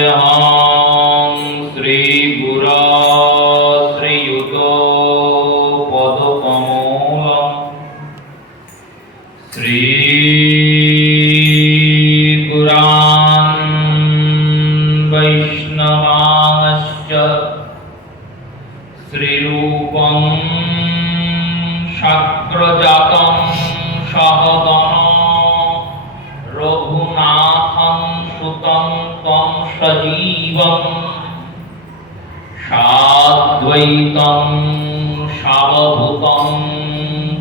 वन्देऽहं श्रीगुरो श्रीयुतो पदकमलं श्रीगुरान् वैष्णवांश्च श्रीरूपं शाग्रजातं सहगण रघुनाथं सुतं त्वं सजीवं साद्वैतं सावभूतं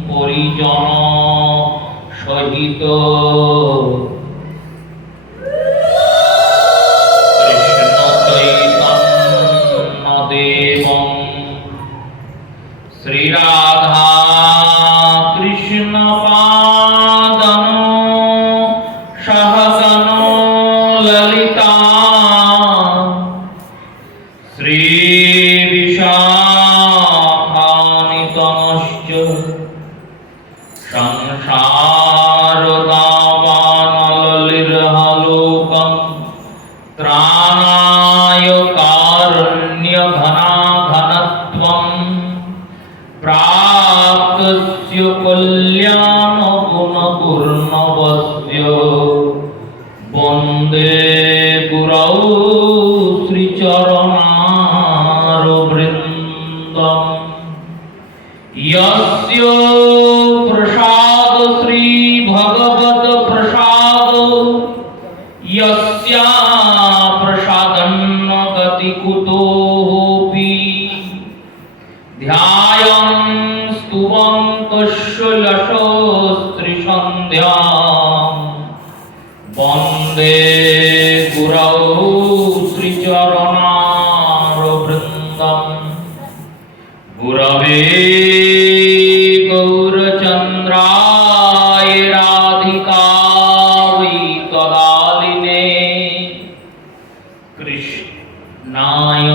परिजन सहित कृष्णचैतन्यदेवं श्रीराधा कृष्णपादं सहगनो ललिता श्रीविशाखान्वितमश्च संसारदावानललिर्हलोकं त्राणाय कारुण्यघनाघनत्वं प्राप्तस्य कल्याणगुणपूर्णवस्य वन्दे गुरौ श्रीचरणारविन्दम् यस्य प्रसाद श्री भगवत प्रसाद यस्या प्रसादन्न गति कुतोऽपि ध्यायं स्तुवं तस्य यशस्त्रिसन्ध्यां वन्दे गुरौ श्रीचरणारविन्दम् गुरवे गौरचन्द्राय राधिकायै तदालिने कृष्णाय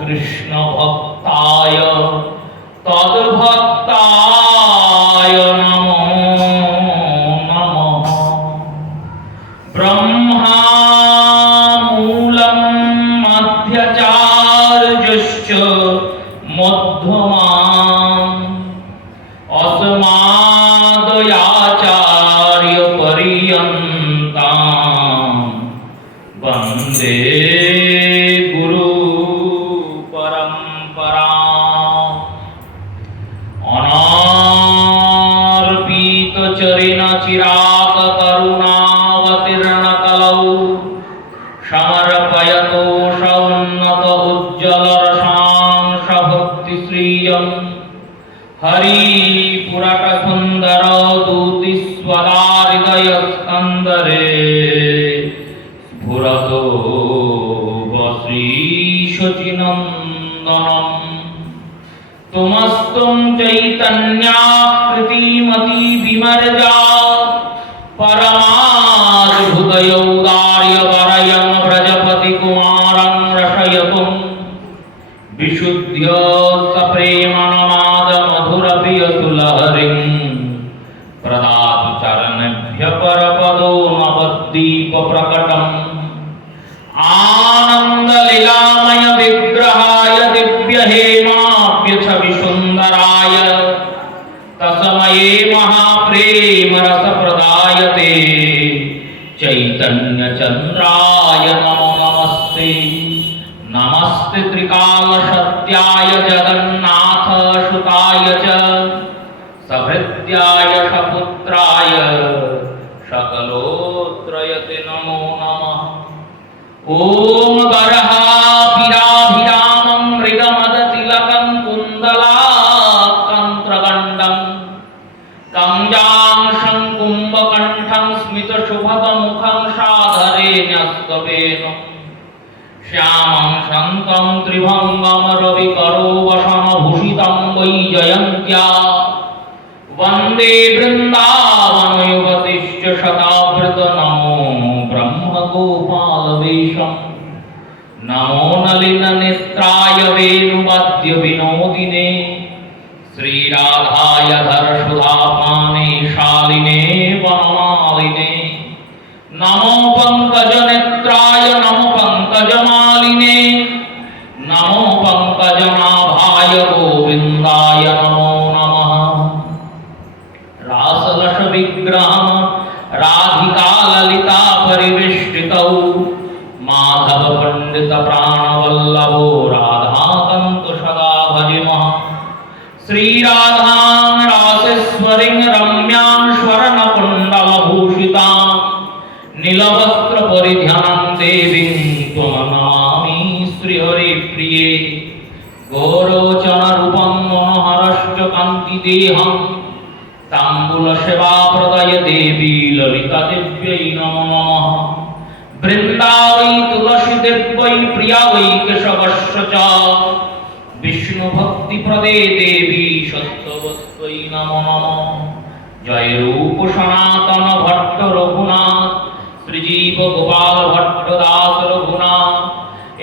कृष्णभक्ताय तद्भक्ताय नमो नमः ब्रह्मा मूलं मध्यचार्यश्च मध्यमाम् अस्मादयाचार्यपर्यन्तां वन्दे गुरु परम्पराम् अनार्पितचरणचिराग करुणावतीर्णकलौ समर्पयतो सौन्नत उज्ज्वलरसां भक्तिश्रियं हरिपुरटसुन्दर दूतिस्वदाहृदयस्कन्दरे स्फुरतो वश्रीशचिनन्दनम् तुमस्त्वं चैतन्याकृतिमति विमर्जा परमाद्भुतयौदार्यवरयं व्रजपतिकुमारं रसयतुं विशुद्ध्य सप्रेमनमादमधुरप्रियसुलहरिं प्रदातु चरणेभ्यः परपदो नवद्दीपप्रकटम् आनन्दलीलामय विग्रहाय दिव्यहेमाभ्यछविसुन्दराय तस्मै महाप्रेमरसप्रदायते चैतन्यचन्द्राय नमो नमस्ते नमस्ते त्रिकालसत्याय जगन्नाथ सुताय च सभृत्याय सपुत्राय सकलोत्रयते नमो नमः ॐ गरहाभिराभिरामं मृगमदतिलकं कुन्दलाकन्त्रगण्डं कञ्जांशं कुम्भकण्ठं स्मितशुभगमुखं साधरेण्यस्तवेन श्यामं शङ्कं त्रिभङ्गं रविकरो वसनभूषितं वैजयन्त्या वन्दे वृन्दावनयुवतिश्च शतावृत नमो ब्रह्मगोपालवेशं नमो नलिननेत्राय वेणुवाद्यविनोदिने श्रीराधाय धरसुधा কান্তি দেহং তাম্বুল সেবা প্রদায় দেবী ললিতা দেব্যৈ নমো নমঃ বৃন্দাবৈ তুলসী দেব্যৈ প্রিয়া বৈ কেশবস্য চ বিষ্ণু ভক্তি প্রদে দেবী সত্যবত্ত্বৈ নমো নমঃ জয় রূপ সনাতন ভট্ট রঘুনাথ শ্রীজীব গোপাল ভট্ট দাস রঘুনাথ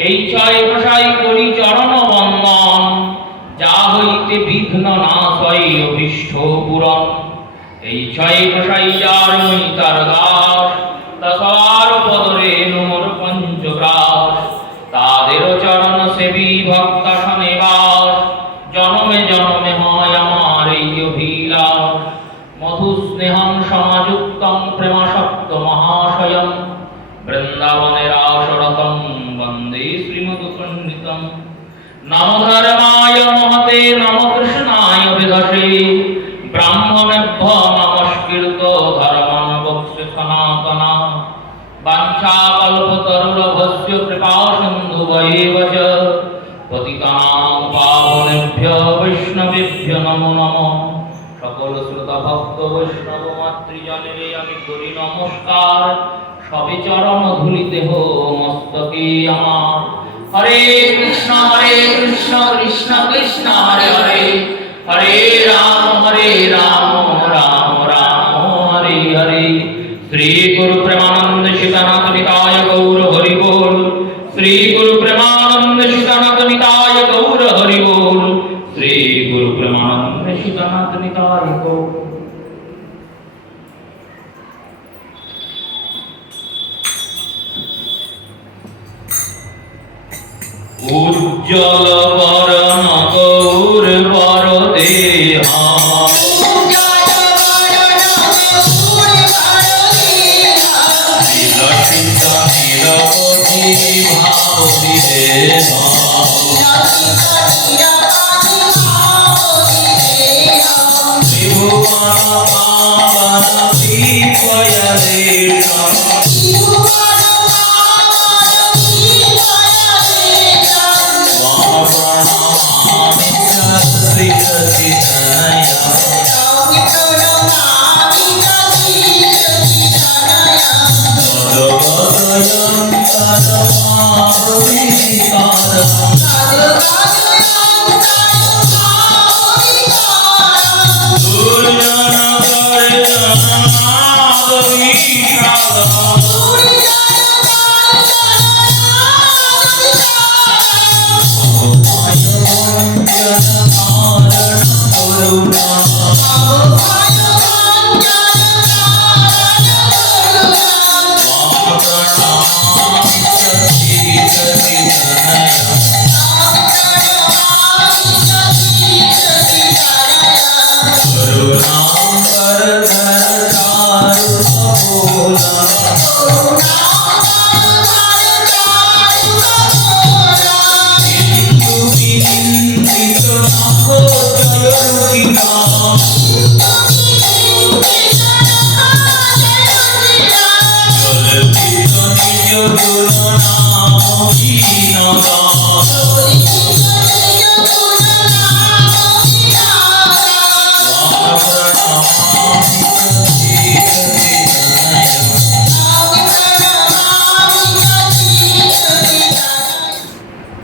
এই ছয় গোসাই করি চরণ বন্দন যা হইতে বিঘ্ন নাশ হয় অভীষ্ট পূরণ এই ছয় গোসাই যার মই তার দাস দশার পদরে নোর পঞ্চগ্রাস তাদের চরণ সেবী ভক্তাসনে বাস জনমে জনমে হয় আমার এই অভিলাষ মধু স্নেহং সমাযুক্তং প্রেমাসক্ত মহাশয়ং বৃন্দাবনের আসরতং বন্দে শ্রীমদপণ্ডিতং নম ধর্মায় মহতে নম কৃষ্ণায় বিদশে ব্রাহ্মণেভ্য নমস্কৃত ধর্মং বক্ষ্যে সনাতনা বাঞ্ছাকল্পতরুলভস্য কৃপা সিন্ধুভ্যেব চ পতিতানাং পাবনেভ্যো বৈষ্ণবেভ্যো নমো নমঃ সকল শ্রোতা ভক্ত বৈষ্ণব মাতৃজনে আমি করি নমস্কার সবে চরণ ধুলি দেহ মস্তকে আমার হরে কৃষ্ণ কৃষ্ণ কৃষ্ণ হরে হরে হরে রাম রাম রাম হরে হরে শ্রী গুরু প্রেমানন্দ সীতানাথ নিতায় গৌর হরি বল শ্রী গুরু প্রেমানন্দ সীতানাথ নিতায় গৌর হরি বল শ্রী গুরু প্রেমানন্দ সীতানাথ নিতায় গৌর। উজ্জ্বল বরণ গৌর বর দেহা বিলসিত নিরবধি ভাব বিদেহা ত্রিভুবন পাবন বিপয়লেশম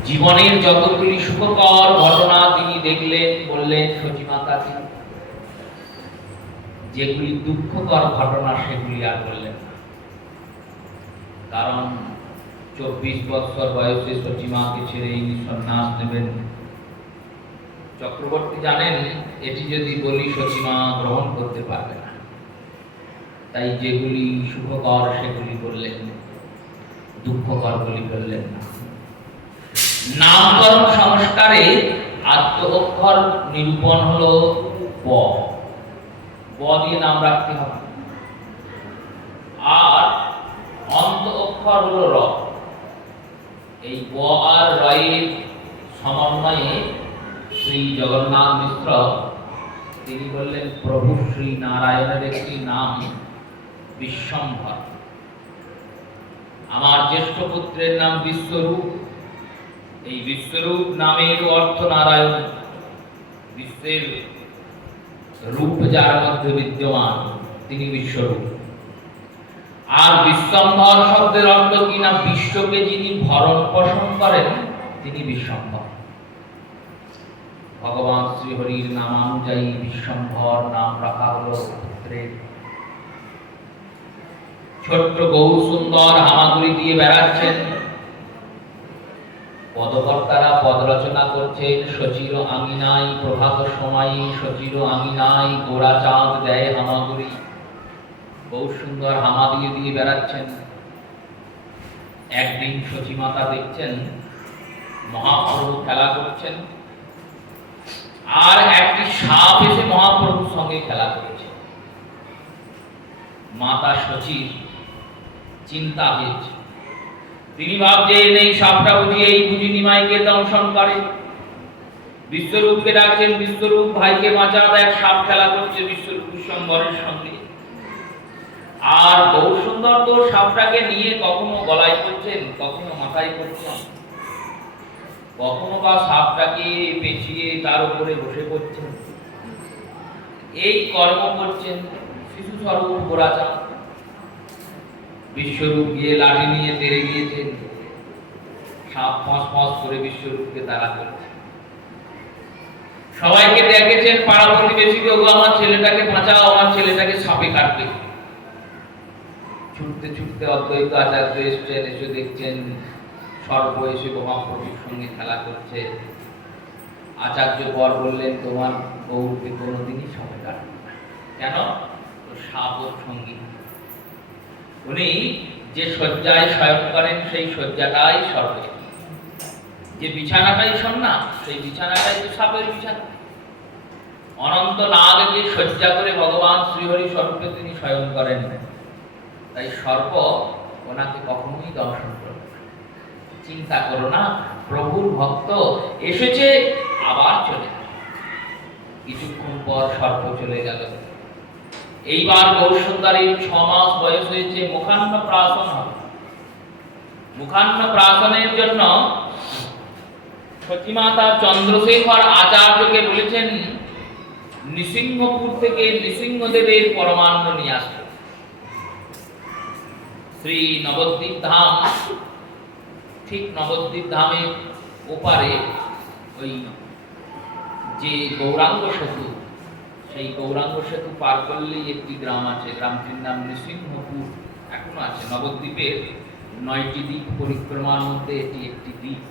জীবনের যতগুলি সুখকর ঘটনা তিনি দেখলেন বললেন সচিমাতাকে, যেগুলি দুঃখকর ঘটনা সেগুলি আর বললেন না। কারণ 24 বছর বয়সে সচিমাকে ছেড়ে ইনি সন্ন্যাস নেবেন। চক্রবর্তী জানেন এটি যদি বলি সচিমা গ্রহণ করতে পারবে না, তাই যেগুলি সুখকর সেগুলি বললেন, দুঃখকর গুলি বললেন না। নামকরণ সংস্কারে আদ্য অক্ষর নিরূপণ হলো ব, ব দিয়ে নাম রাখতে হবে। আর অন্ত অক্ষর হলো র। এই ব আর রয়ের সমন্বয়ে শ্রী জগন্নাথ মিশ্র তিনি বললেন প্রভু শ্রী নারায়ণের একটি নাম বিশ্বম্ভর। আমার জ্যেষ্ঠ পুত্রের নাম বিশ্বরূপ। এই বিশ্বরূপ নামের অর্থ নারায়ণ, বিশ্বের রূপ যার মধ্যে বিদ্যমান তিনি বিশ্বরূপ। আর বিশ্বম্ভর শব্দের অর্থ কি না, বিশ্বকে যিনি ভরণ পোষণ করেন তিনি বিশ্বম্ভর। ভগবান শ্রীহরির নামানুযায়ী বিশ্বম্ভর নাম রাখা হলো পুত্রের। ছোট্ট গৌর সুন্দর হামাগুড়ি দিয়ে বেড়াচ্ছেন, পদকর্তারা পদ রচনা করছেন। সচির আঙিনায় প্রভাত সময়, সচির আঙিনায় গোরা চাঁদ দেয় হামাগুড়ি। গৌর সুন্দর হামা দিয়ে দিয়ে বেড়াচ্ছেন। একদিন সচিমাতা দেখছেন মহাপ্রভু খেলা করছেন, আর একটি সাপ এসে মহাপ্রভুর সঙ্গে খেলা করেছে। মাতা সচির চিন্তা হয়েছে, তিনি ভাবছেন এই সাপটা বুঝি নিমাইকে দংশন করে। বিশ্বরূপকে ডাকছেন, বিশ্বরূপ ভাইকে বাঁচা, দেখ সাপ খেলা করছে বিশ্বরূপ বিশ্বম্বরের সঙ্গে। আর গৌর সুন্দর তো সাপটাকে নিয়ে কখনো গলায় করছেন, কখনো মাথায় করছেন, কখনো বা সাপটাকে পেঁচিয়ে তার উপরে বসে পড়ছেন। এই কর্ম করছেন শিশু স্বরূপ গোরাচাঁদ। বিশ্বরূপ গিয়ে লাঠি নিয়ে তেড়ে গিয়েছেন, সাপ ফস ফস করে বিশ্বরূপকে তাড়া করছে। সবাইকে দেখেছেন, পাড়া প্রতিবেশীকে, ও আমার ছেলেটাকে বাঁচাও, আমার ছেলেটাকে সাপে কাটবে। ছুটতে ছুটতে অদ্বৈত আচার্য এসেছেন, এসে দেখছেন সর্প এসে মহাপ্রভুর সঙ্গে খেলা করছে। আচার্য পর বললেন, তোমার গৌরকে কোনোদিনই সাপে কাটবে না। কেন? সাপ ওর সঙ্গী। উনি যে শয্যায় শয়ন করেন সেই শয্যাটাই সর্পের, যে বিছানাটাই সন্না সেই বিছানাটাই তো সাপের বিছানা। অনন্ত নাগকে শয্যা করে ভগবান শ্রীহরি স্বরূপে তিনি শয়ন করেন, তাই সর্প ওনাকে কখনোই দর্শন করবে না। চিন্তা করো না, প্রভুর ভক্ত এসেছে আবার চলে গেল। কিছুক্ষণ পর সর্প চলে গেল। এইবার গৌর সুন্দরীর 6 মাস বয়স হয়েছে, মুখান্ন প্রাশন হবে। মুখান্ন প্রাশনের জন্য সতীমাতা চন্দ্রশেখর আচার্যকে বলেছেন নৃসিংহপুর থেকে নৃসিংহদেবের পরমান্ন নিয়ে আসতে। শ্রী নবদ্বীপ ধাম, ঠিক নবদ্বীপ ধামের ওপারে ওই যে গৌরাঙ্গ সেতু, সেই গৌরাঙ্গ সেতু পার করলেই একটি গ্রাম আছে, গ্রামটির নাম নৃসিংহপুর, এখনো আছে। নবদ্বীপের 9টি দ্বীপ পরিক্রমার মধ্যে এটি একটি দ্বীপ।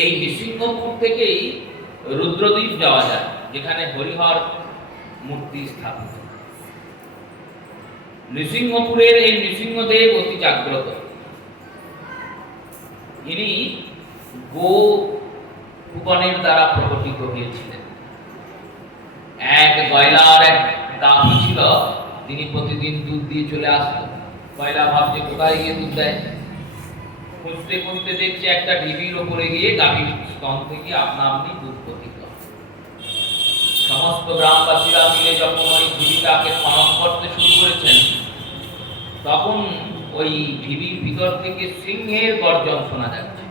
এই নৃসিংহপুর থেকেই রুদ্রদ্বীপ যাওয়া যায়, যেখানে হরিহর মূর্তি স্থাপিত। নৃসিংহপুরের এই নৃসিংহদেব অতি জাগ্রত। ইনি গো ভুবনের দ্বারা প্রকটিত হয়েছিলেন। এক গয়লার এক গাভী ছিল, তিনি প্রতিদিন দুধ দিয়ে চলে আসতেন। গয়লা ভাবছে কোথায় গিয়ে দুধ দেয়, খুঁজতে খুঁজতে দেখছে একটা ঢিবির ওপরে গিয়ে গাভীর স্তন থেকে আপনা আপনি দুধ পতিত। সমস্ত গ্রামবাসীরা মিলে যখন ওই ঢিবিটাকে খনন করতে শুরু করেছেন, তখন ওই ঢিবির ভিতর থেকে সিংহের গর্জন শোনা যাচ্ছে।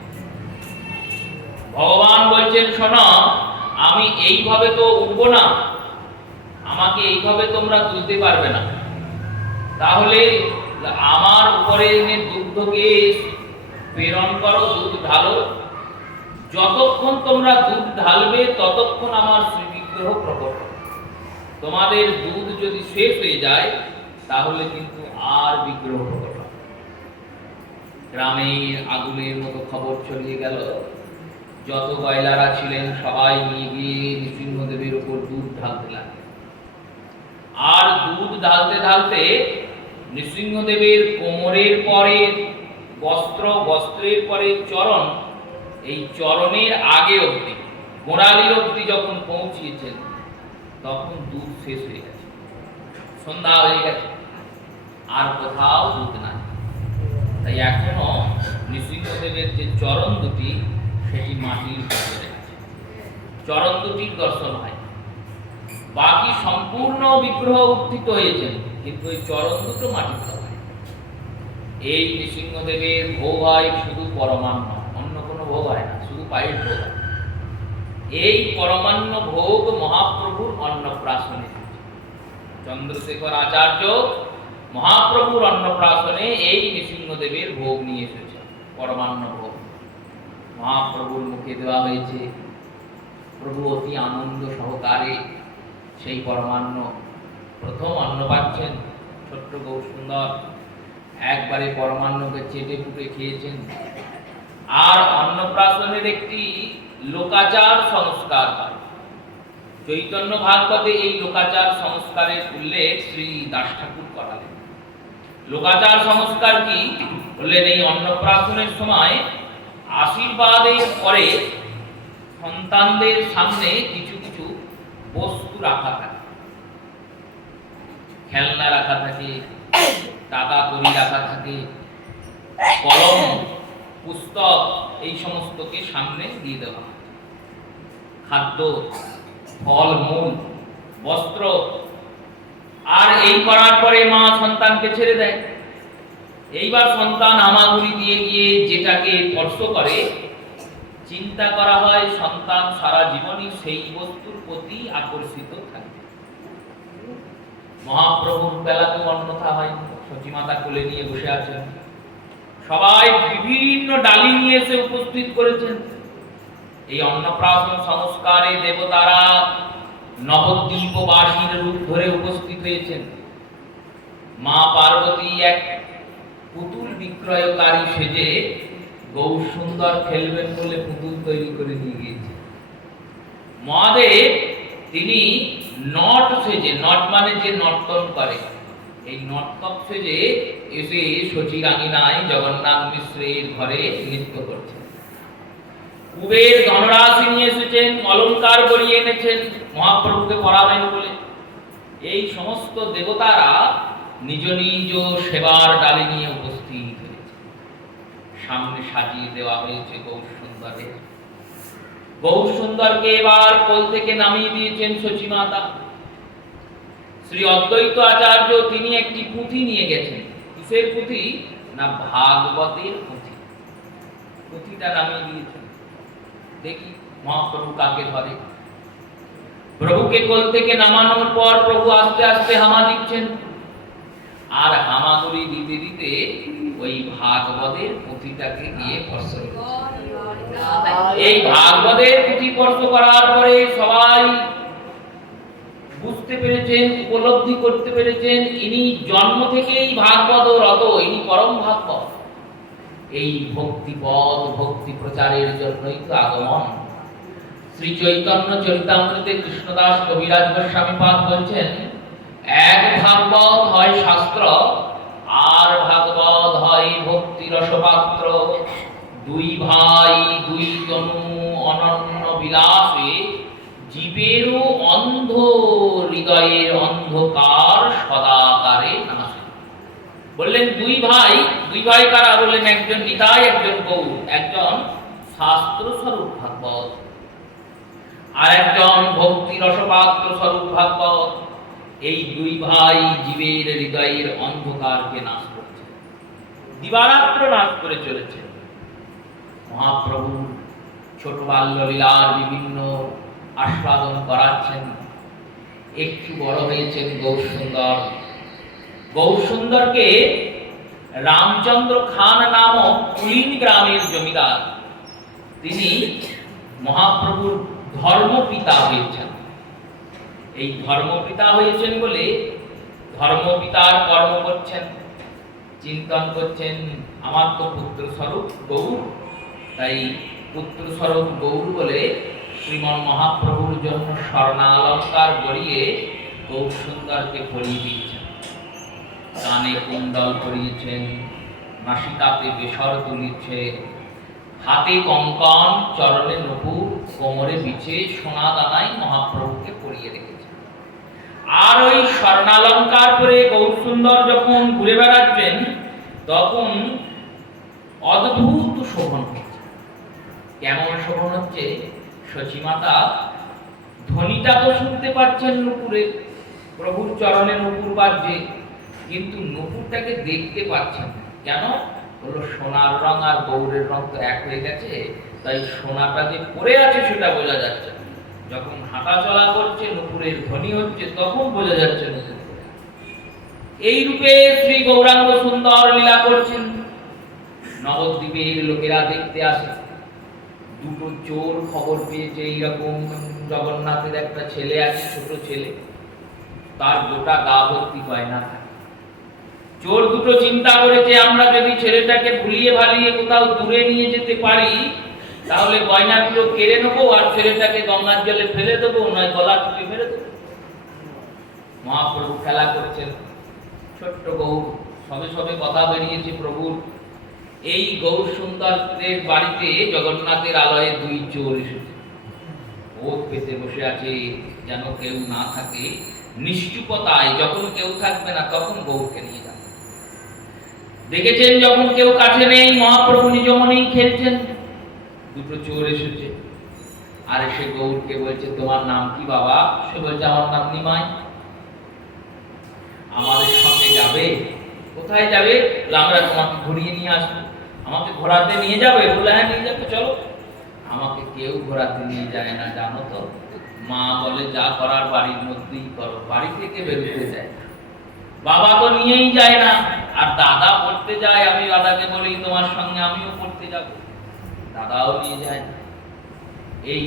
ভগবান বলছেন, শোনো, আমি এইভাবে তো উঠবো না, আমাকে এইভাবে তোমরা তুলতে পারবে না, তাহলে আমার উপরে এনে দুগ্ধকে প্রেরণ করো, দুধ ঢালো। যতক্ষণ তোমরা দুধ ঢালবে ততক্ষণ আমার শ্রীবিগ্রহ প্রকট হবে। তোমাদের দুধ যদি শেষ হয়ে যায় তাহলে কিন্তু আর বিগ্রহ প্রকট হবে। গ্রামে আগুনের মতো খবর ছড়িয়ে গেল। যত গয়লারা ছিলেন সবাই নিয়ে গিয়ে নৃসিংহদেবের উপর দুধ ঢালতে লাগলেন। আর দুধ ঢালতে ঢালতে নৃসিংহদেবের কোমরের পরে বস্ত্র, বস্ত্রের পরে চরণ, এই চরণের আগে অবধি, গোড়ালির অবধি যখন পৌঁছিয়েছেন তখন দুধ শেষ হয়ে গেছে। সন্ধ্যা হয়ে গেছে, আর কোথাও দুধ নাই। তাই এখনো নৃসিংহদেবের যে চরণ দুটি, সেটি মাটির ভিতরে আছে, চরণ দুটির দর্শন হয়। বাকি সম্পূর্ণ বিগ্রহ উত্থিত হয়েছেন, কিন্তু ওই চরণ দুটো মাটির তলায়। এই নৃসিংহদেবের ভোগ হয় শুধু পরমান্ন, অন্য কোনো ভোগ হয় না, শুধু পায়ের ভোগ হয়। এই পরমান্ন ভোগ মহাপ্রভুর অন্নপ্রাশনে। চন্দ্রশেখর আচার্য মহাপ্রভুর অন্নপ্রাশনে এই নৃসিংহদেবের ভোগ নিয়ে এসেছে, পরমান্ন ভোগ মহাপ্রভুর মুখে দেওয়া হয়েছে। প্রভু অতি আনন্দ সহকারে সেই পরমান্ন প্রথম অন্ন পাচ্ছেন। ছোট্ট গৌরসুন্দর একবারে পরমান্নকে চেটে পুটে খেয়েছেন। আর অন্নপ্রাশনের একটি লোকাচার সংস্কার হয়। চৈতন্য ভাগবতে এই লোকাচার সংস্কারের উল্লেখ শ্রী দাস ঠাকুর করালেন। লোকাচার সংস্কার কি বললেন? এই অন্নপ্রাশনের সময় আশীর্বাদের পরে সন্তানদের সামনে কিছু কিছু বস্তু রাখা থাকে, খেলনা রাখা থাকে, টাকা কড়ি রাখা থাকে, কলম, পুস্তক, এই সমস্তকে সামনে দিয়ে দেওয়া হয়। খাদ্য, ফল মূল, বস্ত্র। আর এই করার পরে মা সন্তানকে ছেড়ে দেয়। এইবার সন্তান হামাগুড়ি দিয়ে গিয়ে যেটাকে স্পর্শ করে, চিন্তা করা হয় সন্তান সারা জীবনই সেই বস্তুর প্রতি আকর্ষিত থাকে। মহাপ্রভুর বেলাতেও অন্যথা হয়। সচিমাতা কোলে নিয়ে বসে আছেন, সবাই বিভিন্ন ডালি নিয়ে এসে উপস্থিত করেছেন। এই অন্নপ্রাশন সংস্কারে দেবতারা নবদ্বীপবাসীর রূপ ধরে উপস্থিত হয়েছেন। মা পার্বতী এক পুতুল বিক্রয়কারী সেজে গৌর সুন্দর খেলবেন বলে পুতুল তৈরি করে নিয়ে গিয়েছে। মহাদেব তিনি নট সেজে, নট মানে যে নর্তন করে, এই নর্তক সেজে এসে শচীরাঙ্গিনায় জগন্নাথ মিশ্রের ঘরে নৃত্য করছেন। কুবের ধনরাশি নিয়ে এসেছেন, অলংকার গড়িয়ে এনেছেন মহাপ্রভুকে পরাবেন বলে। এই সমস্ত দেবতারা নিজ নিজ সেবার ডালি নিয়ে উপস্থিত হয়েছে। সামনে সাজিয়ে দেওয়া হয়েছে গৌর সুন্দরের। গৌর সুন্দরকে এবার কোল থেকে নামিয়ে দিয়েছেন সচিমাতা। শ্রী অদ্বৈত আচার্য তিনি একটি পুঁথি নিয়ে গেছেন। কিসের পুঁথি? না, ভাগবতের পুঁথি। পুঁথিটা নামিয়ে দিয়েছেন। দেখি মহাপ্রভু কাকে ধরে। প্রভুকে কোল থেকে নামানোর পর প্রভু আস্তে আস্তে হামা দিচ্ছেন। আর হামাগুড়ি দিতে দিতে ওই ভাগবতের পুঁথিটাকে গিয়ে স্পর্শ করছে। এই ভাগবতের পুঁথি স্পর্শ করার পরে সবাই বুঝতে পেরেছেন, উপলব্ধি করতে পেরেছেন ইনি জন্ম থেকেই ভাগবত রত, ইনি পরম ভাগবত। এই ভক্তিপদ, ভক্তি প্রচারের জন্যই তো আগমন। শ্রী চৈতন্য চরিতামৃতে কৃষ্ণদাস কবিরাজ গোস্বামী পাদ বলছেন, এক ভাগবত হয় শাস্ত্র, আর ভাগবত হয় ভক্তি রসপাত্র। দুই ভাই দুই তনু অনন্য বিলাসে, জীবেরও অন্ধ হৃদয়ের অন্ধকার সদাকারে নাশে। বললেন দুই ভাই, দুই ভাই কারা? বললেন একজন নিতাই, একজন গৌর। একজন শাস্ত্র স্বরূপ ভাগবত, আর একজন ভক্তি রসপাত্র স্বরূপ ভাগবত। এই দুই ভাই জীবের হৃদয়ের অন্ধকারকে নাশ করছে, দিবারাত্র নাশ করে চলেছে। মহাপ্রভু ছোট বাল্য লীলার বিভিন্ন আস্বাদন করাচ্ছেন। একটু বড় হয়েছেন গৌর সুন্দর। গৌর সুন্দরকে রামচন্দ্র খান নামক কুলিন গ্রামের জমিদার তিনি মহাপ্রভুর ধর্মপিতা হয়েছেন। এই ধর্মপিতা হয়েছেন বলে ধর্মপিতার কর্ম করছেন, চিন্তন করছেন আমার তো পুত্র স্বরূপ গৌর, তাই পুত্র স্বরূপ গৌর বলে শ্রীমন মহাপ্রভুর জন্য স্বর্ণালঙ্কার গড়িয়ে গৌর সুন্দরকে পরিয়ে দিয়েছেন। কানে কুণ্ডল পরিয়েছেন, নাসিকাতে বেসর তুলিছে, হাতে কঙ্কন, চরণে নূপুর, কোমরে বিছে সোনা দানাই মহাপ্রভুকে পরিয়ে রেখেছেন। আর ওই স্বর্ণালঙ্কার পরে গৌর সুন্দর যখন ঘুরে বেড়াচ্ছেন তখন অদ্ভুত শোভন হচ্ছে। কেমন শোভন হচ্ছে? সচিমাতা ধ্বনিটা তো শুনতে পাচ্ছেন নূপুরের, প্রভুর চরণে নূপুর বাজছে, কিন্তু নূপুরটাকে দেখতে পাচ্ছেন না। কেন? হলো সোনার রং আর গৌরের রং তো এক হয়ে গেছে, তাই সোনাটা যে পড়ে আছে সেটা বোঝা যাচ্ছে না। যখন হাঁটা চলা করছে, নুপুরের ধ্বনি হচ্ছে, তখন বোঝা যাচ্ছে নুপুর। এই রূপে শ্রী গৌরাঙ্গ সুন্দর লীলা করছেন। নবদ্বীপের লোকেরা দেখতে আসে। দুটো চোর খবর পেয়েছে এইরকম জগন্নাথের একটা ছেলে আছে, ছোট ছেলে, তার গোটা গা ভর্তি গয়না। চোর দুটো চিন্তা করেছে, আমরা যদি ছেলেটাকে ভুলিয়ে ভালিয়ে কোথাও দূরে নিয়ে যেতে পারি, তাহলে গয়নাগুলো কেড়ে নেবো আর ছেলেটাকে গঙ্গার জলে ফেলে দেবো, নয় গলা টিপে মেরে দেবো। মহাপ্রভু খেলা করছেন। ছোট্ট গৌর, সবে সবে কথা বেরিয়েছে প্রভুর। এই গৌর সুন্দরের বাড়িতে জগন্নাথের আলয়ে দুই চোর এসেছে। ওত পেতে বসে আছে, যেন কেউ না থাকে। নিশ্চুপতায় যখন কেউ থাকবে না তখন গৌরকে নিয়ে যাবে। দেখেছেন যখন কেউ কাছে নেই, মহাপ্রভু নিজ মনেই খেলছেন। দুটো চোর এসেছে আর এসে গৌরকে বলছে, তোমার নাম কি বাবা? সে বলছে, আমার নাম নিমাই। আমাদের সঙ্গে যাবে? কোথায় যাবে? আমরা তোমাকে ঘুরিয়ে নিয়ে আসবো। আমাকে ঘোরাতে নিয়ে যাবে? বলে হ্যাঁ নিয়ে যাবে, চলো। আমাকে কেউ ঘোরাতে নিয়ে যায় না, জানো তো। মা বলে যা করার বাড়ির মধ্যেই করো, বাড়ি থেকে বেরোতে যায় না। বাবা তো নিয়েই যায় না, আর দাদা পড়তে যায়। আমি দাদাকে বলি তোমার সঙ্গে আমিও পড়তে যাব, দাদাও নিয়ে যায় না। এই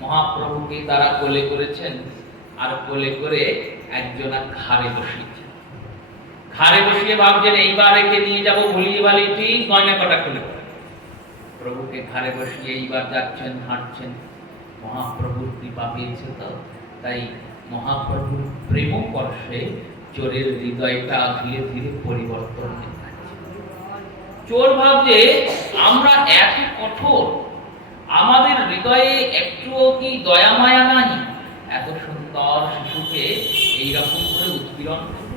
মহাপ্রভুকে তারা কোলে করেছেন, আর কোলে করে একজনা ঘাড়ে বসিয়েছে। ঘাড়ে বসিয়ে ভাবছেন এইবার একে নিয়ে যাবো ভুলিয়ে ভালি, ঠিক গয়না কটা খুলে প্রভুকে ঘাড়ে বসিয়ে এইবার যাচ্ছেন, হাঁটছেন। মহাপ্রভুর কৃপা পেয়েছে তো, তাই মহাপ্রভুর প্রেম পরশে চোরের হৃদয়টা ধীরে ধীরে পরিবর্তন হয়ে যাচ্ছে। চোর ভাবছে আমরা এত কঠোর, আমাদের হৃদয়ে একটুও কি দয়া মায়া নাই? এত সুন্দর শিশুকে এইরকম করে উৎপীড়ন করব?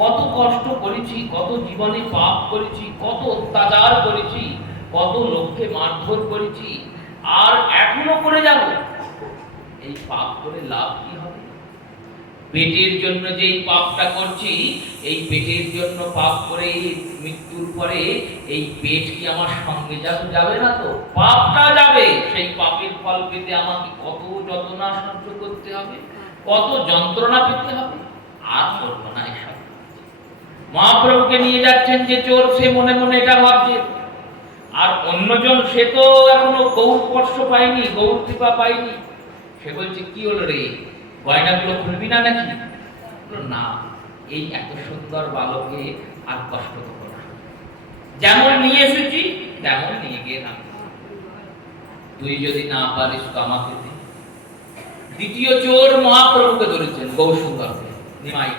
কত কষ্ট করেছি, কত জীবনে পাপ করেছি, কত অত্যাচার করেছি, কত লোককে মারধর করেছি, আর এখনো করে যাব। এই পাপ করে লাভ কি হবে? পেটের জন্য যে এই পাপটা করছি, এই পেটের জন্য পাপ করে মৃত্যুর পরে এই পেট কি আমার সঙ্গে যাবে না তো? পাপটা যাবে। সেই পাপের ফল পেতে আমাকে কত যন্ত্রণা সহ্য করতে হবে, কত যন্ত্রণা পেতে হবে। আর করবো না এসব। মহাপ্রভুকে নিয়ে যাচ্ছেন যে চোর, সে মনে মনে এটা ভাবছে। আর অন্যজন, সে তো এখনো গৌর স্পর্শ পায়নি, গৌর কৃপা পায়নি। সে বলছে, কি হলো রে, গয়নাগুলো খুলবি না নাকি? না, এই এত সুন্দর বালকে আর কষ্ট করবো না, যেমন নিয়ে এসেছি তেমন নিয়ে গিয়ে না, তুই যদি না পারিস তো আমাকে দে। দ্বিতীয় চোর মহাপ্রভুকে ধরেছেন, গৌর সুন্দরকে, নিমাই।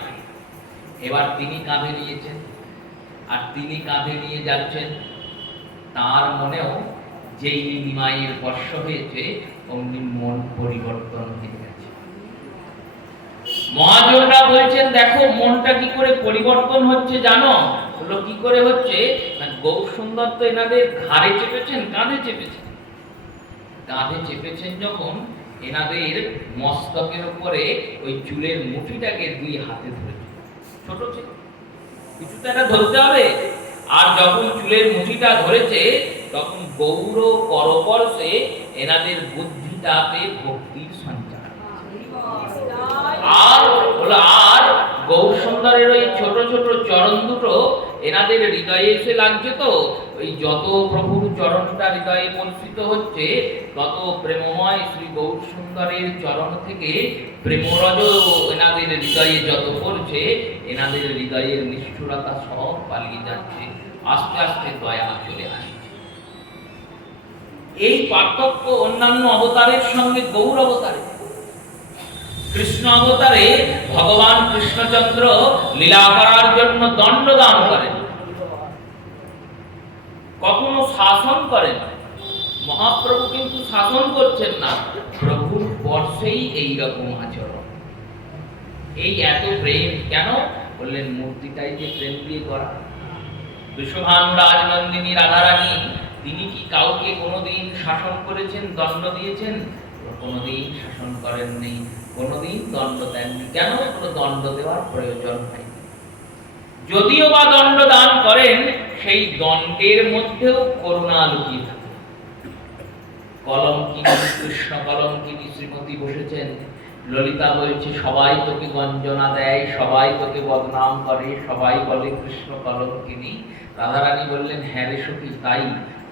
এবার তিনি কাঁধে নিয়েছেন, আর তিনি কাঁধে নিয়ে যাচ্ছেন। তার মনেও যেই নিমাইয়ের স্পর্শ হয়েছে, অমনি মন পরিবর্তন হয়ে গেছে। মহাজনরা বলছেন, দেখো মনটা কি করে পরিবর্তন হচ্ছে জানো? হলো কি করে হচ্ছে না, গৌর সুন্দর তো এনাদের ঘাড়ে চেপেছেন, কাঁধে চেপেছেন। কাঁধে চেপেছেন যখন, এনাদের মস্তকের উপরে ওই চুলের মুঠিটাকে দুই হাতে ধরেছে। ছোট ছিল, কিছুটা এটা ধরতে হবে। আর যখন চুলের মুঠিটা ধরেছে, তখন গৌর পরপরশে এনাদের বুদ্ধিটাতে ভক্তির সঞ্চার। আর গৌর সুন্দরের ওই ছোট ছোট চরণ দুটো এনাদের হৃদয়ে এসে লাগছে। তো ওই যত প্রভুর চরণটা হৃদয়ে পরিচিত হচ্ছে, তত প্রেমময় শ্রী গৌর সুন্দরের চরণ থেকে প্রেমরজ এনাদের হৃদয়ে যত পড়ছে, এনাদের হৃদয়ের নিষ্ঠুরতা সব পালিয়ে যাচ্ছে, আস্তে আস্তে দয়া চলে আসছে। এই পার্থক্য অন্যান্য অবতারের সঙ্গে গৌর অবতারে। কৃষ্ণ অবতারে ভগবান কৃষ্ণচন্দ্র লীলা করার জন্য দণ্ড দান করেন, কখনো শাসন করেন। মহাপ্রভু কিন্তু শাসন করছেন না, প্রভুর স্পর্শেই এইরকম আচরণ। এই এত প্রেম কেন? বললেন মূর্তিটাই যে প্রেম দিয়ে করা। বিশ্বভানু রাজনন্দিনী রাধারানী, তিনি কি কাউকে কোনোদিন শাসন করেছেন, দণ্ড দিয়েছেন? কোনোদিন শাসন করেননি, কোনোদিন দণ্ড দেননি। কেন? কোনো দণ্ড দেওয়ার প্রয়োজন নাই। যদিও বা দণ্ড দান করেন, সেই দণ্ডের মধ্যেও করুণা লুকিয়ে থাকে। কলঙ্কিনী, কৃষ্ণ কলঙ্কিনী শ্রীমতী বসেছেন। ললিতা বলছে সবাই তোকে গঞ্জনা দেয়, সবাই তোকে বদনাম করে, সবাই বলে কৃষ্ণ কলঙ্কিনী। রাধারানী বললেন হ্যাঁ রে সখী, তাই,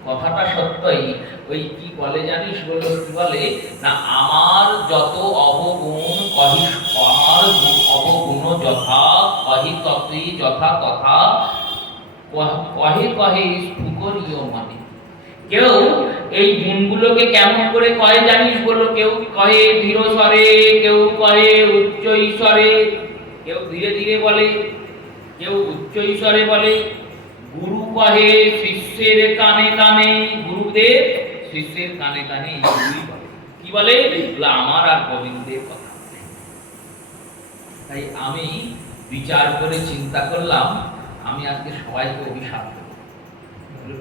কথাটা সত্যই। ওই কি বলে জানিস, বলল কি বলে না, আমার যত অবগুণ কহি, আমার অবগুণ যথা কহি ততই যথা তথা কহে কহে স্ফুকরীয় মানে। কেউ এই গুণগুলোকে কেমন করে কয় জানিস, বলল কেউ কহে ধীর স্বরে, কেউ কহে উচ্চ স্বরে, কেউ ধীরে ধীরে বলে, কেউ উচ্চ স্বরে বলে। গুরু কহে শিষ্যের কানে কানে, গুরুদেব শিষ্যের কানে কানে কি বলে, আমার আর গোবিন্দের কথা। তাই আমি বিচার করে চিন্তা করলাম, আমি আজকে সবাইকে অভিশাপ দেব।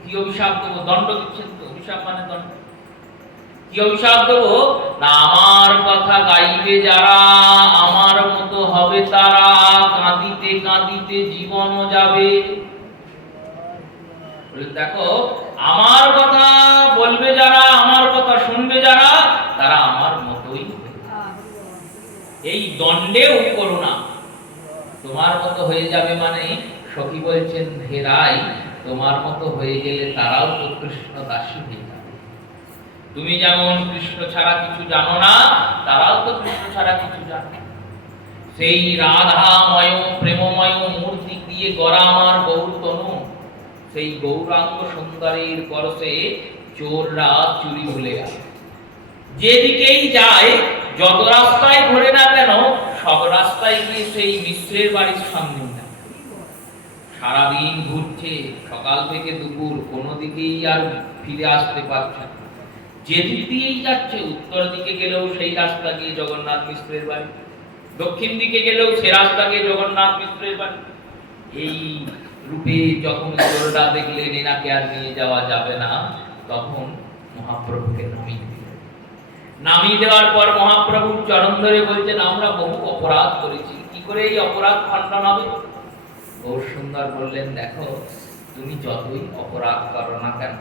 কি অভিশাপ দেবো? দণ্ড দিচ্ছেন তো, অভিশাপ মানে দণ্ড। কি অভিশাপ দেবো না, আমার কথা গাইবে যারা, আমার মতো হবে তারা, কাঁদিতে কাঁদিতে জীবনও যাবে। দেখো, আমার কথা বলবে যারা, আমার কথা শুনবে যারা, তারা আমার মতোই হবে। এই দণ্ডেও করুণা, তোমার মতো হয়ে যাবে মানে, সখী বলছেন হে রাই, তোমার মতো হয়ে গেলে তারাও তো কৃষ্ণ দাসী হয়ে যাবে। তুমি যেমন কৃষ্ণ ছাড়া কিছু জানো না, তারাও তো কৃষ্ণ ছাড়া কিছু জানে। সেই রাধাময় প্রেমময় মূর্তি দিয়ে গড়া আমার গৌরতনু, সেই গৌরাঙ্গ সুন্দরীর পরশে চোররা চুরি ভুলে গেল। যেদিকেই যায়, যত রাস্তায় ঘোরে না কেন, সব রাস্তায় গিয়ে সেই মিশ্রের বাড়ির সামনে সারাদিন ঘুরছে, সকাল থেকে দুপুর, কোনো দিকেই আর ফিরে আসতে পারছে না। যেদিক দিয়েই যাচ্ছে, উত্তর দিকে গেলেও সেই রাস্তা গিয়ে জগন্নাথ মিশ্রের বাড়ি, দক্ষিণ দিকে গেলেও সে রাস্তা গিয়ে জগন্নাথ মিশ্রের বাড়ি। এই রূপে যখন চোররা দেখলেন এনাকে আর নিয়ে যাওয়া যাবে না, তখন মহাপ্রভুকে নামিয়ে দিলেন। নামিয়ে দেওয়ার পর মহাপ্রভুর চরণ ধরে বলছেন, আমরা বহু অপরাধ করেছি, কি করে এই অপরাধ খণ্ডন হবে? গৌর সুন্দর বললেন, দেখো, তুমি যতই অপরাধ করো না কেন,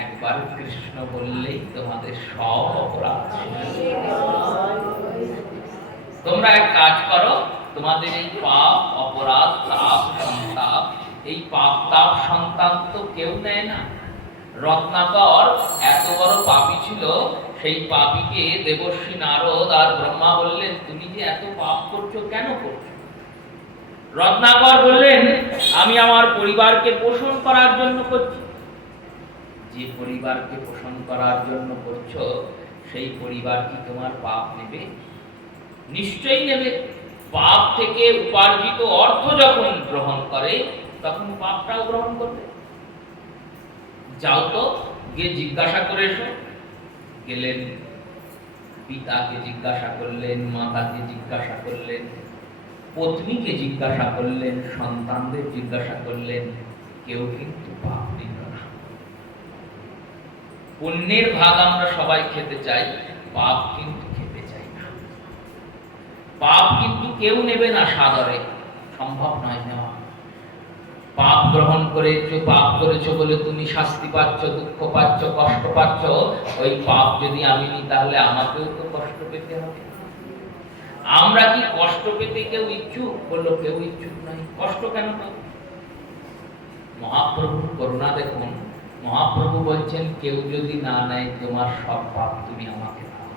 একবার কৃষ্ণ বললেই তোমাদের সব অপরাধ। তোমরা এক কাজ করো, তোমাদের এই পাপ অপরাধ তাপ সন্তাপ, এই পাপ তাপ সন্তাপ তো কেউ নেয় না। রত্নাকর এত বড় পাপী ছিল, সেই পাপীকে দেবর্ষী নারদ আর ব্রহ্মা বললেন, তুমি যে এত পাপ করছো, কেন করছো? রত্নাকর বললেন, আমি আমার পরিবারকে পোষণ করার জন্য করছি। যে পরিবারকে পোষণ করার জন্য করছো, সেই পরিবার কি তোমার পাপ নেবে? নিশ্চয়ই নেবে। পাপ থেকে উপার্জিত অর্থ যখন গ্রহণ করে, তখন পাপটাও গ্রহণ করবে। যাও তো, গিয়ে জিজ্ঞাসা করে এসো। গেলেন, পিতাকে জিজ্ঞাসা করলেন, মাতাকে জিজ্ঞাসা করলেন, পত্নীকে জিজ্ঞাসা করলেন, সন্তানদের জিজ্ঞাসা করলেন, কেউ কিন্তু পাপ নিল না। পুণ্যের ভাগ আমরা সবাই খেতে চাই, পাপ কিন্তু খেতে চাই না। পাপ কিন্তু কেউ নেবে না সাদরে, সম্ভব নয় নেওয়া। পাপ গ্রহণ করেছো, পাপ করেছো বলে তুমি শাস্তি পাচ্ছ, দুঃখ পাচ্ছ, কষ্ট পাচ্ছ। ওই পাপ যদি আমি নিই, তাহলে আমাকেও তো কষ্ট পেতে হবে। আমরা কি কষ্ট পেতে কেউ ইচ্ছুক? বললো কেউ ইচ্ছুক নাই। কষ্ট কেন পাবে? মহাপ্রভুর করুণা দেখুন। মহাপ্রভু বলছেন, কেউ যদি না নেয় তোমার সব পাপ, তুমি আমাকে দাও।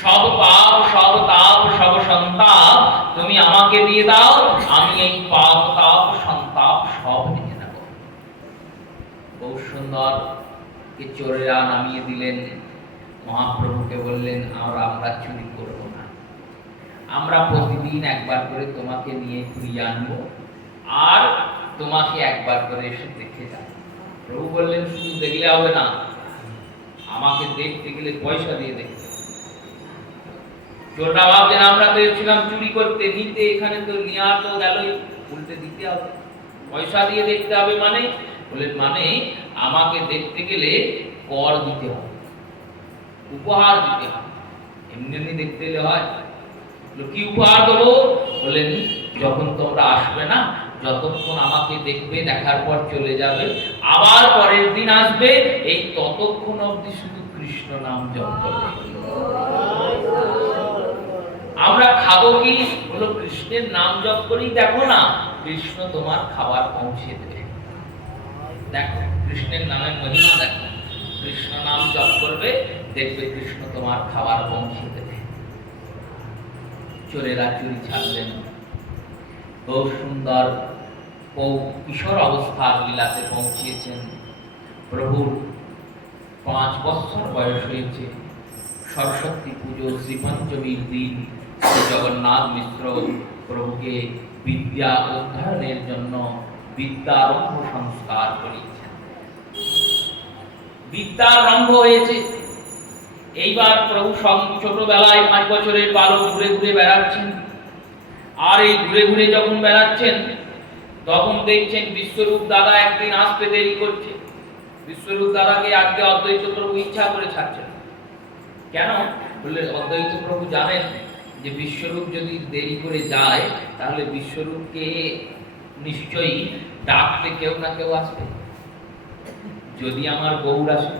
সব পাপ, সব তাপ, সব সন্তাপ তুমি আমাকে দিয়ে দাও, আমি এই পাপ তাপ সন্তাপ সব নিয়ে নেব। বহু সুন্দর কে চোরেরা নামিয়ে দিলেন। মহাপ্রভুকে বললেন, আমরা চুরি করব না, আমরা প্রতিদিন একবার করে তোমাকে নিয়ে ঘুরিয়ে আনবো, আর তোমাকে একবার করে এসে দেখে যাব। প্রভু বললেন, শুধু দেখলে হবে না, আমাকে দেখতে গেলে পয়সা দিয়ে দেখতে। চোররা ভাবছেন আমরা তো এসেছিলাম চুরি করতে, নিতে, এখানে তো নেওয়া তো গেলই, উল্টে দিতে হবে, পয়সা দিয়ে দেখতে হবে। মানে বললেন, মানে আমাকে দেখতে গেলে কর দিতে হবে, উপহার দিতে হবে, এমনি এমনি দেখতে এলে হয়? কি উপহার দেবো? বললেন, যখন তোমরা আসবে না, যতক্ষণ আমাকে দেখবে, দেখার পর চলে যাবে, আবার পরের দিন আসবে, এই ততক্ষণ অবধি শুধু কৃষ্ণ নাম জপ করবে। আমরা খাবো কি? বলো কৃষ্ণের নাম জপ করি। দেখো না, কৃষ্ণ তোমার খাবার পৌঁছে দেবে। দেখো কৃষ্ণের নামের মহিমা দেখো। কৃষ্ণ নাম জপ করবে, দেখবে কৃষ্ণ তোমার খাবার পৌঁছে দেবে। চোরেরা চুরি ছাড়লেন, বহু সুন্দর কিশোর অবস্থার লীলাতে পৌঁছিয়েছেন। প্রভুর 5 বছর বয়স হয়েছে। সরস্বতী পুজো শ্রীপঞ্চমীর দিন শ্রী জগন্নাথ মিশ্র প্রভুকে বিদ্যা অধ্যয়নের জন্য বিদ্যারম্ভ সংস্কার করিয়েছেন। বিদ্যারম্ভ হয়েছে। এইবার প্রভু ছোটবেলায় 5 বছরের বালক ঘুরে ঘুরে বেড়াচ্ছেন। আর এই ঘুরে ঘুরে যখন বেড়াচ্ছেন, তখন দেখছেন বিশ্বরূপ দাদা একদিন আসতে দেরি করছে। বিশ্বরূপ দাদাকে আজকে অদ্বৈত প্রভু ইচ্ছা করে ছাড়ছেন। কেন? বললে অদ্বৈত প্রভু জানেন যে বিশ্বরূপ যদি দেরি করে যায়, তাহলে বিশ্বরূপকে নিশ্চয়ই ডাকতে কেউ না কেউ আসবে। যদি আমার গৌর আসে,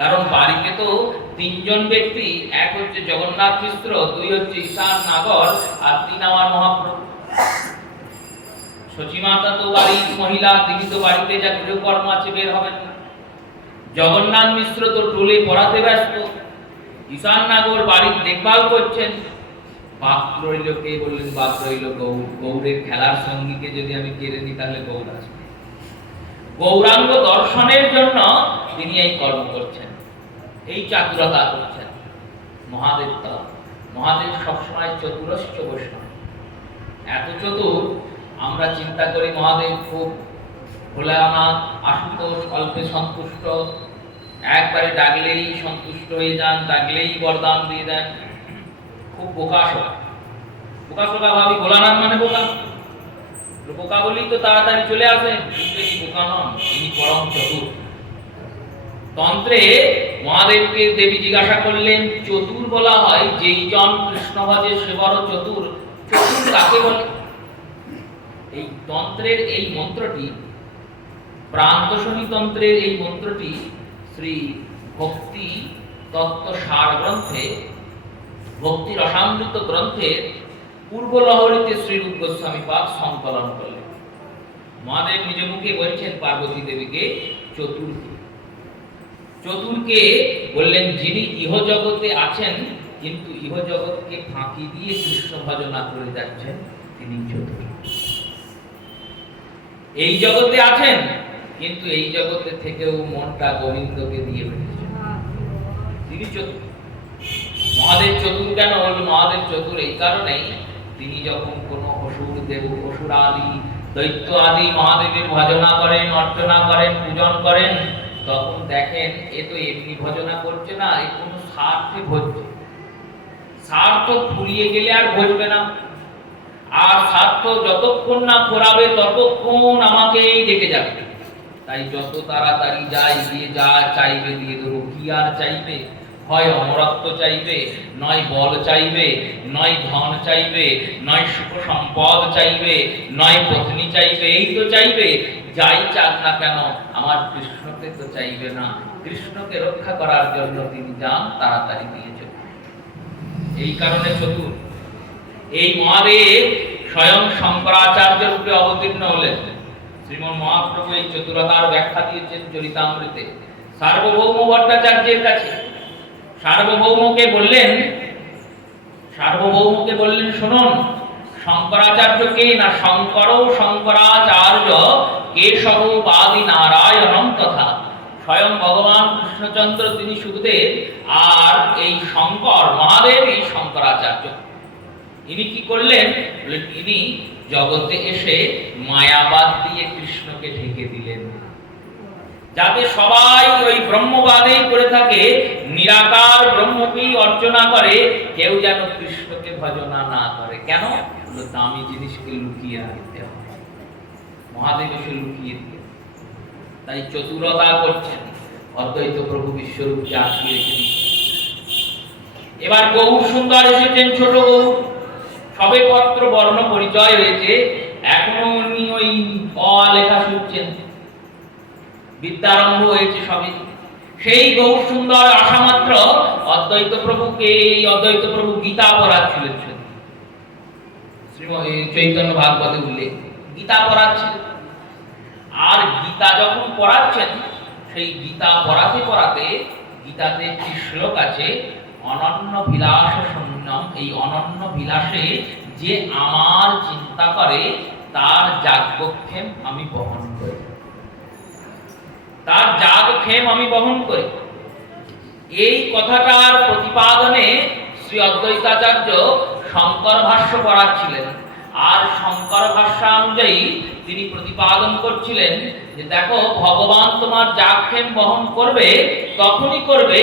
কারণ বাড়িতে তো 3 জন ব্যক্তি, এক হচ্ছে জগন্নাথ মিশ্র, 2 হচ্ছে ঈশান নাগর, আর 3 আমার মহাপ্রভু। সচিমাতা তো বাড়ির মহিলা, তিনি তো বাড়িতে যা গৃহকর্ম আছে বের হবেন না। জগন্নাথ মিশ্র তো টোলে পড়াতে ব্যস্ত। ঈশান নাগর বাড়ির দেখভাল করছেন। বাপ রইল কে? বললেন বাপ রইল গৌর। গৌরের খেলার সঙ্গীকে যদি আমি কেড়ে নিই, তাহলে গৌর আসবে। গৌরাঙ্গ দর্শনের জন্য তিনি এই কর্ম করছেন, এই চাতুরতা করছেন। মহাদেব তো, মহাদেব সবসময় চতুরস্য বৈষ্ণব। এত চতুর, আমরা চিন্তা করি মহাদেব খুব ভোলানাথ, আশুতোষ, অল্পে সন্তুষ্ট, একবারে ডাকলেই সন্তুষ্ট হয়ে যান, ডাকলেই বরদান দিয়ে দেন। খুব বোকাশোকা। বোকাশোকা ভাবি ভোলানাথ মানে বোকা। বোকা বলেই তো তাড়াতাড়ি চলে আসেন, কিন্তু এই বোকা নন, তিনি পরম চতুর। তন্ত্রে মহাদেবকে দেবী জিজ্ঞাসা করলেন, চতুর বলা হয় যেই জন কৃষ্ণ ভজে সে বড় চতুর। চতুর কাকে বলে? এই তন্ত্রের এই মন্ত্রটি, প্রান্তশনী তন্ত্রের এই মন্ত্রটি শ্রী ভক্তি তত্ত্ব সার গ্রন্থে, ভক্তি রসামৃত গ্রন্থের পূর্ব লহরীতে শ্রীরূপ গোস্বামী পাদ সংকলন করলেন। মহাদেব নিজ মুখে বলছেন পার্বতী দেবীকে চতুর্কে। চতুর্কে বললেন যিনি ইহ জগতে আছেন, কিন্তু ইহ জগৎকে ফাঁকি দিয়ে কৃষ্ণ ভজনা করে যাচ্ছেন, তিনি চতুর। এই জগতে আছেন, কিন্তু এই জগতে থেকেও মনটা গোবিন্দকে দিয়ে ফেলেছেন, তিনি চতুর। মহাদেব চতুর কেন? বলল মহাদেব চতুর এই কারণেই, তিনি যখন কোনো অসুর দেব, অসুর আদি, দৈত্য আদি মহাদেবের ভজনা করেন, অর্চনা করেন, পূজন করেন, তখন দেখেন এ তো এমনি ভজনা করছে না, এ কোনো স্বার্থে ভজছে। স্বার্থ ফুরিয়ে গেলে আর ভজবে না। আর স্বার্থ যতক্ষণ না ফুরাবে, ততক্ষণ আমাকেই ডেকে যাবে। তাই যত তাড়াতাড়ি যাই, দিয়ে যা চাইবে দিয়ে দেবো। কি আর চাইবে? হয় অমরত্ব চাইবে, নয় বল চাইবে, নয় ধন চাইবে, নয় সুখ সম্পদ চাইবে, নয় পত্নী চাইবে। এই তো চাইবে। যাই চাক না কেন, আমার কৃষ্ণকে তো চাইবে না। কৃষ্ণকে রক্ষা করার জন্য তিনি যান, তাড়াতাড়ি দিয়ে যান। এই কারণে চতুর। এই মহাদেব স্বয়ং শঙ্করাচার্য রূপে অবতীর্ণ হলেন। শ্রীমন মহাপ্রভু এই চতুরতার ব্যাখ্যা দিয়েছেন চরিতামৃতে সার্বভৌম ভট্টাচার্যের কাছে। সার্বভৌমকে বললেন শুনুন, শঙ্করাচার্য কে? না শঙ্কর শঙ্করাচার্য কেশব বাদি নারায়ণম তথা। স্বয়ং ভগবান কৃষ্ণচন্দ্র তিনি সুখদেব, আর এই শঙ্কর মহাদেব এই শঙ্করাচার্য। ইনি কি করলেন? ইনি জগতে এসে মায়াবাদ দিয়ে কৃষ্ণকে ঢেকে দিলেন, যাতে সবাই ওই ব্রহ্মবাদেই করে থাকে, নিরাকার ব্রহ্মকেই অর্চনা করে, কেউ যেন কৃষ্ণকে ভজনা না করে। কেন? দামি জিনিসকে লুকিয়ে রাখতে হবে, মহাদেব এসে লুকিয়ে দিয়ে। তাই চতুরতা করছেন, অদ্বৈত প্রভু বিশ্বরূপকে আটকে রেখে দিচ্ছেন। এবার গৌর সুন্দর এসেছেন, ছোট গৌর, সবে পত্র বর্ণ পরিচয় হয়েছে। এখনো উনি ওই অ লেখা শিখছেন, বিদ্যারম্ভ হয়েছে সবে। সেই গৌর সুন্দর আশা মাত্র অদ্বৈত প্রভুকে, এই অদ্বৈত প্রভু গীতা পড়াচ্ছিলেন। শ্রীমৎ চৈতন্য ভাগবতে উল্লেখ, গীতা পড়াচ্ছিলেন। আর গীতা যখন পড়াচ্ছেন, সেই গীতা পড়াতে পড়াতে গীতাতে একটি শ্লোক আছে, অনন্য বিলাস শূন্যম। এই অনন্য বিলাসে যে আমার চিন্তা করে তার যাগক্ষেম আমি বহন করি, তার যাগক্ষেম আমি বহন করি। এই কথাটার প্রতিপাদনে শ্রী অদ্বৈতাচার্য শঙ্কর ভাষ্য পড়াচ্ছিলেন। আর শঙ্কর ভাষ্য অনুযায়ী তিনি প্রতিপাদন করছিলেন যে দেখো, ভগবান তোমার যাগক্ষেম বহন করবে তখনই করবে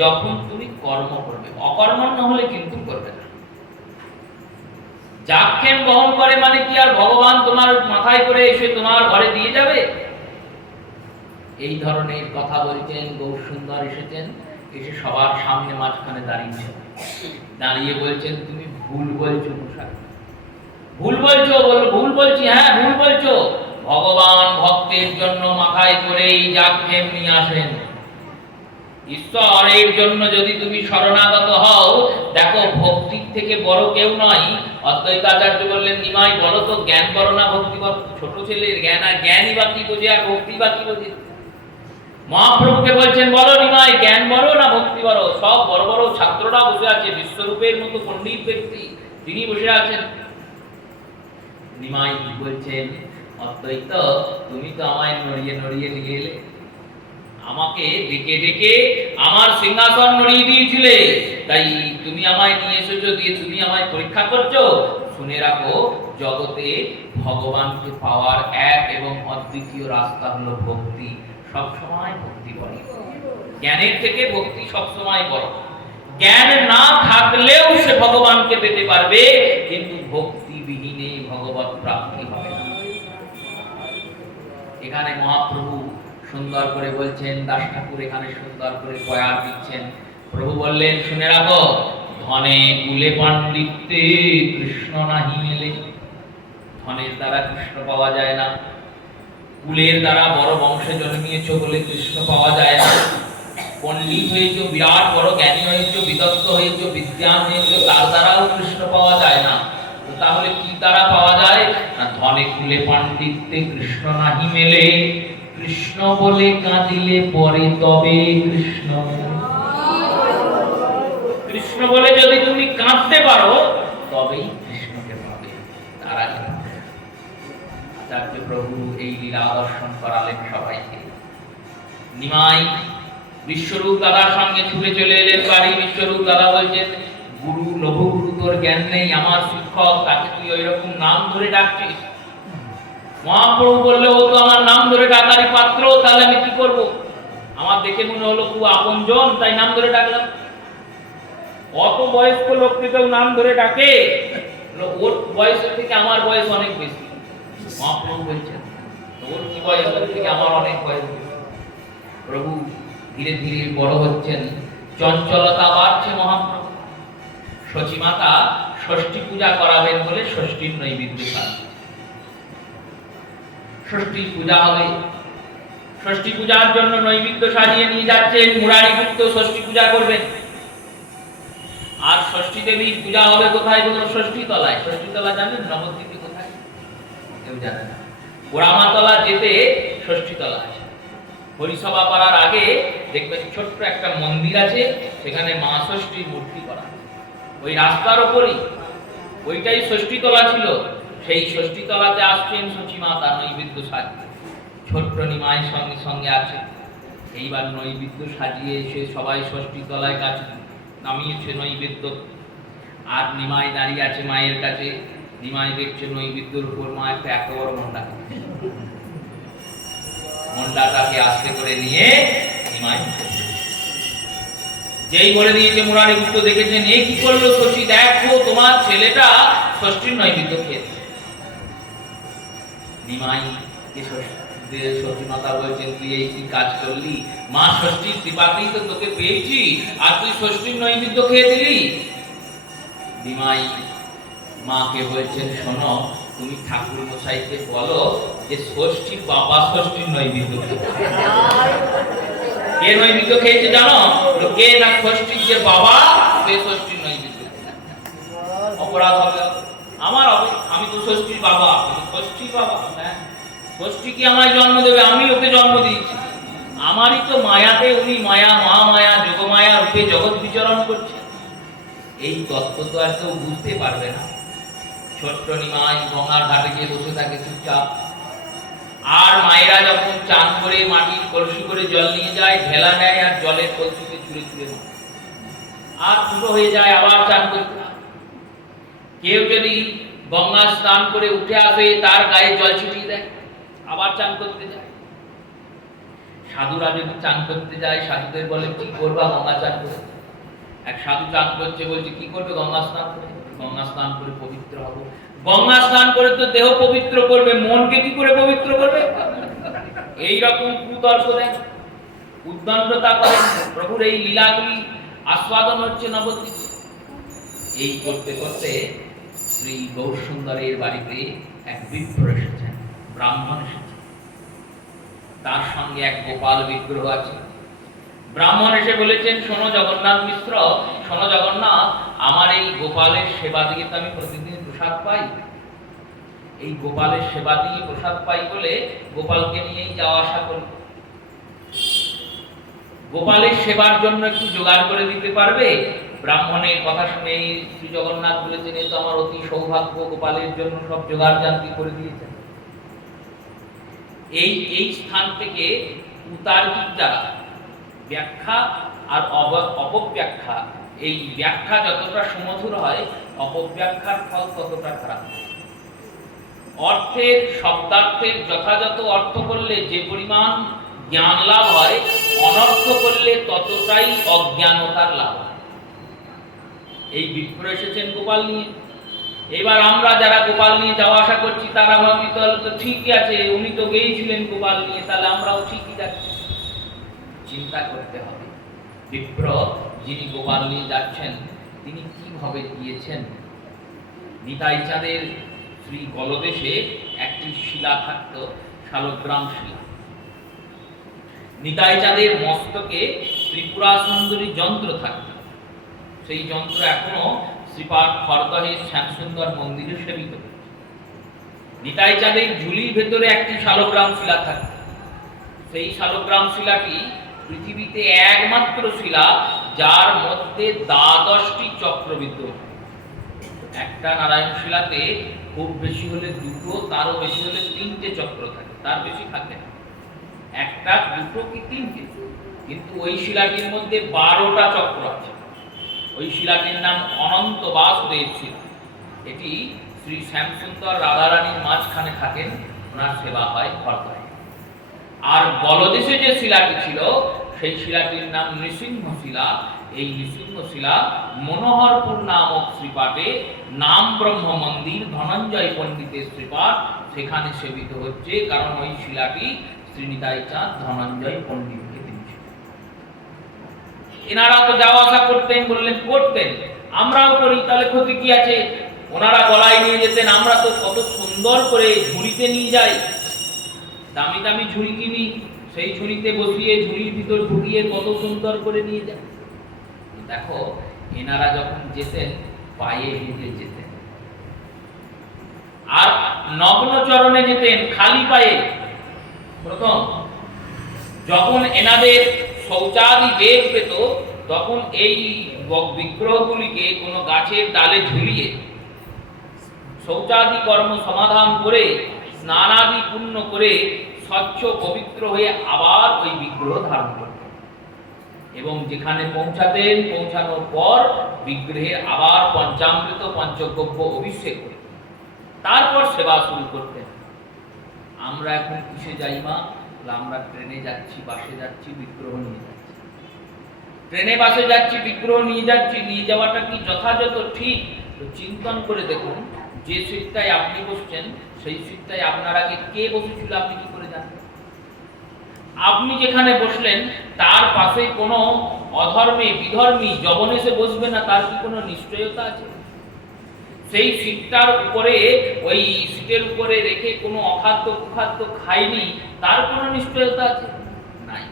যখন তুমি কর্ম করবে, অকর্মণ্য হলে কিন্তু করবে না। যাগক্ষেম বহন করে মানে কি আর ভগবান তোমার মাথায় করে এসে তোমার ঘরে দিয়ে যাবে? এই ধরনের কথা বলছেন। গৌর সুন্দর এসেছেন, এসে সবার সামনে মাঝখানে দাঁড়িয়েছেন, দাঁড়িয়ে বলছেন তুমি ভুল বলছো মশাই, ভুল বলছো। ভুল বলছি, হ্যাঁ ভুল বলছো। ভগবান ভক্তের জন্য মাথায় করে এই যাগক্ষেম নিয়ে আসেন। ঈশ্বরের জন্য যদি তুমি শরণাগত হও, দেখো ভক্তির থেকে বড় কেউ নয়। অদ্বৈতাচার্য বললেন, নিমাই বলো তো, জ্ঞান বড় না ভক্তি বড়? ছোট ছেলের জ্ঞান, আর জ্ঞানই বা কি বোঝে আর ভক্তি বা কি বোঝে? মহাপ্রভুকে বলছেন, বলো নিমাই, জ্ঞান বড় না ভক্তি বড়? সব বড় বড় ছাত্ররা বসে আছে, বিশ্বরূপের মতো পণ্ডিত ব্যক্তি তিনি বসে আছেন। নিমাই বলছেন, অদ্বৈত তুমি তো আমায় নড়িয়ে নড়িয়ে নিয়ে এলে, আমাকে ডেকে ডেকে আমার সিংহাসন নড়িয়ে দিয়েছিলে, তাই তুমি আমায় নিয়ে এসেছো, দিয়ে তুমি আমায় পরীক্ষা করছো। শুনে রাখো, জগতে ভগবানকে পাওয়ার এক এবং অদ্বিতীয় রাস্তা হলো ভক্তি। সবসময় ভক্তি বড়, জ্ঞানের থেকে ভক্তি সবসময় বড়। জ্ঞান না থাকলেও সে ভগবানকে পেতে পারবে, কিন্তু ভক্তি বিহীনে ভগবত প্রাপ্তি হবে না। এখানে মহাপ্রভু সুন্দর করে বলছেন, দাস ঠাকুর এখানে সুন্দর করে বয়ান দিচ্ছেন। প্রভু বললেন, শুনে রাখো, ধনে কুলে পাণ্ডিত্যে কৃষ্ণ নাহি মেলে। ধনের দ্বারা কৃষ্ণ পাওয়া যায় না, কুলের দ্বারা বড় বংশে জন্মিয়েছ বলে কৃষ্ণ পাওয়া যায় না। পণ্ডিত হয়েছ, বিরাট বড় জ্ঞানী হয়েছ, বিদগ্ধ হয়েছ, বিদ্যান হয়েছ, তার দ্বারাও কৃষ্ণ পাওয়া যায় না। তাহলে কি দ্বারা পাওয়া যায় না? ধনে কুলে পাণ্ডিত্যে কৃষ্ণ নাহি মেলে। কৃষ্ণ বলে কাঁদিলে পরে তবে কৃষ্ণ। কৃষ্ণ বলে যদি তুমি কাঁদতে পারো তবেই কৃষ্ণকে পাবে, তার আগে। আচার্য প্রভু এই লীলা দর্শন করালেন সবাইকে। নিমাই বিশ্বরূপ দাদার সঙ্গে ছুটে চলে এলেন বাড়ি। বিশ্বরূপ দাদা বলছেন, গুরু লঘুগুরু তোর জ্ঞান নেই, আমার শিক্ষক, তাকে তুই ওই রকম নাম ধরে ডাকছিস। মহাপ্রভু বললে, ও তো আমার নাম ধরে ডাকারই পাত্র, তাহলে আমি কি করব? আমার দেখে মনে হলো খুব আপনজন, তাই নাম ধরে ডাকলাম। অত বয়স্ক লোককে কেউ নাম ধরে ডাকে? ওর বয়সের থেকে আমার বয়স অনেক বেশি। মহাপ্রভু বলছেন, ওর কি বয়স? ওর থেকে আমার অনেক বয়স বেশি। প্রভু ধীরে ধীরে বড় হচ্ছেন, চঞ্চলতা বাড়ছে মহাপ্রভু। সচিমাতা ষষ্ঠী পূজা করাবেন বলে ষষ্ঠীর নৈবেদ্য সাজিয়েছেন। ষষ্ঠী পূজা হবে, ষষ্ঠী পূজার জন্য নৈবেদ্য সাজিয়ে নিয়ে যাচ্ছেন। মুরারি গুপ্ত ষষ্ঠী পূজা করবেন। আর ষষ্ঠী দেবীর পূজা হবে কোথায়? বলুন, ষষ্ঠী তলায়। ষষ্ঠী তলা জানেন নবদ্বীপে কোথায়? কেউ জানে না। গোড়ামাতলা যেতে ষষ্ঠী তলা আছে। হরিসভা করার আগে দেখবেন ছোট্ট একটা মন্দির আছে, সেখানে মা ষষ্ঠীর মূর্তি করা। ওই রাস্তার ওপরই ওইটাই ষষ্ঠী তলা ছিল। সেই ষষ্ঠী তলাতে আসছেন সচিমাতা নৈবেদ্য সাজিয়ে। ছোট্ট নিমাই সঙ্গে সঙ্গে আছে। এইবার নৈবেদ্য সাজিয়ে এসে সবাই ষষ্ঠী তলায় কাছে নামিয়েছে নৈবেদ্য। আর নিমাই দাঁড়িয়ে আছে মায়ের কাছে। নিমাই দেখছে নৈবেদ্যের উপর মা একটা এত বড় মন্ডা, মন্ডাটাকে আস্তে করে নিয়ে নিমাই যেই বলে দিয়েছে, মুরারি গুপ্ত দেখেছেন, এ কি করলো শশী? দেখো তোমার ছেলেটা ষষ্ঠীর নৈবেদ্য খেয়েছে। নিমাই ষষ্ঠী মাতা বলছেন, তুই এই কি কাজ করলি? মা ষষ্ঠীর কৃপাতেই তো তোকে পেয়েছি, আর তুই ষষ্ঠীর নৈবেদ্য খেয়ে দিলি। নিমাই মাকে বলছেন, শোনো, তুমি ঠাকুর মশাইকে বলো যে ষষ্ঠীর বাবা ষষ্ঠীর নৈবেদ্য কে নৈবেদ্য খেয়েছে জানো? কে না ষষ্ঠীর যে বাবা সে ষষ্ঠীর নৈবেদ্য। অপরাধ হবে আমার, আমি তো ষষ্ঠীর বাবা, ষষ্ঠীর বাবা হ্যাঁ, ষষ্ঠী কি আমায় জন্ম দেবে? আমি ওকে জন্ম দিয়েছি। আমারই তো মায়াতে উনি মায়া, মা মায়া, যোগমায়া রূপে জগৎ বিচরণ করছে। এই তত্ত্ব তো আর কেউ বুঝতে পারবে না। ছোট্ট নিমাই গঙ্গার ঘাটে গিয়ে বসে থাকে চুপচাপ। আর মায়েরা যখন চান করে মাটির কলসি করে জল নিয়ে যায়, ঢেলা নেয় আর জলের কলসিতে ছুঁড়ে ছুঁড়ে মারে, আর ছোটো হয়ে যায় আবার চান করতে। কেউ যদি গঙ্গা স্নান করে উঠে আসে তার গায়ে জল ছিটিয়ে দেয়, আবার চান করতে যায়। সাধুরা যদি চান করতে যায়, সাধুদের বলে কি করবা গঙ্গা চান করে? এক সাধু চান করছে, বলছে কি করবে? গঙ্গা স্নান করে। গঙ্গা স্নান করে পবিত্র হবো। গঙ্গা স্নান করে তো দেহ পবিত্র করবে, মনকে কি করে পবিত্র করবে? এইরকম কুতর্ক দেন, উদ্দণ্ডতা করেন। প্রভুর এই লীলাগুলি আস্বাদন হচ্ছে নবদ্বীপে। এই করতে করতে শ্রী গৌরসুন্দরের বাড়িতে এক বিপ্র এসেছেন, ব্রাহ্মণ এসেছেন, তার সঙ্গে এক গোপাল বিগ্রহ আছে। ব্রাহ্মণ এসে বলেছেন, শোনো জগন্নাথ মিশ্র, শোনো জগন্নাথ, আমার এই গোপালের সেবা দিয়ে তো আমি প্রতিদিন প্রসাদ পাই। এই গোপালের সেবা দিয়ে প্রসাদ পাই বলে গোপালকে নিয়েই যাওয়া আসা করি। গোপালের সেবার জন্য একটু জোগাড় করে দিতে পারবে? ব্রাহ্মণের কথা শুনে শ্রী জগন্নাথ বলেছেন, এ তো আমার অতি সৌভাগ্য, গোপালের জন্য সব জোগাড় জানতি করে দিয়েছেন। এই স্থান থেকে উতার্কিক দ্বারা ব্যাখ্যা আর অপব্যাখ্যা, এই ব্যাখ্যা যতটা সুমধুর হয়, অপব্যাখ্যার ফল ততটা খারাপ। অর্থের শব্দার্থের যথাযথ অর্থ করলে যে পরিমাণ জ্ঞান লাভ হয়, অনর্থ করলে ততটাই অজ্ঞানতার লাভ হয়। এই বিপ্র এসেছেন গোপাল নিয়ে। এবার আমরা যারা গোপাল নিয়ে যাওয়া আসা করছি তারা ভাবি তাহলে তো ঠিকই আছে, উনি তো গিয়েছিলেন গোপাল নিয়ে, তাহলে আমরাও ঠিকই যাচ্ছি। চিন্তা করতে হবে, বিপ্র যিনি গোপাল নিয়ে যাচ্ছেন তিনি কিভাবে গিয়েছেন। নিতাই চাঁদের শ্রী গলদেশে একটি শিলা থাকত, শালগ্রাম শিলা। নিতাই চাঁদের মস্তকে ত্রিপুরা সুন্দরী যন্ত্র থাকত। সেই যন্ত্র এখনো শ্রীপাদ খড়দহের শ্যামসুন্দর মন্দিরে সেবিত। নিতাই চাঁদের ঝুলির ভেতরে একটি শালগ্রাম শিলা থাকত। সেই শালগ্রাম শিলাটি পৃথিবীতে একমাত্র শিলা যার মধ্যে 12টি চক্র বিদ্যমান। একটা নারায়ণ শিলাতে খুব বেশি হলে 2টো, তারও বেশি হলে 3টে চক্র থাকে, তার বেশি থাকে না। একটা, 2টো কি 3টে, কিন্তু ওই শিলাটির মধ্যে 12টা চক্র আছে। ওই শিলাটির নাম অনন্ত বাসুদেব শিলা। এটি শ্রী শ্যামসুন্দর রাধারানীর মাঝখানে থাকেন, ওনার সেবা হয় খড়দহে। আর গলদেশে যে শিলাটি ছিল সেই শিলাটির নাম নৃসিংহ শিলা। এই নৃসিংহ শিলা মনোহরপুর নামক শ্রীপাঠে নাম ব্রহ্ম মন্দির ধনঞ্জয় পণ্ডিতের শ্রীপাঠ, সেখানে সেবিত হচ্ছে। কারণ ওই শিলাটি শ্রীনিতাই চাঁদ ধনঞ্জয় পণ্ডিতকে দিয়েছেন। এনারা তো যাওয়া আসা করতেন, বললেন করতেন, আমরাও করি, তাহলে ক্ষতি কি আছে? ওনারা গলায় নিয়ে যেতেন, আমরা তো কত সুন্দর করে ঝুড়িতে নিয়ে যাই, দামি দামি ঝুড়ি কিনি, সেই ঝুড়িতে বসিয়ে ঝুড়ির ভিতর ঢুকিয়ে কত সুন্দর করে নিয়ে যায়। দেখো, এনারা যখন যেতেন পায়ে হেঁটে যেতেন, আর নগ্ন চরণে যেতেন, খালি পায়ে। প্রথম যখন এনাদের শৌচাদি বেগ পেত, তখন এই বিগ্রহগুলিকে কোনো গাছের ডালে ঝুলিয়ে শৌচাদি কর্ম সমাধান করে স্নানাদি পূর্ণ করে স্বচ্ছ পবিত্র হয়ে আবার ওই বিগ্রহ ধারণ করতেন। এবং যেখানে পৌঁছাতেন, পৌঁছানোর পর বিগ্রহের আবার পঞ্চামৃত পঞ্চগব্য অভিষেক করতেন, তারপর সেবা শুরু করতেন। আমরা এখন কিসে যাই মা? আমরা ট্রেনে যাচ্ছি, বাসে যাচ্ছি, বিগ্রহ নিয়ে যাচ্ছি। ট্রেনে বাসে যাচ্ছি, বিগ্রহ নিয়ে যাচ্ছি, নিয়ে যাওয়াটা কি যথাযথ ঠিক? তো চিন্তন করে দেখুন, যে সিটটায় আপনি বসছেন সেই সিটটায় আপনার আগে কে বসেছিল আপনি কি করে জানবেন? আপনি যেখানে বসলেন তার পাশে কোনো অধর্মী বিধর্মী জবন এসে বসবে না, তার কি কোনো নিশ্চয়তা আছে? সেই সিটটার উপরে, ওই সিটের উপরে রেখে কোনো অখাদ্য কুখাদ্য খায়নি, তার কোনো নিশ্চয়তা আছে? নাই।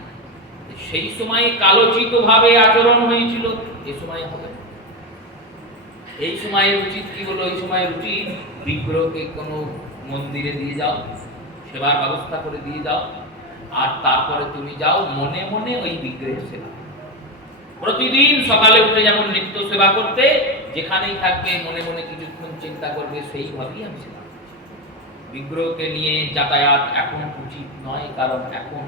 সেই সময় কালোচিত ভাবে আচরণ হয়েছিল, এই সময় হবে না। এই সময় উচিত কি হলো? এই সময় উচিত বিগ্রহকে কোনো মন্দিরে দিয়ে যাও, সেবার ব্যবস্থা করে দিয়ে যাও, আর তারপরে তুমি যাও মনে মনে ওই বিগ্রহের সেবা। প্রতিদিন সকালে উঠে যেমন নিত্য সেবা করতে, যেখানেই থাকবে মনে মনে কিছুক্ষণ চিন্তা করবে, সেইভাবেই আমি সেবা করছি। বিগ্রহকে নিয়ে যাতায়াত এখন উচিত নয়, কারণ এখন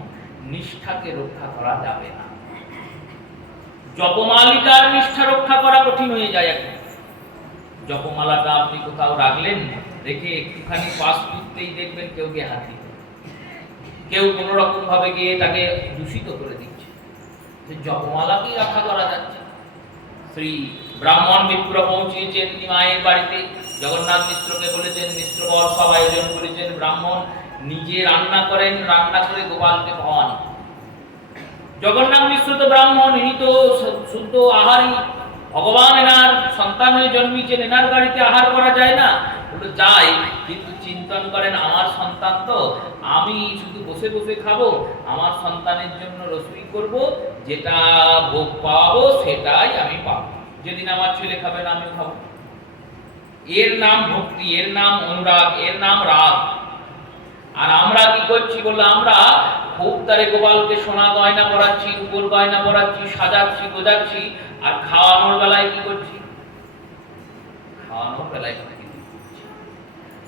নিষ্ঠাকে রক্ষা করা যাবে না। জপমালিকার নিষ্ঠা রক্ষা করা কঠিন হয়ে যায় এখন। জপমালাটা আপনি কোথাও রাখলেন, রেখে একটুখানি পাশ করতেই দেখবেন কেউ গিয়ে হাত দিতে, কেউ কোনো রকম ভাবে গিয়ে তাকে দূষিত করে দিচ্ছে। জপমালাকেই রক্ষা করা যাচ্ছে। শ্রী ব্রাহ্মণ মিত্র পৌঁছেছেন নিমাইয়ের বাড়িতে, জগন্নাথ মিশ্রকে বলেছেন, মিশ্রবর সব আয়োজন করেছেন। ব্রাহ্মণ নিজে রান্না করেন, রান্না করে গোপালকে খাওয়ান। জগন্নাথ মিশ্র তো ব্রাহ্মণ, ইনি তো শুদ্ধ আহারী, ভগবান এনার সন্তান হয়ে জন্মিয়েছেন, এনার বাড়িতে আহার করা যায় না? বলে যাই, কিন্তু চিন্তন করেন আমার সন্তান তো, আমি শুধু বসে বসে খাবো? আমার সন্তানের জন্য রসুই করব, যেটা ভোগ পাবো সেটাই আমি পাবো। যেদিন আমার ছেলে খাবে না আমি খাবো। এর নাম ভক্তি, এর নাম অনুরাগ, এর নাম রাগ। আর আমরা কি করছি? বললো আমরা খুব তারে গোপালকে সোনা গয়না পরাচ্ছি, রূপোর গয়না পরাচ্ছি, সাজাচ্ছি, গোজাচ্ছি, আর খাওয়ানোর বেলায় কি করছি? খাওয়ানোর বেলায়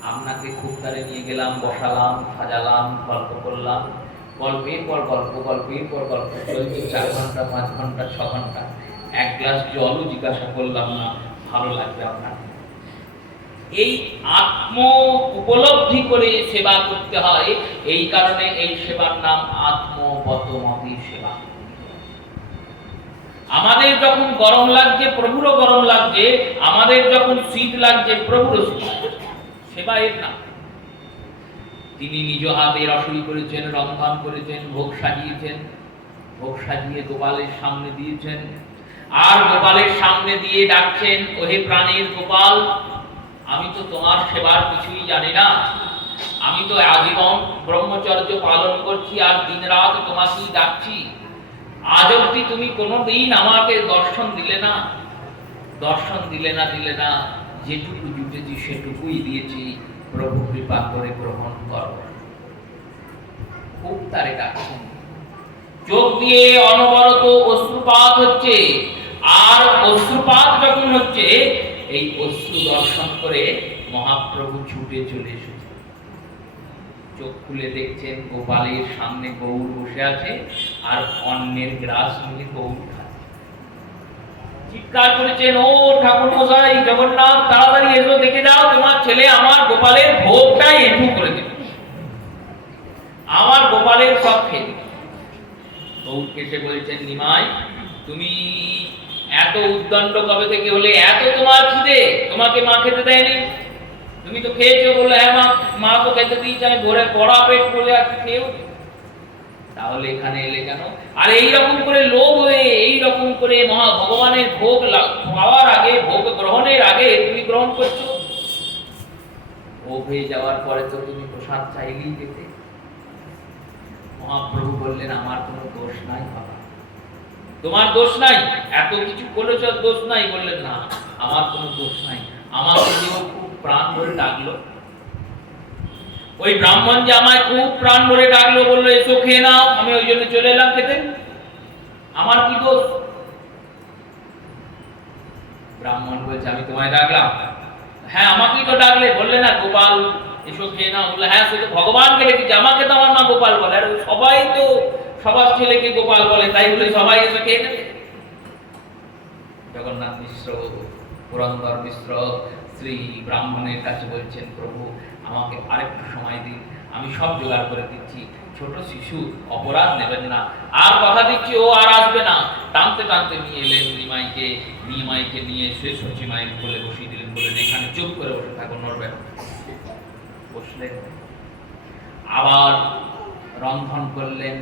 আপনাকে খুব তারে নিয়ে গেলাম, বসালাম, সাজালাম, গল্প করলাম, গল্পের পর গল্প, গল্পের পর গল্প চলছে 4 ঘন্টা, 5 ঘন্টা, 6 ঘন্টা। এক গ্লাস জলও জিজ্ঞাসা করলাম না, ভালো লাগবে আপনার? এই আত্ম উপলব্ধি করে সেবা করতে হয়। এই কারণে এই সেবার নাম আত্মবতমতি সেবা। আমাদের যখন গরম লাগছে, প্রভুরও গরম লাগছে, আমাদের যখন শীত লাগছে, প্রভুরও শীত লাগছে, সেবা এর নাম। তিনি নিজ হাতে রসুই করেছেন, রন্ধন করেছেন, ভোগ সাজিয়েছেন, ভোগ সাজিয়ে গোপালের সামনে দিয়েছেন, আর গোপালের সামনে দিয়ে ডাকছেন, ওহে প্রাণের গোপাল, আমি তো তোমার সেবার কিছুই জানি না, আমি তো আজীবন ব্রহ্মচর্য পালন করছি, আর দিন রাত তোমাকেই ডাকছি। আজ অব্দি তুমি কোনোদিন আমাকে দর্শন দিলে না, দর্শন দিলে না, যেটুকু জুটেছি সেটুকুই দিয়েছি, প্রভু কৃপা করে গ্রহণ করো। খুব তারে ডাকছেন, চোখ দিয়ে অনবরত অশ্রুপাত হচ্ছে, আর অশ্রুপাত যখন হচ্ছে, এই অশ্রু দর্শন করে মহাপ্রভু ছুটে চলে এসেছে। চোখ খুলে দেখছেন গোপালের সামনে গৌর বসে আছে, আর অন্যের গ্রাস নিয়ে গৌর খাচ্ছে। চিৎকার করেছেন, ও ঠাকুর মশাই, জগন্নাথ, তাড়াতাড়ি এসো, দেখে যাও তোমার ছেলে আমার গোপালের ভোগটাই এঁঠু করে দিল, আমার গোপালের সব খেয়ে দিল। গৌরকে সে বলছেন, নিমাই, তুমি এত উদ্দণ্ড কবে থেকে হলে? এত তোমার খিদে, তোমাকে মা খেতে দেয়নি? তুমি তো খেয়েছো? বললে হ্যাঁ মা তো খেতে দিয়েছে, আমি ভোরে পড়া পেট বলে আর খেয়েও। তাহলে এখানে এলে কেন? আর এইরকম করে লোভ হয়ে, এইরকম করে মহা ভগবানের ভোগ পাওয়ার আগে, ভোগ গ্রহণের আগে তুমি গ্রহণ করছো। ভোগ হয়ে যাওয়ার পরে তো তুমি প্রসাদ চাইলেই পেতে। মহাপ্রভু বললেন, আমার কোনো দোষ নাই বাবা, তোমার দোষ নাই, এত কিছু করেছ, দোষ নাই? বললেন না, আমার কোনো দোষ নাই। আমাকে যে খুব প্রাণ ভরে ডাকলো, ওই ব্রাহ্মণ যে আমায় খুব প্রাণ ভরে ডাকলো, বললো এসো খেয়ে নাও, আমি ওই জন্য চলে এলাম খেতে, আমার কি দোষ? ব্রাহ্মণ বলছে, আমি তোমায় ডাকলাম? হ্যাঁ, আমাকেই তো ডাকলে। বললে না গোপাল এসো খেয়ে নাও? বললে হ্যাঁ, সে তো ভগবানকে রেখেছে, আমাকে তো আমার মা গোপাল বলে। আর সবাই তো সবার ছেলেকে গোপাল বলে, তাই বলে সবাই এসে খেয়ে নেবে? জগন্নাথ মিশ্র, পুরন্দর মিশ্র শ্রী ব্রাহ্মণের কাছে বলছেন, প্রভু আমাকে আরেকটু সময় দিন, আমি সব জোগাড় করে দিচ্ছি। ছোট শিশু, অপরাধ নেবেন না, আর কথা দিচ্ছি ও আর আসবে না। টানতে টানতে নিয়ে এলেন নিমাইকে, নিমাইকে নিয়ে এসে সচিমায়ের কোলে বসিয়ে দিলেন, বললেন এখানে চুপ করে বসে থাকো, নড়বেন। বসলেন, আবার রন্ধন করলেন,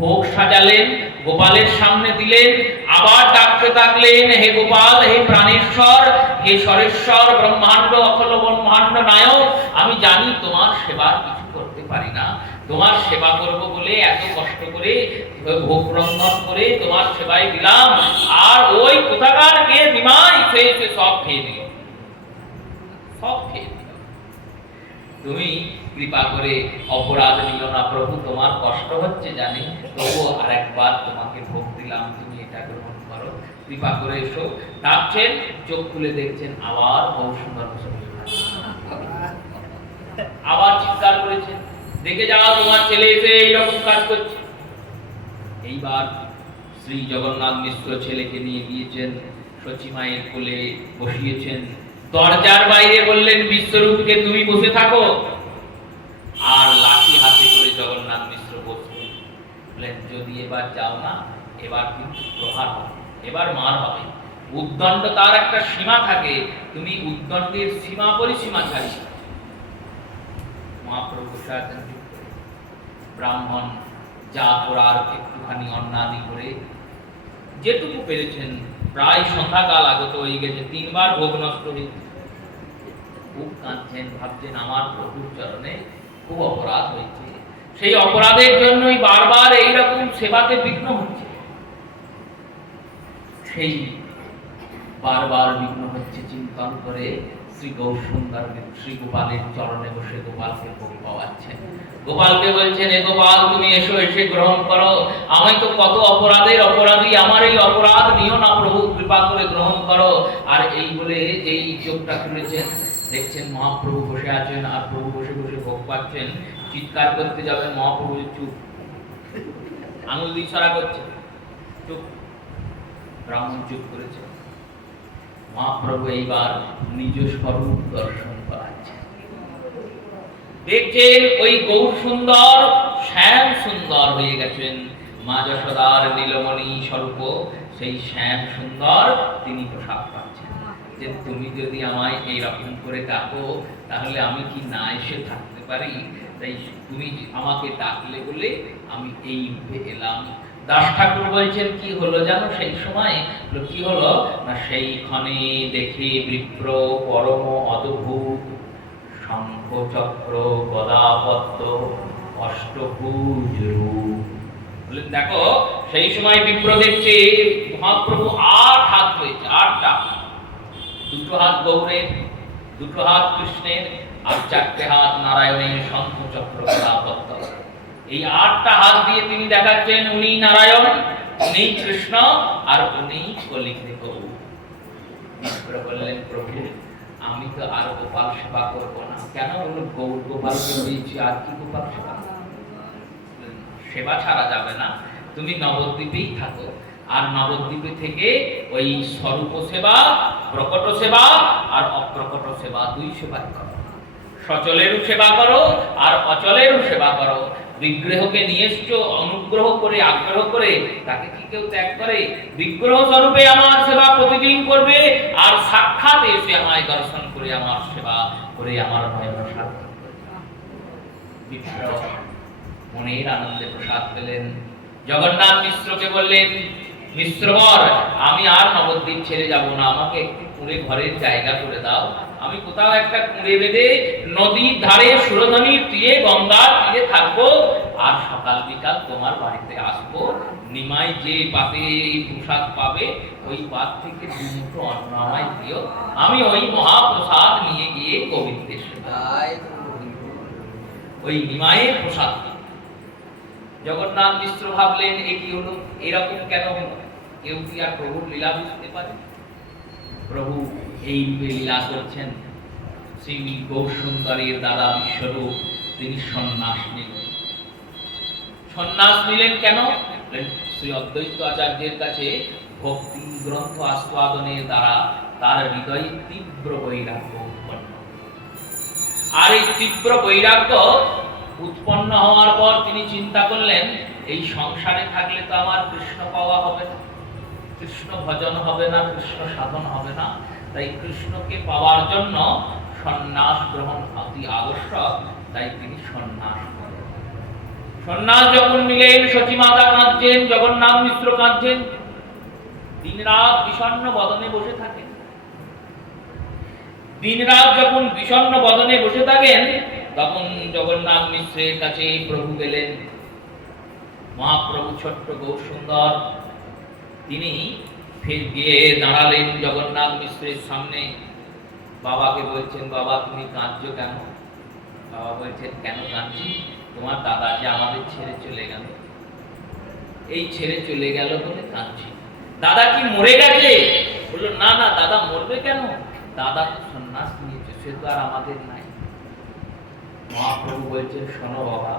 ভোগ সাজালেন, গোপালের সামনে দিলেন, আবার ডাকতে থাকলেন, হে গোপাল, হে প্রাণেশ্বর, হে সরেশ্বর, ব্রহ্মাণ্ড অখল ব্রহ্মাণ্ড নায়ক, আমি জানি তোমার সেবার কিছু করতে পারি না, তোমার সেবা করব বলে এত কষ্ট করে ভোগ রন্ধন করে তোমার সেবায় দিলাম, আর ওই কোথাকার কে নিমাই সে সব খেয়ে দিল, সব খেয়ে দিল। তুমি কৃপা করে অপরাধ নিল না প্রভু, তোমার কষ্ট হচ্ছে জানি, তবুও আরেকবার তোমাকে ভোগ দিলাম, তুমি এটা গ্রহণ করো, কৃপা করে এসো। ডাকছেন, চোখ খুলে দেখছেন আবার বহু সুন্দর আবার চিৎকার করেছেন, দেখে যাও তোমার ছেলে এসে এইরকম কাজ করছে। এইবার শ্রী জগন্নাথ মিশ্র ছেলেকে নিয়ে গিয়েছেন, সচিমায়ের কোলে বসিয়েছেন, দরজার বাইরে বললেন বিশ্বরূপকে তুমি বসে থাকো, আর লাঠি হাতে করে জগন্নাথ মিশ্র বসলেন। বললেন যদি এবার যাও না, এবার কিন্তু প্রহার হবে, এবার মার হবে। উদ্দণ্ড তার একটা সীমা থাকে, তুমি উদ্দণ্ডের সীমা পরিসীমা ছাড়ি। মহাপ্রভু ব্রাহ্মণ যা করার একটুখানি অন্নাদি করে যেটুকু পেরেছেন, প্রায় সন্ধ্যাকাল আগত হয়ে গেছে, 3 বার ভোগ নষ্ট হয়েছে। খুব কাঁদছেন, ভাবছেন আমার প্রভুর চরণে খুব অপরাধ হয়েছে, সেই অপরাধের জন্যই বারবার এইরকম সেবাতে বিঘ্ন হচ্ছে, সেই বারবার বিঘ্ন হচ্ছে চিন্তন করে শ্রী গৌরসুন্দর শ্রী গোপালের চরণে বসে গোপালকে ভোগ পাওয়াচ্ছেন। গোপালকে বলছেন, এ গোপাল তুমি এসো, এসে গ্রহণ করো, আমি তো কত অপরাধের অপরাধী, আমার এই অপরাধ নিও না প্রভু, কৃপা করে গ্রহণ করো। আর এই বলে যেই চোখটা খুলেছেন, দেখছেন মহাপ্রভু বসে আছেন, আর প্রভু বসে বসে ভোগ পাচ্ছেন। চিৎকার করতে যাবেন, মহাপ্রভু চুপ, আঙুল দিয়ে ইশারা করছে, চুপ। ব্রাহ্মণ চুপ করেছে। মহাপ্রভু এইবার নিজ স্বরূপ দর্শন করাচ্ছেন। দেখছেন ওই গৌর সুন্দর শ্যাম সুন্দর হয়ে গেছেন, মা যশোদার নীলমণি স্বরূপ সেই শ্যাম সুন্দর তিনি প্রসাদ পাচ্ছেন। যে তুমি যদি আমায় এইরকম করে ডাকো, তাহলে আমি কি না এসে থাকতে পারি? তাই তুমি আমাকে ডাকলে বলে আমি এই রূপে এলাম। দাস ঠাকুর বলছেন, কি হলো জানো সেই সময়? কি হলো না, সেইখানে দেখে বিপ্র পরম অদ্ভুত শঙ্খ চক্র গদা পদ্ম অষ্টভুজ রূপ। বললেন দেখো, সেই সময় বিপ্র দেখছে মহাপ্রভু 8 হাত হয়েছে, 8টা, 2 হাত গৌরের, 2 হাত কৃষ্ণের, আর 4টে হাত নারায়ণের, শঙ্খ চক্র গদা পদ্ম। এই 8টা হাত দিয়ে তিনি দেখাচ্ছেন উনি নারায়ণ, উনি কৃষ্ণ, আর উনি কলিতে গৌর। বিপ্র বললেন, প্রভু আমি তো আর গোপাল সেবা করব না। কেন? বলল গৌর গোপালকে দিয়েছি, আর কি গোপাল সেবা? সেবা ছাড়া যাবে না, তুমি নবদ্বীপেই থাকো, আর নবদ্বীপে থেকে ওই স্বরূপ সেবা, প্রকট সেবা আর অপ্রকট সেবা, 2 সেবা করো। সচলেরও সেবা করো আর অচলেরও সেবা করো। বিগ্রহকে নিয়ে এসছো অনুগ্রহ করে, আগ্রহ করে, তাকে কি কেউ ত্যাগ করে? বিগ্রহ স্বরূপে আমার সেবা প্রতিদিন করবে, আর সাক্ষাৎ এসে আমায় দর্শন করে আমার সেবা করে আমার নয়ন সার্থক করবে। বিপ্র মনের আনন্দে প্রসাদ পেলেন। জগন্নাথ মিশ্রকে বললেন, মিশ্রবর আমি আর নবদ্বীপ ছেড়ে যাব না, আমাকে একটু কুঁড়ে ঘরের জায়গা করে দাও, আমি কোথাও একটা কুঁড়ে বেঁধে নদীর ধারে সুরধনির তীরে গঙ্গার তীরে থাকবো, আর সকাল বিকাল তোমার বাড়িতে আসবো। নিমাই যে পাতে প্রসাদ পাবে, ওই পাত থেকে 2 মুঠো অন্ন আমায় দিও, আমি ওই মহাপ্রসাদ নিয়ে গিয়ে গোবিন্দের সেবায়, ওই নিমাইয়ের প্রসাদ। জগন্নাথ মিশ্র ভাবলেন, এ কি হলো, এরকম কেন হলো? কেউ কি আর প্রভুর লীলা বুঝতে পারে? প্রভু এই রূপে লীলা করছেন। শ্রী গৌরসুন্দরের দাদা বিশ্বরূপ তিনি সন্ন্যাস নিলেন। সন্ন্যাস নিলেন কেন? শ্রী অদ্বৈত আচার্যের কাছে ভক্তি গ্রন্থ আস্বাদনের দ্বারা তার হৃদয়ে তীব্র বৈরাগ্য উৎপন্ন। আর এই তীব্র বৈরাগ্য উৎপন্ন হওয়ার পর তিনি চিন্তা করলেন, এই সংসারে থাকলে তো আমার কৃষ্ণ পাওয়া হবে না, কৃষ্ণ ভজন হবে না, কৃষ্ণ সাধন হবে না। তাই কৃষ্ণকে পাওয়ার জন্য সন্ন্যাস গ্রহণ অতি আবশ্যক। তাই তিনি সন্ন্যাস গ্রহণ। সন্ন্যাস যখন নিলেন, সচিমাতা কাঁদছেন, জগন্নাথ মিশ্র কাঁদছেন, দিন রাত বিষণ্ণ বদনে বসে থাকেন। দিন রাত যখন বিষণ্ণ বদনে বসে থাকেন, তখন জগন্নাথ মিশ্রের কাছে প্রভু গেলেন। মহাপ্রভু ছোট্ট গৌর সুন্দর, তিনি ফের গিয়ে দাঁড়ালেন জগন্নাথ মিশ্রের সামনে। বাবাকে বলছেন, বাবা তুমি কাঁদছো কেন? বাবা বলছেন, কেন কাঁদছি? তোমার দাদা যে আমাদের ছেড়ে চলে গেল, এই ছেড়ে চলে গেল বলে কাঁদছি। দাদা কি মরে গেছে? বললো, না না, দাদা মরবে কেন? দাদা তো সন্ন্যাস নিয়েছে, সে তো আর আমাদের নাই। মহাপ্রভু বলছেন, শোনো বাবা,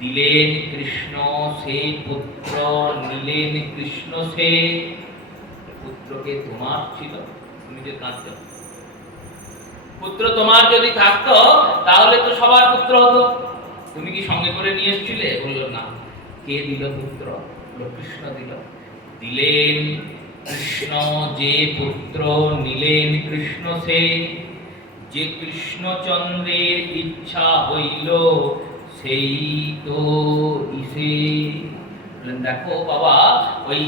দিলেন কৃষ্ণ সে পুত্র, নিলেন কৃষ্ণ সে পুত্রকে তোমার ছিল, তুমি যে কাঁদছো, পুত্র তোমার যদি থাকতো তাহলে তো সবার পুত্র হতো, তুমি কি সঙ্গে করে নিয়ে এসেছিলে? বললো, না। কে দিল পুত্র? বললো, কৃষ্ণ দিল। দিলেন কৃষ্ণ যে পুত্র, নিলেন কৃষ্ণ সে, যে কৃষ্ণচন্দ্রের ইচ্ছা হইল সেই তো ইসে। দেখো বাবা, ওই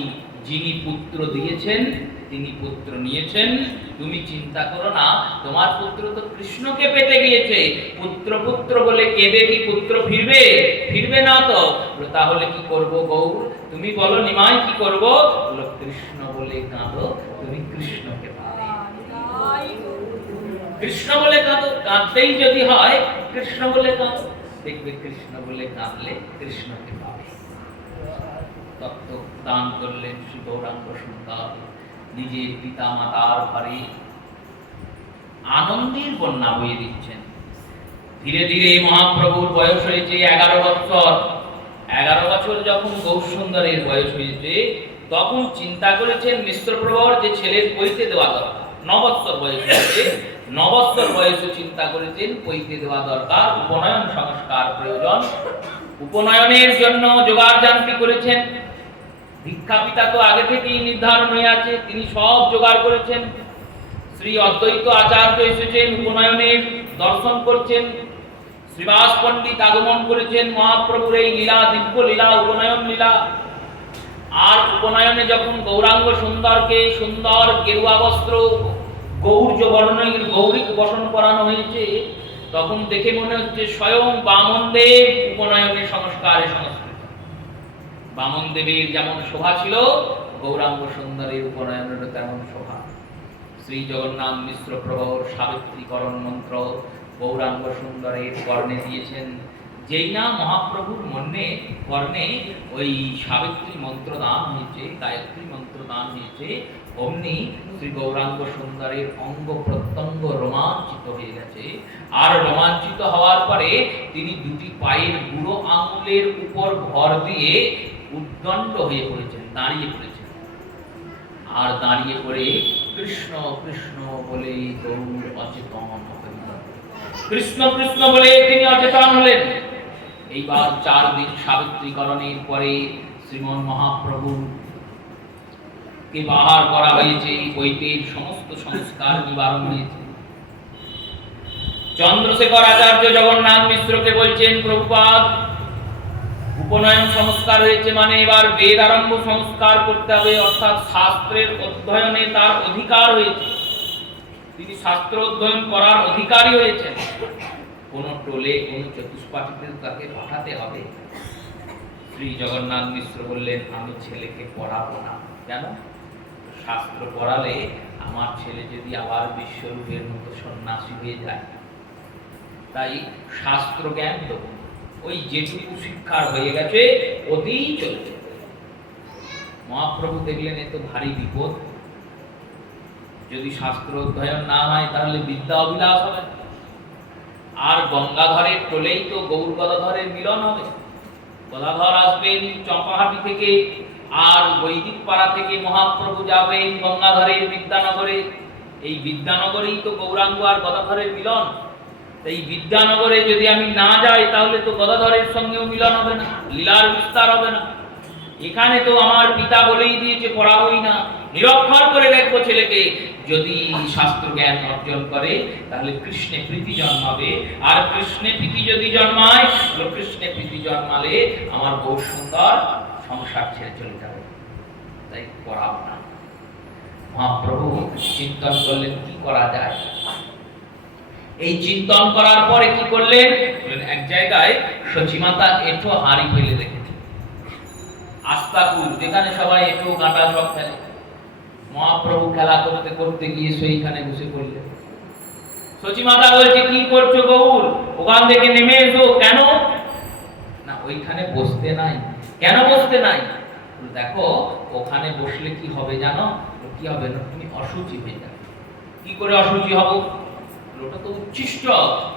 যিনি পুত্র দিয়েছেন তিনি পুত্র নিয়েছেন, তুমি চিন্তা করো না, তোমার পুত্র তো কৃষ্ণকে পেতে গিয়েছে। পুত্র পুত্র বলে কেঁদে কি পুত্র ফিরবে? ফিরবে না তো। তাহলে কি করব গৌর? তুমি বলো নিমাই কি করব? বলো, কৃষ্ণ বলে কাঁদো, তুমি কৃষ্ণকে পাবে। কৃষ্ণ বলে কাঁদো, কাঁদতেই যদি হয় কৃষ্ণ বলে কাঁদো, দেখবে কৃষ্ণ বলে কাঁদলে কৃষ্ণকে পাবে। তত্ত্ব দান করলেন শ্রী গৌরাঙ্গ সুন্দর, নিজের পিতা মাতার ঘরে আনন্দের বন্যা বয়ে দিচ্ছেন। ধীরে ধীরে মহাপ্রভুর বয়স হয়েছে 11 বছর। 11 বছর যখন গৌর সুন্দরের বয়স হয়েছে, তখন চিন্তা করেছেন মিশ্রপ্রভুর যে ছেলের পৈতে দেওয়া দরকার। 9 বছর বয়স হয়েছে, 9 বছর বয়সে চিন্তা করেছেন পৈতে দেওয়া দরকার, উপনয়ন সংস্কার প্রয়োজন। উপনয়নের জন্য জোগাড় জান্তি করেছেন। ভিক্ষাপিতা তো আগে থেকেই নির্ধারণ হয়ে আছে, তিনি সব জোগাড় করেছেন। শ্রী অদ্বৈত আচার্য এসেছেন, উপনয়নের দর্শন করছেন। শ্রীবাস পণ্ডিত আগমন করেছেন মহাপ্রভুর এই লীলা, দিব্য লীলা, উপনয়ন লীলা। আর উপনয়নে যখন গৌরাঙ্গ সুন্দরকে সুন্দর গেরুয়া বস্ত্র, গৌর্য বর্ণের গৌরিক বসন করানো হয়েছে, তখন দেখে মনে হচ্ছে স্বয়ং বামনদেব উপনয়নের সংস্কারে সংস্কৃত। বামনদেবের যেমন শোভা ছিল, গৌরাঙ্গ সুন্দরের উপনয়নেরও তেমন শোভা। শ্রী জগন্নাথ মিশ্র প্রভুর সাবিত্রীকরণ মন্ত্র গৌরাঙ্গ সুন্দরের কর্ণে দিয়েছেন। যেই না মহাপ্রভুর মনে কর্ণে ওই সাবিত্রী মন্ত্র দান হয়েছে, গায়ত্রী মন্ত্র দান হয়েছে, অমনি শ্রী গৌরাঙ্গ সুন্দরের অঙ্গ প্রত্যঙ্গ রোমাঞ্চিত হয়ে গেছে। আর রোমাঞ্চিত হওয়ার পরে তিনি দুটি পায়ের বুড়ো আঙুলের উপর ভর দিয়ে উদ্দণ্ড হয়ে পড়েছেন, দাঁড়িয়ে পড়েছেন। আর দাঁড়িয়ে পড়ে কৃষ্ণ কৃষ্ণ বলে গৌর অচেতন হলেন। কৃষ্ণ কৃষ্ণ বলে তিনি অচেতন হলেন। এইবার 4 দিন সাবিত্রীকরণের পরে শ্রীমন মহাপ্রভু কে বাহার করা হয়েছে, পৈতের সমস্ত সংস্কার নিবারণ হয়েছে। চন্দ্রশেখর আচার্য জগন্নাথ মিশ্রকে বলছেন, প্রভুপাদ উপনয়ন সংস্কার হয়েছে, মানে এবার বেদ আরম্ভ সংস্কার করতে হবে, অর্থাৎ শাস্ত্রের অধ্যয়নে তার অধিকার হয়েছে, তিনি শাস্ত্র অধ্যয়ন করার অধিকারী হয়েছেন। কোন টোলে কোন চতুষ্পাঠীতে তাকে পাঠাতে হবে। শ্রী জগন্নাথ মিশ্র বললেন, আমি ছেলেকে পড়াবো না। কেন? শাস্ত্র পড়ালে আমার ছেলে যদি আবার বিশ্বরূপের মতো সন্ন্যাসী হয়ে যায়, তাই শাস্ত্র জ্ঞান দেব, ওই যেটুকু শিক্ষার হয়ে গেছে ওতেই চলবে। মহাপ্রভু দেখলেন এ তো ভারী বিপদ, যদি শাস্ত্র অধ্যয়ন না হয় তাহলে বিদ্যা অবিলাস হবে। আর গঙ্গাধরের টোলেই তো গৌর গদাধরের মিলন হবে। গদাধর আসবেন চম্পাহাটি থেকে, আর বৈদিক পাড়া থেকে মহাপ্রভু যাবেন গঙ্গাধরের বিদ্যানগরে। এই বিদ্যানগরেই তো গৌরাঙ্গ আর গদাধরের মিলন। এই বিদ্যানগরে যদি আমি না যাই তাহলে তো গদাধরের সঙ্গেও মিলন হবে না, লীলার বিস্তার হবে না। এখানে তো আমার পিতা বলেই দিয়েছে পড়াবই না, নিরক্ষর করে রাখবো ছেলেকে, যদি শাস্ত্র জ্ঞান অর্জন করে তাহলে কৃষ্ণে প্রীতি জন্মাবে, আর কৃষ্ণে প্রীতি যদি জন্মায়, কৃষ্ণে প্রীতি জন্মালে আমার বহু সুন্দর সংসার ছেড়ে চলে যাবে, তাই করাও না। মহাপ্রভু চিন্তন করলেন কি করা যায়। এই চিন্তন করার পরে কি করলেন, এক জায়গায় সচিমাতা এঁঠো হাঁড়ি ফেলে রেখেছে, আস্তাকুল, যেখানে সবাই এঁঠো কাঁটা সব ফেলে। মহাপ্রভু খেলা করতে করতে গিয়ে সেইখানে বসে পড়লেন। সচিমাতা বলছে কি করছো গৌর, ওখান থেকে নেমে এসো। কেন না, ওইখানে বসতে নাই। কেন বসতে নাই? দেখো ওখানে বসলে কি হবে জানো? কি হবে না, তুমি অসুচি হয়ে যাবে। কি করে অসুচি হব? ওটা তো উচ্ছিষ্ট,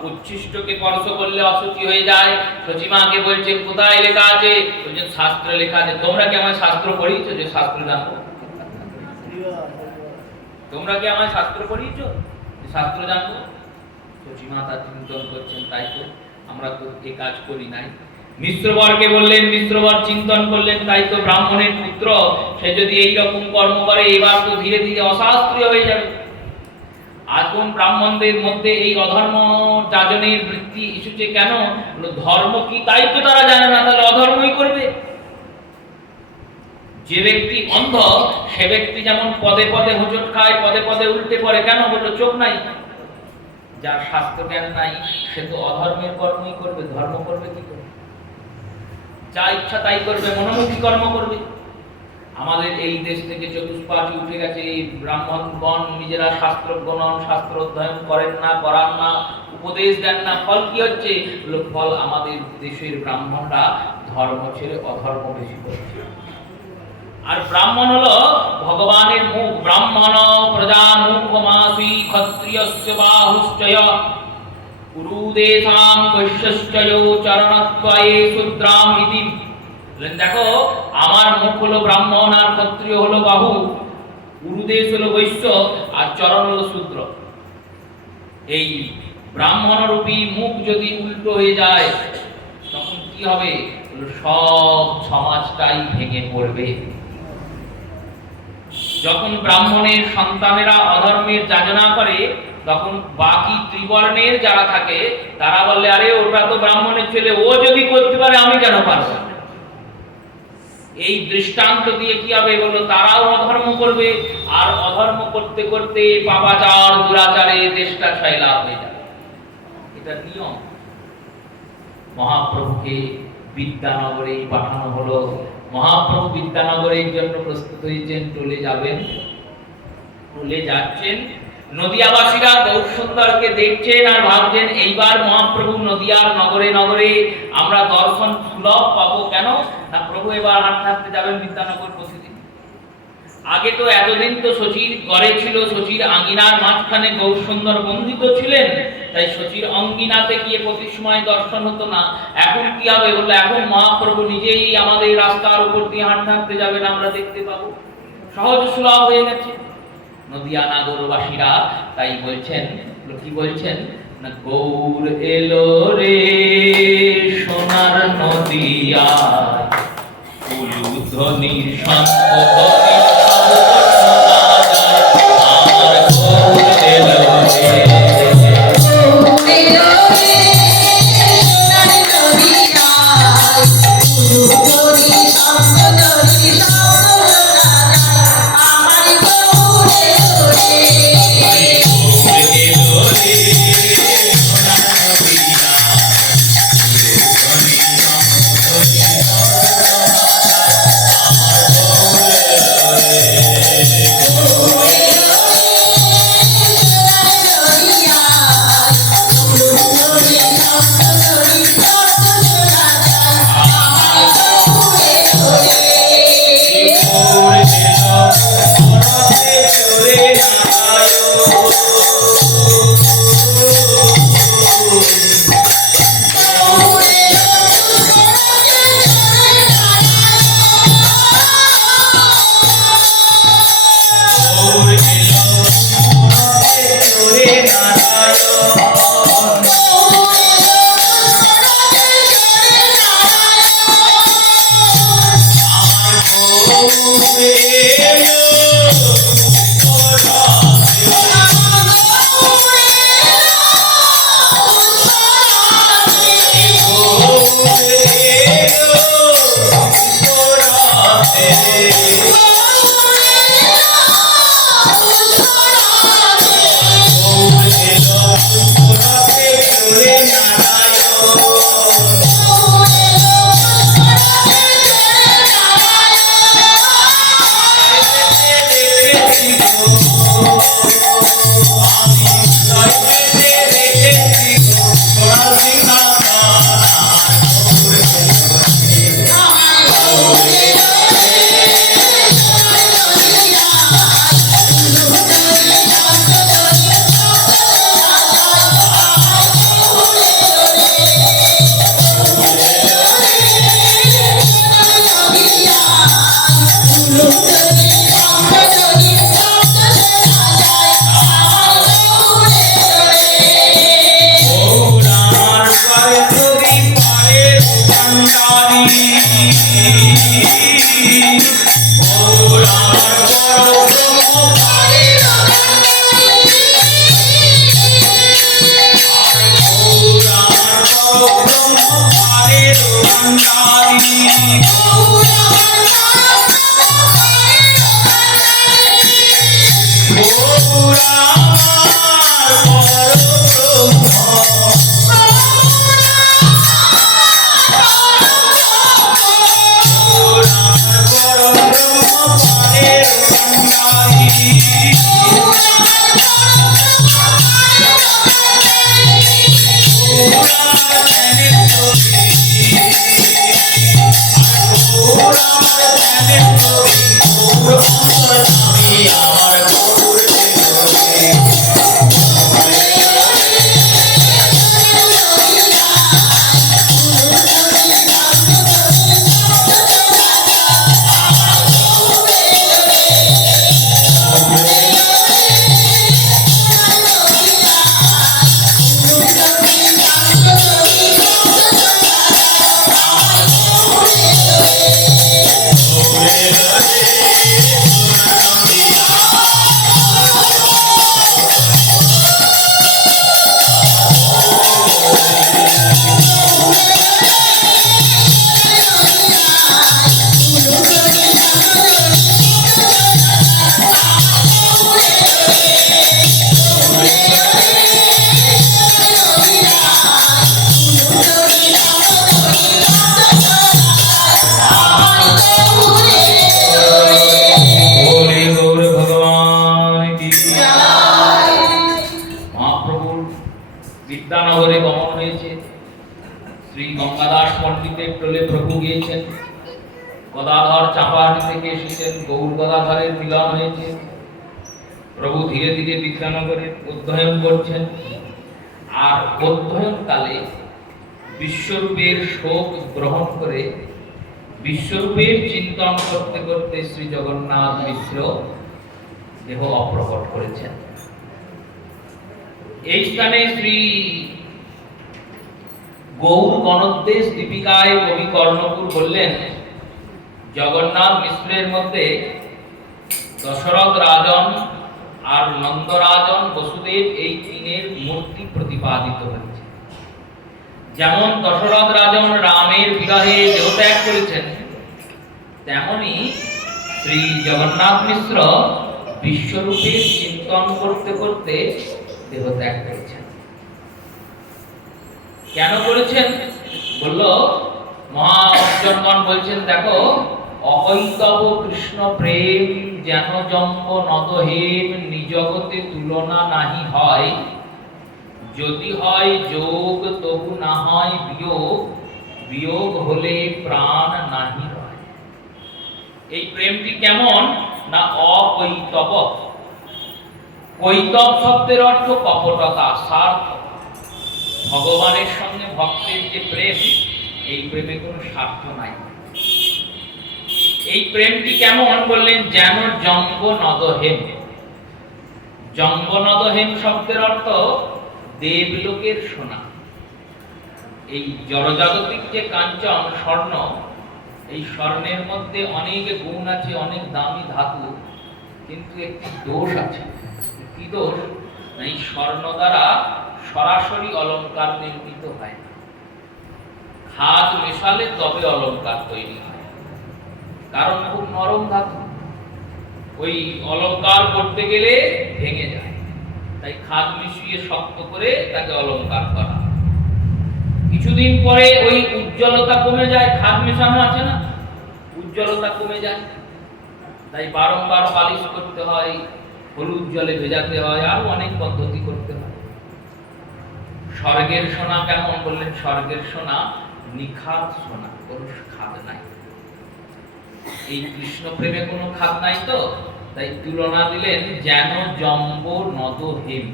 উচ্ছিষ্টকে স্পর্শ করলে অসুচি হয়ে যায়। সচিমাকে বলছে কোথায় লেখা আছে? বলছেন শাস্ত্রে লেখা আছে। তোমরা কি আমার শাস্ত্র পড়িয়েছো যে শাস্ত্র জানবো? তোমরা কি আমার শাস্ত্র পড়িয়েছো যে শাস্ত্র জানবো? সচিমাতা চিন্তন করছেন, তাই তো আমরা তো এই কাজ করি নাই। মিশ্রবরকে বললেন, মিশ্রবর চিন্তন করলেন, তাই তো ব্রাহ্মণের পুত্র, সে যদি এইরকম কর্ম করে এবার তো ধীরে ধীরে অশাস্ত্রীয় হয়ে যাবে। এখন ব্রাহ্মণদের মধ্যে এই অধর্ম যাজনের বৃত্তি এসেছে কেন? ধর্ম কি তাই তো তারা জানে না, তাহলে অধর্মই করবে। যে ব্যক্তি অন্ধ সে ব্যক্তি যেমন পদে পদে হোঁচট খায়, পদে পদে উল্টে পড়ে, কেন? বললো চোখ নাই। যার শাস্ত্র জ্ঞান নাই সে তো অধর্মের কর্মই করবে, ধর্ম করবে কি করে? যা ইচ্ছা তাই করবে, মনোমুখী কর্ম করবে। আমাদের এই দেশ থেকে চতুষ্পাঠী উঠে গেছে, এই ব্রাহ্মণগণ নিজেরা শাস্ত্রজ্ঞ নন, শাস্ত্র অধ্যয়ন করেন না, করান না, উপদেশ দেন না। ফল কি হচ্ছে? ফল আমাদের দেশের ব্রাহ্মণরা ধর্ম ছেড়ে অধর্ম বেশি করছে। আর ব্রাহ্মণ হলো ভগবানের মুখ। ব্রাহ্মণ প্রজা মুখমাসি ক্ষত্রিয়স্য বাহুশ্চয় পুরুদেশাং বৈশ্যশ্চয় চরণত্বয়ে শূদ্রাম ইতি। দেখো আমার মুখ হলো ব্রাহ্মণ, আর ক্ষত্রিয় হলো বাহু, পুরুদেশ হলো বৈশ্য, আর চরণ হলো শূদ্র। এই ব্রাহ্মণরূপী মুখ যদি উল্টো হয়ে যায় তখন কি হবে? সব সমাজটাই ভেঙে পড়বে। যখন ব্রাহ্মণের সন্তানেরা অধর্মের যাজনা করে তখন বাকি ত্রিবর্ণের যারা থাকে তারা বলে আরে ওটা তো ব্রাহ্মণের ছেলে, ও যদি করতে পারে আমি কেন পারব না। এই দৃষ্টান্ত দিয়ে কি হবে বলো? তারাও অধর্ম করবে, আর অধর্ম করতে করতে পাপাচার দুরাচারে দেশটা ছাইলা হয়ে যাবে। এটা নিয়ম। মহাপ্রভুকে বিদ্যানগরে পাঠানো হলো। মহাপ্রভু বিদ্যানগরের জন্য প্রস্তুত হয়েছেন, টলে যাবেন। টলে যাচ্ছেন, নদিয়াবাসীরা গৌর সুন্দরকে দেখছেন আর ভাবছেন এইবার মহাপ্রভু নদিয়ার নগরে নগরে আমরা দর্শন সুলভ পাবো। কেন না, প্রভু এবার হাঁটতে হাঁটতে যাবেন বিদ্যানগর প্রতিদিন। আগে তো এতদিন তো শচীর গড়ে ছিল, শচীর আঙ্গিনার মাঝখানে গৌর সুন্দর বন্দিত ছিলেন, তাই শচীর অঙ্গিনাতে গিয়ে প্রতি সময় দর্শন হতো না। এখন কি হবে বললে, এখন মহাপ্রভু নিজেই আমাদের রাস্তার উপর দিয়ে হাঁটতে হাঁটতে যাবেন, আমরা দেখতে পাবো। সহজ সুলভ হয়ে গেছে। নদিয়া নাগরবাসীরা তাই বলছেন, কি বলছেন না, গৌর এলো রে সোনার নদিয়া, উলুধ্বনির শঙ্খধ্বনি আর গৌর এলো রে। বিদ্যানগরে গমন হয়েছে। শ্রী গঙ্গাদাস পণ্ডিতের টোলে প্রভু গিয়েছেন। গদাধর চাপাহাটি থেকে এসেছেন, গৌর গদাধরের মিলন হয়েছে। প্রভু ধীরে ধীরে বিদ্যানগরে অধ্যয়ন করছেন। আর অধ্যয়নকালে বিশ্বরূপের শোক গ্রহণ করে বিশ্বরূপের চিন্তন করতে করতে শ্রী জগন্নাথ মিশ্র দেহ অপ্রকট করেছেন। এই স্থানে শ্রী গৌর গণোদ্দেশ দীপিকায় কবি কর্ণপুর বললেন, জগন্নাথ মিশ্রের মধ্যে দশরথ রাজন আর নন্দরাজন বসুদেব এই তিনের মূর্তি প্রতিপাদিত হয়েছে। যেমন দশরথ রাজন রামের বিবাহে দেহত্যাগ করেছেন, তেমনি শ্রী জগন্নাথ মিশ্র বিশ্বরূপের চিন্তন করতে করতে দেহত্যাগ করেছেন। কেন করেছেন বলল, মহাজনগণ বলছেন, দেখো, অহৈতব কৃষ্ণ প্রেম যেন জম্ব নদহেম, নিজগতে তুলনা নাহি হয়, যদি হয় যোগ তবু না হয় বিয়োগ, বিয়োগ হলে প্রাণ নাহি হয়। এই প্রেমটি কেমন না অকৈতব। কৈতব শব্দের অর্থ কপটতা, স্বার্থ। ভগবানের সঙ্গে ভক্তের যে প্রেম, এই প্রেমে কোনো স্বার্থ নাই। এই প্রেমটি কেমন বললেন, যেন জম্ব নদহেম। জম্ব নদহেম শব্দের অর্থ দেবলোকের সোনা। এই জড়জাগতিক যে কাঞ্চন স্বর্ণ, এই স্বর্ণের মধ্যে অনেক গুণ আছে, অনেক দামি ধাতু, কিন্তু একটি দোষ আছে। কি দোষ? এই স্বর্ণ দ্বারা সরাসরি অলংকার নির্মিত হয় না, খাদ মেশালে তবে অলংকার তৈরি হয়। কারণ খুব নরম ধাতু, ওই অলংকার করতে গেলে ভেঙে যায়। তাই খাদ মিশিয়ে শক্ত করে তাকে অলংকার করা। কিছুদিন পরে ওই উজ্জ্বলতা কমে যায়, খাদ মেশানো আছে না, উজ্জ্বলতা কমে যায়। তাই বারংবার পালিশ করতে হয়, হলুদ জলে ভেজাতে হয়, আরো অনেক পদ্ধতি করতে হয়। স্বর্গের সোনা কেমন বললেন, স্বর্গের সোনা নিখাদ সোনা, কোনো খাদ নাই। এই কৃষ্ণ প্রেমে কোনো খাদ নাই, তো তাই তুলনা দিলেন, যেন জম্ব নদ হেম।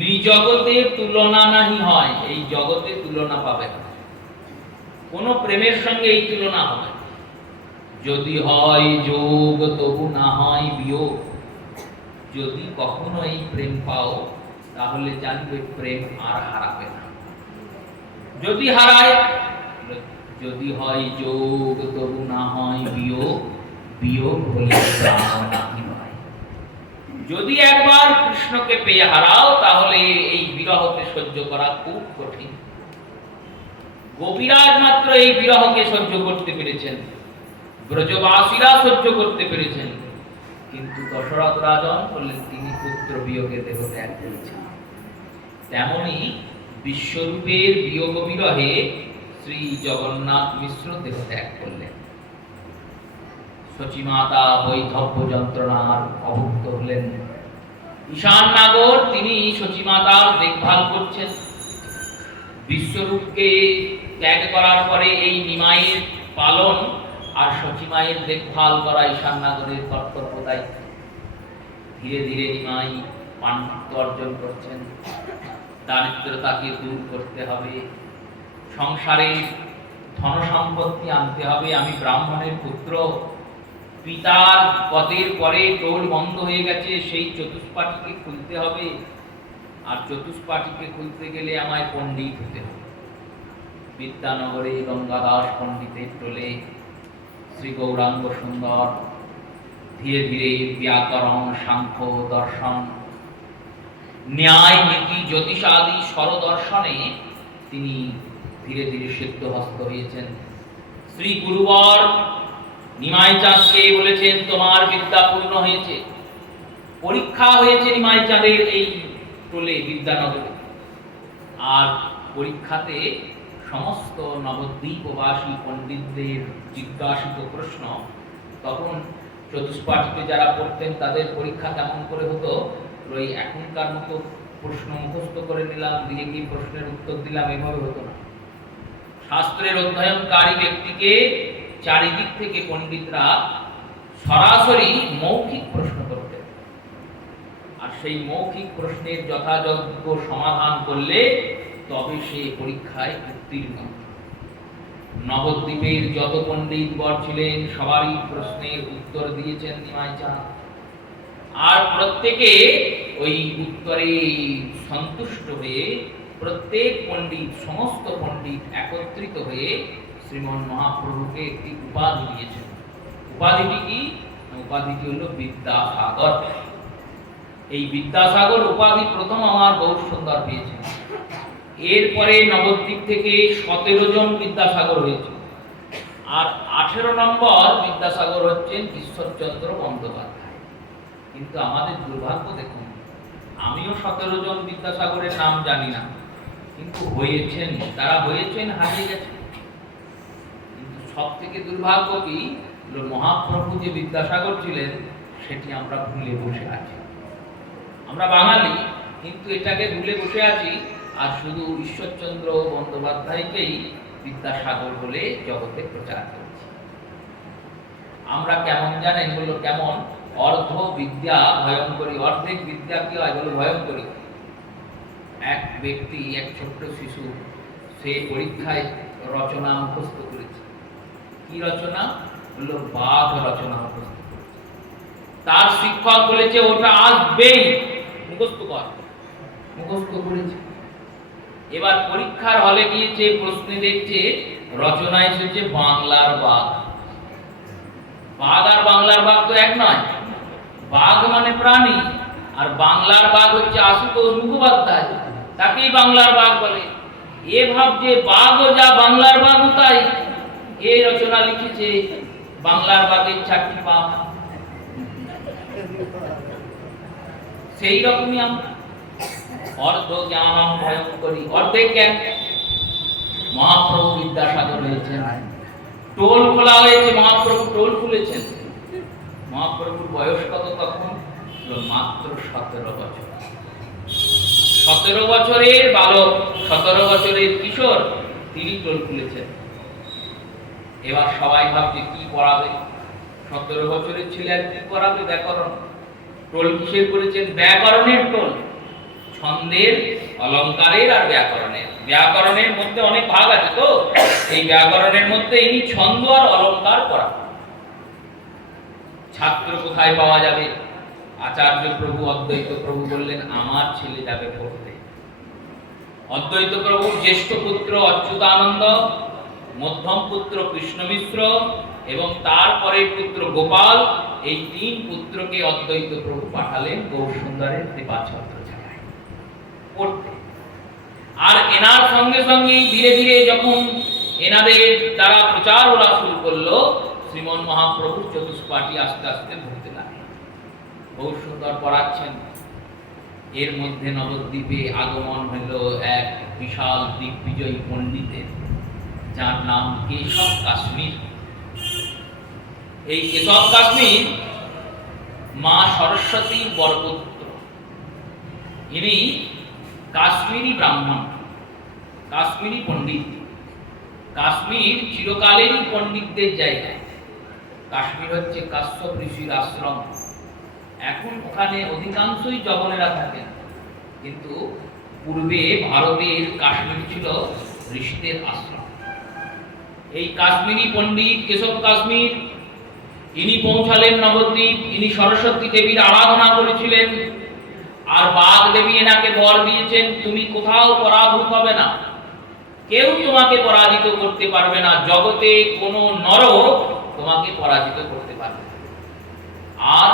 নিজগতে তুলনা নাহি হয়, এই জগতে তুলনা পাবে না, কোন প্রেমের সঙ্গে এই তুলনা হবে। যদি হয় যোগ তবু না হয় বিয়োগ। যদি কখনো এই প্রেম পাও, তাহলে জানবে প্রেম আর হারাবে না। যদি হারায়, যদি হয় যোগ তবু না হয় বিয়োগ, বিয়োগ হলে প্রাণ নাহি হয়। যদি একবার কৃষ্ণকে পেয়ে হারাও তাহলে এই বিরহকে সহ্য করা খুব কঠিন। গোপীরাজ মাত্র এই বিরহকে সহ্য করতে পেরেছেন, ব্রজবাসীরা সহ্য করতে পেরেছেন, কিন্তু দশরথ রাজন বললেন তিনি পুত্র বিয়োগে দেহ ত্যাগ করেছেন। তেমনি বিশ্বরূপের বিয়োগ বিরহে শ্রী জগন্নাথ মিশ্র দেহ ত্যাগ করলেন। শচীমাতা বৈধব্য যন্ত্রণার অভুক্ত হলেন। ঈশান নাগর তিনি শচীমাতার দেখভাল করছেন। বিশ্বরূপকে ত্যাগ করার পরে এই নিমাইয়ের পালন আর শচীমায়ের দেখভাল করা ঈশান নাগরের কর্তব্য দায়িত্ব। ধীরে ধীরে নিমাই পাণ্ডিত্য অর্জন করছেন। দারিদ্রতাকে দূর করতে হবে, সংসারে ধন সম্পত্তি আনতে হবে। আমি ব্রাহ্মণের পুত্র, পিতার পদের পরে টোল বন্ধ হয়ে গেছে, সেই চতুষ্পাঠীকে খুলতে হবে, আর চতুষ্পাঠীকে খুলতে গেলে আমায় পণ্ডিত হতে হবে। বিদ্যানগরে গঙ্গাদাস পণ্ডিতের টোলে শ্রী গৌরাঙ্গ সুন্দর ধীরে ধীরে ব্যাকরণ, সাংখ্য, দর্শন, ন্যায়, নীতি, জ্যোতিষ আদি স্বরদর্শনে তিনি ধীরে ধীরে সিদ্ধহস্ত হয়েছেন। শ্রী গুরুবর নিমাই চাঁদকে বলেছেন তোমার বিদ্যা পূর্ণ হয়েছে। পরীক্ষা হয়েছে নিমাই চাঁদের এই টোলে বিদ্যানগরে, আর পরীক্ষাতে সমস্ত নবদ্বীপবাসী পণ্ডিতদের জিজ্ঞাসিত প্রশ্ন, তখন চতুষ্পাঠীতে যারা পড়তেন তাদের পরীক্ষা কেমন করে হতো, ওই এখনকার মতো প্রশ্ন মুখস্থ করে নিলাম, দিয়ে গিয়ে প্রশ্নের উত্তর দিলাম, এভাবে হতো না। শাস্ত্রের অধ্যয়নকারী ব্যক্তিকে চারিদিক থেকে পণ্ডিতরা সরাসরি মৌখিক প্রশ্ন করতেন, আর সেই মৌখিক প্রশ্নের যথাযোগ্য সমাধান করলে তবে সে পরীক্ষায় উত্তীর্ণ। নবদ্বীপের যত পণ্ডিত বর ছিলেন সবারই প্রশ্নের উত্তর দিয়েছেন নিমাই চাঁদ, আর প্রত্যেকে ওই উত্তরে সন্তুষ্ট হয়ে প্রত্যেক পণ্ডিত, সমস্ত পণ্ডিত একত্রিত হয়ে শ্রীমন মহাপ্রভুকে একটি উপাধি দিয়েছেন। উপাধিটি কি? উপাধিটি হলো বিদ্যাসাগর। এই বিদ্যাসাগর উপাধি প্রথম আমার গৌর সুন্দর পেয়েছেন। এরপরে নবদ্বীপ থেকে 17 জন বিদ্যাসাগর হয়েছে, আর 18 নম্বর বিদ্যাসাগর হচ্ছেন ঈশ্বরচন্দ্র বন্দ্যোপাধ্যায়। কিন্তু আমাদের দুর্ভাগ্য দেখুন, আমিও 17 জন বিদ্যাসাগরের নাম জানি না, কিন্তু হয়েছেন, তারা হয়েছেন, হারিয়ে গেছেন। কিন্তু সব থেকে দুর্ভাগ্য কি, মহাপ্রভু যে বিদ্যাসাগর ছিলেন সেটি আমরা ভুলে বসে আছি। আমরা বাঙালি, কিন্তু এটাকে ভুলে বসে আছি, আর শুধু ঈশ্বরচন্দ্র বন্দ্যোপাধ্যায়কেই বিদ্যাসাগর বলে জগতে প্রচার করছি। আমরা কেমন জানেন, এগুলো কেমন অর্ধ বিদ্যা ভয়ঙ্করী। অর্ধেক বিদ্যা কি হয়, এগুলো ভয়ঙ্করী। এক ব্যক্তি, এক ছোট্ট শিশু, সে পরীক্ষায় রচনা মুখস্থ করেছে। কি রচনা? হলো বাঘ রচনা মুখস্থ করেছে। তার শিক্ষক বলেছে ওটা আসবেই, মুখস্থ কর। মুখস্থ করেছে। এবার পরীক্ষার হলে গিয়েছে, প্রশ্নে দেখছে রচনা এসেছে বাংলার বাঘ। বাঘ আর বাংলার বাঘ তো এক নয়। বাঘ মানে প্রাণী, আর বাংলার বাঘ হচ্ছে আশুতোষ মুখোপাধ্যায়, তাকেই বাংলার বাঘ বলে। এ ভাবছে বাঘও যা, বাংলার বাঘও তাই। এই রচনা লিখেছে বাংলার বাঘের 4টি পা। সেই রকমই আমরা অর্ধ জ্ঞানম ভয়ঙ্করী, অর্ধেক জ্ঞান। মহাপ্রভু বিদ্যাসাগর হয়েছেন, টোল খোলা হয়েছে, মহাপ্রভু টোল খুলেছেন। মহাপ্রভুর বয়স কত তখন? মাত্র 17 বছর। 17 বছরের বালক, 17 বছরের কিশোর, তিনি টোল খুলেছেন। এবার সবাই ভাবছে কি পড়াবে, 17 বছরের ছেলে আর কি পড়াবে? ব্যাকরণ। টোল কিসের করেছেন? ব্যাকরণের টোল। ছন্দের, অলঙ্কারের আর ব্যাকরণের। ব্যাকরণের মধ্যে অনেক ভাগ আছে, তো এই ব্যাকরণের মধ্যে ইনি ছন্দ আর অলঙ্কার করা। ছাত্র কোথায় পাওয়া যাবে? আচার্য প্রভু, অদ্বৈত প্রভু বললেন আমার ছেলে যাবে পড়তে। অদ্বৈত প্রভু জ্যেষ্ঠ পুত্র অচ্যুতানন্দ মধ্যম পুত্র কৃষ্ণ মিশ্র এবং তারপরে পুত্র গোপাল, এই 3 পুত্রকে অদ্বৈত প্রভু পাঠালেন গৌরসুন্দরের কৃপাছত্র ছায়ায় পড়তে। আর এনার সঙ্গে সঙ্গে ধীরে ধীরে যখন এনাদের দ্বারা প্রচার ওরা শুরু করলো, শ্রীমন মহাপ্রভুর চতুষ্পাঠী আস্তে আস্তে ভুগতে লাগলেন। গৌরসুন্দর পড়াচ্ছেন, এর মধ্যে নবদ্বীপে আগমন হলো এক বিশাল দিগ্বিজয়ী পণ্ডিতের, যার নাম কেশব কাশ্মীর। এই কেশব কাশ্মীর মা সরস্বতীর বরপুত্র। ইনি কাশ্মীরি ব্রাহ্মণ, কাশ্মীরি পণ্ডিত। কাশ্মীর চিরকালেরই পণ্ডিতদের জায়গা। কাশ্মীর হচ্ছে কাশ্যপ ঋষির আশ্রম। এখন ওখানে অধিকাংশই জবনেরা থাকেন, কিন্তু পূর্বে ভারতের কাশ্মীর ছিল ঋষিদের আশ্রম। এই কাশ্মীরি পণ্ডিত কেশব কাশ্মীর, ইনি পৌঁছালেন নবদ্বীপ। ইনি সরস্বতী দেবীর আরাধনা করেছিলেন, আর বাগ দেবী এনাকে বর দিয়েছেন, তুমি কোথাও পরাভূত হবে না, কেউ তোমাকে পরাজিত করতে পারবে না, জগতে কোনো নর তোমাকে পরাজিত করতে পারবে না। আর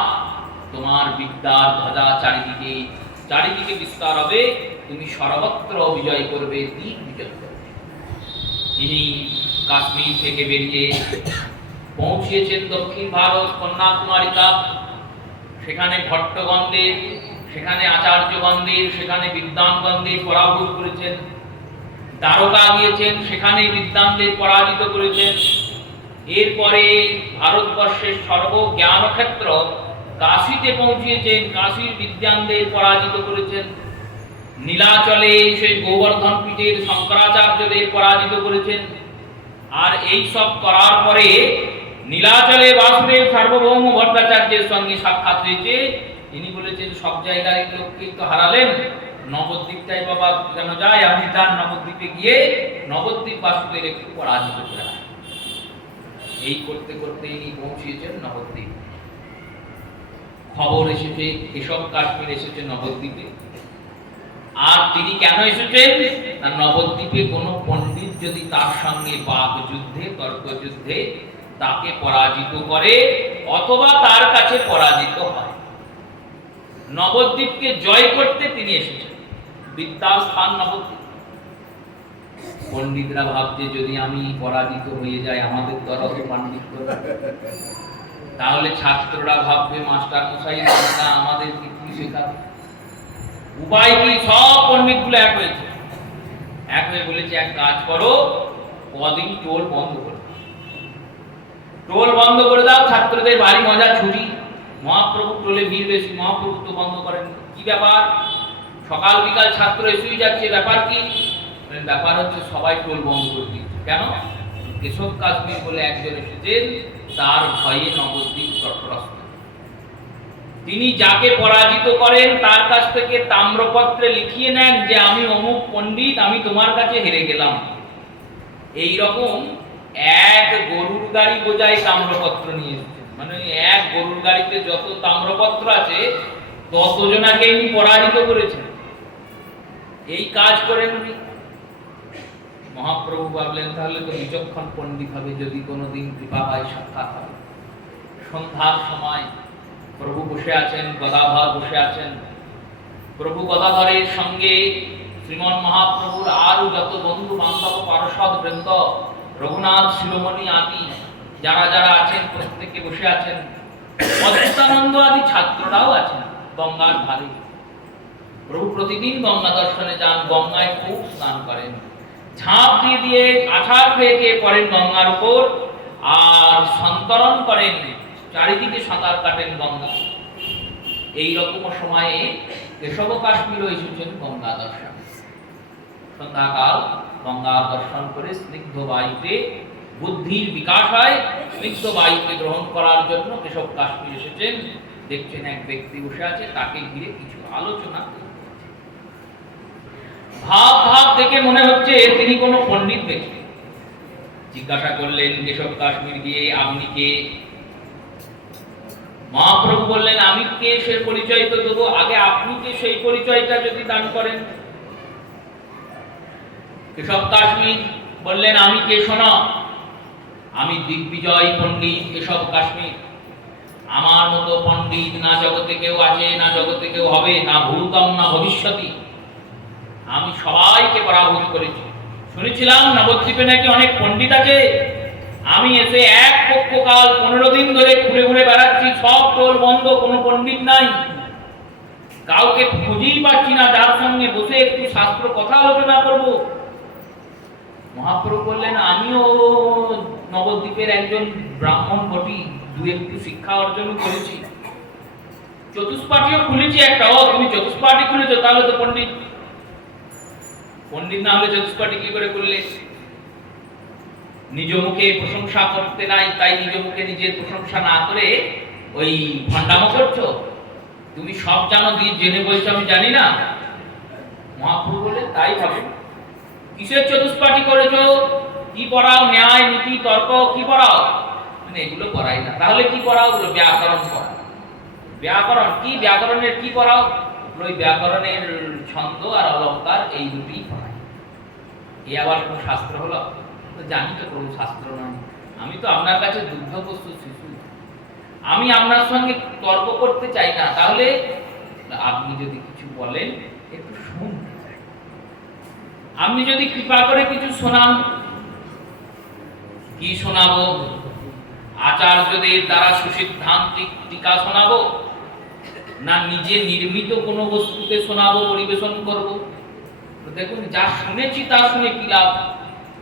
তোমার বিদ্যার ধ্বজা চারিদিকে চারিদিকে বিস্তার হবে, তুমি সর্বত্র বিজয় করবে, দিক বিজয় করবে। ইনি কাশ্মীর থেকে বেরিয়ে পৌঁছিয়েছেন দক্ষিণ ভারত, কন্যাকুমারিকা। সেখানে ভট্টগণদের, সেখানে আচার্যগণদের, সেখানে বিদ্বানগণদের পরাভূত করেছেন। দ্বারকা গিয়েছেন, সেখানে বিদ্বানদের পরাজিত করেছেন। এরপরে ভারতবর্ষের সর্বজ্ঞানক্ষেত্র কাশীতে পৌঁছিয়েছেন, কাশীর বিদ্বানদের পরাজিত করেছেন। নীলাচলে সেই গোবর্ধন পীঠের শঙ্করাচার্যদের পরাজিত করেছেন। আর এই সব করার পরে নীলাচলে বাসুদেব সার্বভৌম ভট্টাচার্যের সঙ্গে সাক্ষাৎ হয়েছে। তিনি বলেছেন, সব জায়গায় লোককেই তো হারালেন, নবদ্বীপটাই বাবা কেন যায়, আপনি তার নবদ্বীপে গিয়ে নবদ্বীপ বাসুদের একটু পরাজিত করেন। এই করতে করতে ইনি পৌঁছিয়েছেন নবদ্বীপ। খবর এসেছে কেশব কাশ্মীর এসেছে নবদ্বীপে। আর তিনি কেন এসেছেন না, নবদ্বীপে কোনো পণ্ডিত যদি তার সঙ্গে বাক যুদ্ধে, তর্ক যুদ্ধে তাকে পরাজিত করে অথবা তার কাছে পরাজিত হয়, নবদ্বীপকে জয় করতে তিনি এসেছেন। বিদ্যার স্থান নবদ্বীপ। পণ্ডিতরা ভাবছে, যদি আমি পরাজিত হয়ে যাই, আমাদের দ্বারা তো পাণ্ডিত্য, তাহলে ছাত্ররা ভাববে মাস্টার মশাই না আমাদেরকে কি শেখাবে। উপায় কি? সব পণ্ডিতগুলো এক হয়েছে, এক হয়ে বলেছে, এক কাজ করো, কদিন টোল বন্ধ করে দাও, টোল বন্ধ করে দাও, ছাত্রদের ভারী মজা, ছুটি। মহাপ্রভু টোলে ভিড় বেশি, মহাপ্রভু তো বন্ধ করেন। কি ব্যাপার? সকাল বিকাল ছাত্র এসেই যাচ্ছে, ব্যাপার কি? ব্যাপার হচ্ছে সবাই টোল বন্ধ করে দিচ্ছে। কেন? কেশব কাশ্মীর বলে একজন এসেছেন, তার ভয়ে নবদ্বীপ তটরস্ত। তিনি যাকে পরাজিত করেন তার কাছ থেকে তাম্রপত্রে লিখিয়ে নেন যে আমি অমুক পণ্ডিত, আমি তোমার কাছে হেরে গেলাম। এই রকম এক গরুর গাড়ি বোঝাই তাম্রপত্র নিয়ে এসেছেন। মানে এক গরুর গাড়িতে যত তাম্রপত্র আছে ততজনাকে ইনি পরাজিত করেছেন। এই কাজ করেন উনি। মহাপ্রভু ভাবলেন, তাহলে তো বিচক্ষণ পণ্ডিত হবে, যদি কোনোদিন কৃপা হয়, সাক্ষাৎ হবে। সন্ধ্যার সময় প্রভু বসে আছেন, গদাধর বসে আছেন। প্রভু গদাধরের সঙ্গে শ্রীমন মহাপ্রভুর আরো যত বন্ধু বান্ধব, পার্ষদ বৃন্দ, রঘুনাথ শিরোমণি আদি যারা যারা আছেন প্রত্যেকে বসে আছেন। অদ্বৈতানন্দ আদি ছাত্ররাও আছেন গঙ্গার ধারে। প্রভু প্রতিদিন গঙ্গা দর্শনে যান, গঙ্গায় খুব স্নান করেন, ঝাঁপ দিয়ে দিয়ে আছাড় খেয়ে পড়েন গঙ্গার উপর, আর সন্তরণ করেন, চারিদিকে সাঁতার কাটেন গঙ্গা। এইরকম সময়ে কেশব কাশ্মীরও এসেছেন গঙ্গা দর্শন। সন্ধ্যাকাল গঙ্গা দর্শন করে স্নিগ্ধ বায়ুতে বুদ্ধির বিকাশ হয়, স্নিগ্ধ বায়ুকে গ্রহণ করার জন্য কেশব কাশ্মীর এসেছেন। দেখছেন এক ব্যক্তি বসে আছে, তাকে ঘিরে কিছু আলোচনা করছে। ভাব ভাব দেখে মনে হচ্ছে তিনি কোনো পণ্ডিত ব্যক্তি। জিজ্ঞাসা করলেন কেশব কাশ্মীর গিয়ে, আপনি কে? মহাপ্রভু বললেন, আমি কে সে পরিচয় তো দেবো, আগে আপনি কে সেই পরিচয়টা যদি দান করেন। কেশব কাশ্মীর বললেন, আমি কে শোনো? আমি দিগ্বিজয় পণ্ডিত কেশব কাশ্মীর। আমার মতো পণ্ডিত না জগতে কেউ আছে, না জগতে কেউ হবে, না ভূতম না ভবিষ্যতি। আমি সবাইকে পরাভূত করেছি। শুনেছিলাম নবদ্বীপে নাকি অনেক পণ্ডিত আছে। আমি এসে এক পক্ষকাল 15 দিন ধরে ঘুরে ঘুরে বেড়াচ্ছি, সব টোল বন্ধ, কোনো পণ্ডিত নাই। কাউকে খুঁজেই পাচ্ছি না যার সঙ্গে বসে একটু শাস্ত্র কথা আলোচনা করব। মহাপ্রভু বললেন, আমিও নবদ্বীপের একজন ব্রাহ্মণ বটি, দু একটু শিক্ষা অর্জন করেছি, চতুষ্পাঠীও খুলেছি একটা। ও, তুমি চতুষ্পাঠী খুলেছো, তাহলে তো পণ্ডিত। পণ্ডিত না হলে চতুষ্পাঠী কি করে করলে? নিজ মুখে প্রশংসা করতে নাই, তাই নিজ মুখে নিজের প্রশংসা না করে ওই ভণ্ডামো করছো। তুমি সব জানো, দিয়ে জেনে বলছো আমি জানি না। মহাপ্রভু বলে, তাই ভাবে কিসের চতুষ্পাঠী করেছো? কি পড়াও? ন্যায় নীতি তর্ক কি পড়াও? মানে এগুলো পড়াই না। তাহলে কি পড়াও? বলো ব্যাকরণ পড়াও। ব্যাকরণ কি? ব্যাকরণের কি পড়াও? ওই ব্যাকরণের ছন্দ আর অলঙ্কার, এই দুটোই পড়াই। এ আবার কোন শাস্ত্র হলো? তো জানি তো কোন শাস্ত্র নয়। আমি তো আপনার কাছে দুগ্ধপ্রস্ত শিশু। আমি আপনার সঙ্গে তর্ক করতে চাই না। তাহলে আপনি যদি কিছু বলেন একটু শুনতে চাই। আপনি যদি কৃপা করে কিছু শোনান। কি শোনাবো? আচার্যদের দ্বারা সুসিদ্ধান্তিক টিকা শোনাবো, না নিজে নির্মিত কোনো বস্তুতে শোনাবো, পরিবেশন করব? দেখুন, যা শুনেছি তা শুনে কি লাভ?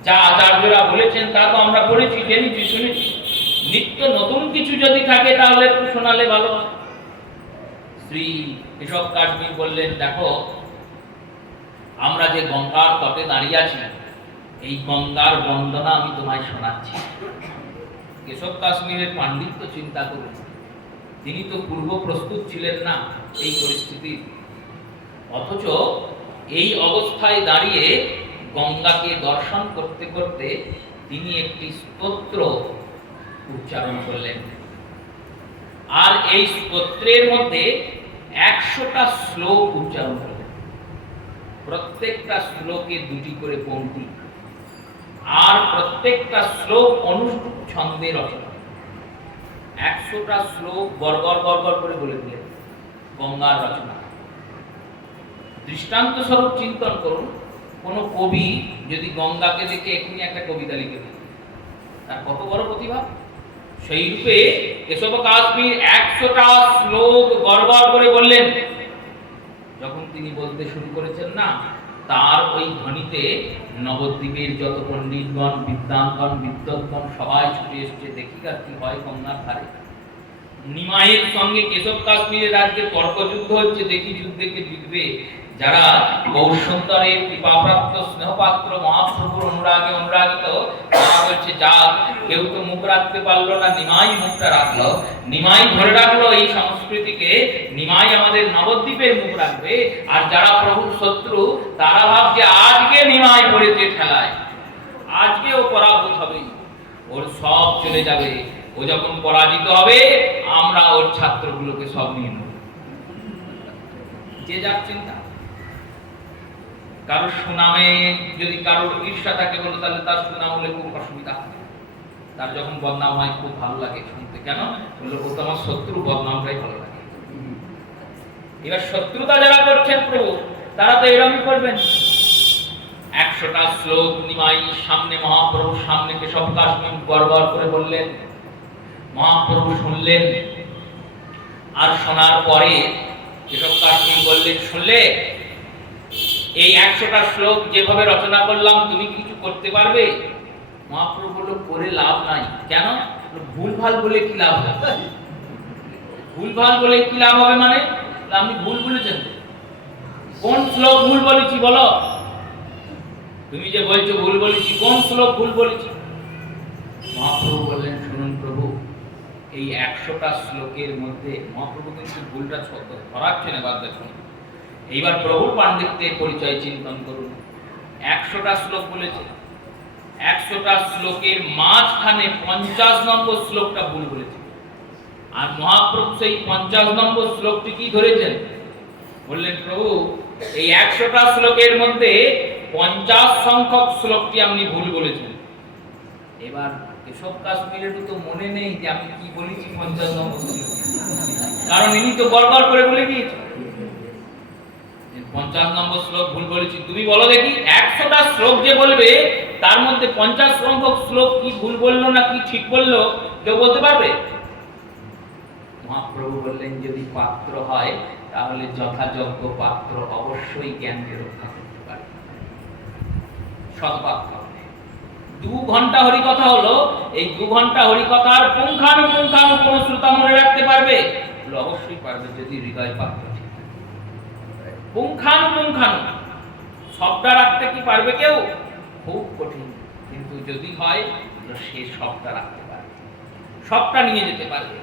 যা আচার্যরা বলেছেন তা তো আমরা পড়েছি, জেনেছি, শুনেছি। নিত্য নতুন কিছু যদি থাকে তাহলে একটু শোনালে ভালো হয়। শ্রী কেশব কাশ্মীর বললেন, দেখো, আমরা যে গঙ্গার তটে দাঁড়িয়ে আছি, এই গঙ্গার বন্দনা আমি তোমায় শোনাচ্ছি। কেশব কাশ্মীরের পাণ্ডিত্য চিন্তা করুন। তিনি তো পূর্ব প্রস্তুত ছিলেন না এই পরিস্থিতি, অথচ এই অবস্থায় দাঁড়িয়ে গঙ্গাকে দর্শন করতে করতে তিনি একটি স্তোত্র উচ্চারণ করলেন। আর এই স্তোত্রের মধ্যে 100টা শ্লোক উচ্চারণ করলেন। প্রত্যেকটা শ্লোকে 2টি করে পংক্তি, আর প্রত্যেকটা শ্লোক অনুষ্ঠুপ ছন্দে রচনা। 100টা শ্লোক গড়গড় গড়গড় করে বলে দিলেন গঙ্গার রচনা। দৃষ্টান্ত স্বরূপ চিন্তন করুন, কোন কবি যদি গঙ্গাকে দেখে এখনই একটা কবিতা লিখে দেয়, তার কত বড় প্রতিভা। সেই রূপে কেশব কাশ্মীর 100টা শ্লোক গড়গড় করে বললেন। যখন তিনি বলতে শুরু করেছেন না, তার ওই ধ্বনিতে নবদ্বীপের যত পণ্ডিতগণ, বিদ্বানগণ, বিদ্বৎগণ সবাই ছুটে এসছে, দেখি কার কি হয় গঙ্গার ধারে। নিমাইয়ের সঙ্গে কেশব কাশ্মীরের আজকে তর্কযুদ্ধ হচ্ছে, দেখি যুদ্ধে কে জিতবে। যারা গৌরসুন্দরের কৃপাপ্রাপ্ত স্নেহপাত্র মহাপ্রভুর অনুরাগে অনুরাগিত, তারা বলছে, যা কেউ তো মুখ রাখতে পারলো না, নিমাই মুখটা রাখলো। নিমাই ধরে রাখলো এই সংস্কৃতিকে, নিমাই আমাদের নবদ্বীপের মুখ রাখবে। আর যারা প্রভুর শত্রু, তারা ভাবছে আজকে নিমাই পড়েছে ঠেলায়, আজকে ও পরাভূত হবে, ওর সব চলে যাবে। ও যখন পরাজিত হবে, আমরা ওর ছাত্রগুলোকে সব নিয়ে নেব। যে যার চিন্তা। কারোর সুনামে যদি কারোর ঈর্ষা থাকে বলে, তাহলে তার সুনাম হলে খুব অসুবিধা হয়। তার যখন বদনাম হয় খুব ভালো লাগে শুনতে। কেন? বললো, ও তো আমার শত্রু, বদনামটাই ভালো লাগে। এবার শত্রুতা যারা করছেন প্রভু, তারা তো এরকমই করবেন। 100টা শ্লোক নিমাই সামনে, মহাপ্রভুর সামনে কেশব কাশ্মীর গড়গড় করে বললেন। মহাপ্রভু শুনলেন। আর শোনার পরে কেশব কাশ্মীর বললেন, শুনলে, এই 100টা শ্লোক যেভাবে রচনা করলাম, তুমি কিছু করতে পারবে? মহাপ্রভু বলল, করে লাভ নাই। কেন? ভুলভাল বলে কি লাভ হবে? ভুলভাল বলে কি লাভ হবে? মানে আপনি ভুল বলেছেন। কোন শ্লোক ভুল বলেছি বলো? তুমি যে বলছো ভুল বলেছি, কোন শ্লোক ভুল বলেছি? মহাপ্রভু বললেন, শুনুন প্রভু, এই 100টা শ্লোকের মধ্যে মহাপ্রভু কিন্তু ভুলটা ধরাচ্ছেন। এবার দেখুন, এইবার প্রভুর পাণ্ডিত্যের পরিচয় চিন্তন করুন। 100টা শ্লোক বলেছে, 100টা শ্লোকের মাঝখানে 50 নম্বর শ্লোকটা ভুল বলেছে। আর মহাপ্রভু সেই 50 নম্বর শ্লোকটি কি ধরেছেন? বললেন, প্রভু, এই 100টা শ্লোকের মধ্যে 50 সংখ্যক শ্লোকটি আপনি ভুল বলেছেন। এবার কেশব কাশ্মীরের তো মনে নেই যে আমি কি বলেছি 50 নম্বর শ্লোক, কারণ ইনি তো গড়গড় করে বলে দিয়েছেন 50 নম্বর শ্লোক ভুল বলেছি। তুমি বলো দেখি 100টা শ্লোক যে বলবে তার মধ্যে 50 সংখ্যক শ্লোক কি ভুল বললো না কি ঠিক বললো কেউ বলতে পারবে? মহাপ্রভু বললেন যদি পাত্র হয় তাহলে যথাযোগ্য পাত্র অবশ্যই জ্ঞানকে রক্ষা করতে পারে, সৎপাত্র। 2 ঘন্টা হরিকথা হলো, এই 2 ঘন্টা হরিকথার পুঙ্খানুপুঙ্খানু কোন শ্রোতা মনে রাখতে পারবে? অবশ্যই পারবে যদি হৃদয় পাত্র ঠিক থাকে। পুঙ্খানুপুঙ্খানু সবটা রাখতে কি পারবে কেউ? খুব কঠিন, কিন্তু যদি হয় সে সবটা রাখতে পারবে, সবটা নিয়ে যেতে পারবে।